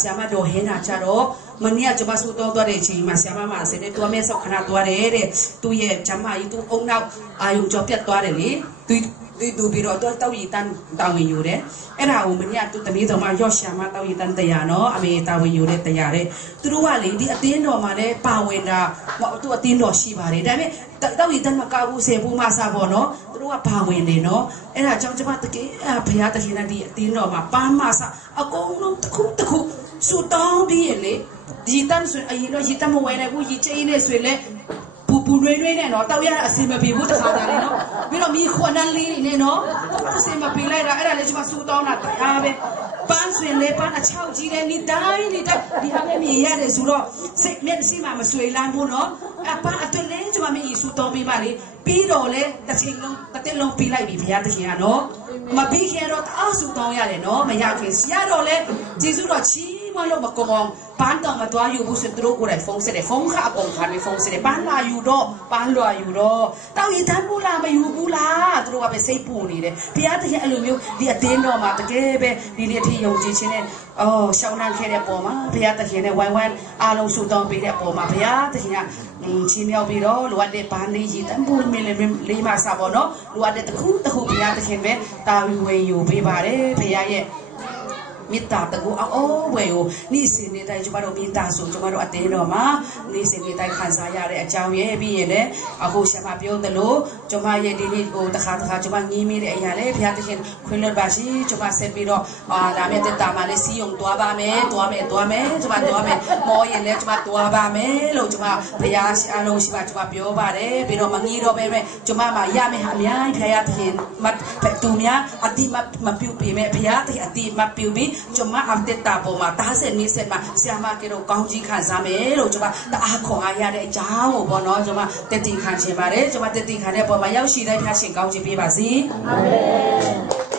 ဆရာမတော်ဟင်းနာကြတော့မနေ့ကကျမဆူတောင်းသွားတဲ့အချိန်မှာဆရာမမဆင်းနေတွားမဲဆောက်ခဏတွားတယ်တဲ့သူ့ရဲ့ဂျမကြီးသူ့အုံနောက်အာယုံကြောပြတ်သွားတယ်လေသူပြီးတော့တောက်ရီတန်တောင်းဝင်ယူတယ်အဲ့ဒါကိုမနေ့ကသူ့တမီးတော်မရော့ဆရာမတောက်ရီတန်တရားနော်အမေတောင်းဝင်ယူတဲ့တရားတဲ့သူတို့ကလေဒီအတင်းတော်မှာလည်းပါဝင်တာသူ့အတင်းတော်ရှိပါတယ်ဒါပေမဲ့တောက်ရီတန်မကောက်ဘူးစေဘူးမစားပေါ့နော်သူတို့ကပါဝင်နေနော်အဲ့ဒါကြောင့်ကျမတကယ်ဘုရားတခင်နဲ့ဒီအတင်းတော်မှာပန်းမစားအကုန်လုံးတစ်ခုဆူတောင်းပြီးရလေဒီတန်းဆိုအရင်တော့ရတမဝဲနေဘူးရချိနေဆိုလေပူရွေးနဲ့နော်တောက်ရအစင်မပြေဘူးတခါတည်းနော်ပြီးတော့မိခွန်းတန်းလေးနေနော်အစင်မပြေလိုက်တာအဲ့ဒါလည်းကျမဆူတောင်းတာတရားပဲပန်းဆွေလေပန်းအချောက်ကြီးတယ်ဒီတိုင်းဒီဟာပဲမြင်ရတယ်ဆိုတော့စိတ်မျက်စိမှာမဆွေလန်းဘူးနော်အပန်းအတွက်လည်းကျမမီဆူတောင်းပေးပါလေပြီးတော့လေတစ်ချိန်လုံးတစ်တက်လုံးပြီးလိုက်ပြီဘုရားသခင်ကနော်မပြီးခင်တော့အားဆူတောင်းရတယ်နော်မရခင်ဆရာတော့လေဂျေစုတော့ချီးမလို့မကုံအောင်ပန်းတော်မတော်ယူဘူးဆိုတို့ကိုယ်တိုင်ဖုန်းဆက်တယ်ဖုန်းခအကုန်ခါနေဖုန်းဆက်တယ်ပန်းလာယူတော့တောက်ရတန်းဘူးလားမယူဘူးလားတို့ကပဲစိတ်ပူနေတယ်ဘုရားသခင်အဲ့လိုမျိုးဒီအတင်းတော်မှာတကယ်ပဲဒီနေ့အထိယုံကြည်ခြင်းနဲ့ရှောင်းနှံခဲ့တဲ့ပုံမှာဘုရားသခင်နဲ့ဝိုင်းဝန်းအားလုံးဆူတောင်းပေးတဲ့ပုံမှာဘုရားသခင်ကချင်းမြောက်ပြီးတော့လိုအပ်တဲ့ဘာနေရည်တန်ဖို့မင်းလေးမစားပေါ့နော်လိုအပ်တဲ့တခုဘုရားသခင်ပဲတာဝန်ဝေယူပေးပါတယ်ဘုရားရဲ့မေတ္တာတကူအောဝေကိုနေ့စဉ်နေ့တိုင်းကျမတို့မေတ္တာဆိုကျမတို့အတင်းတော်မှာနေ့စဉ်နေ့တိုင်းခံစားရတဲ့အကြောင်းရဲ့ပြီးရင်လည်းအခုဆရာမပြောသလိုကျမရဲ့ဒီနေ့ကိုတခါကျမငြင်းမိတဲ့အရာလေးဘုရားသခင်ခွင့်လွှတ်ပါရှိကျမဆက်ပြီးတော့လာမယ့်တက်တာမှာလည်းစီယုံတွားပါမယ်ကျမတွားမယ်မောရင်လည်းကျမတွားပါမယ်လို့ကျမဘုရားရှိအလုံးရှိပါကျမပြောပါတယ်ပြီးတော့မငြင်းတော့ပဲကျမမှာရမယ့်ဟာအများကြီးဘုရားသခင်သူများအတိမပြုတ်ပေမဲ့ဘုရားသခင်အတိမပြုတ်ပြီးကျမအတက်တာပေါ်မှာတားဆက်နေဆက်မှာဆရာမကတော့ကောင်းကြီးခံစားမယ်လို့ကျမတအားခွန်အားရတဲ့အကြောင်းကိုပေါ့နော်ကျမတက်တီခံခြင်းပါတယ်ကျမတက်တီခံတဲ့ပေါ်မှာရောက်ရှိတဲ့ဖျားရှင်ကောင်းကြီးပေးပါစေအာမင်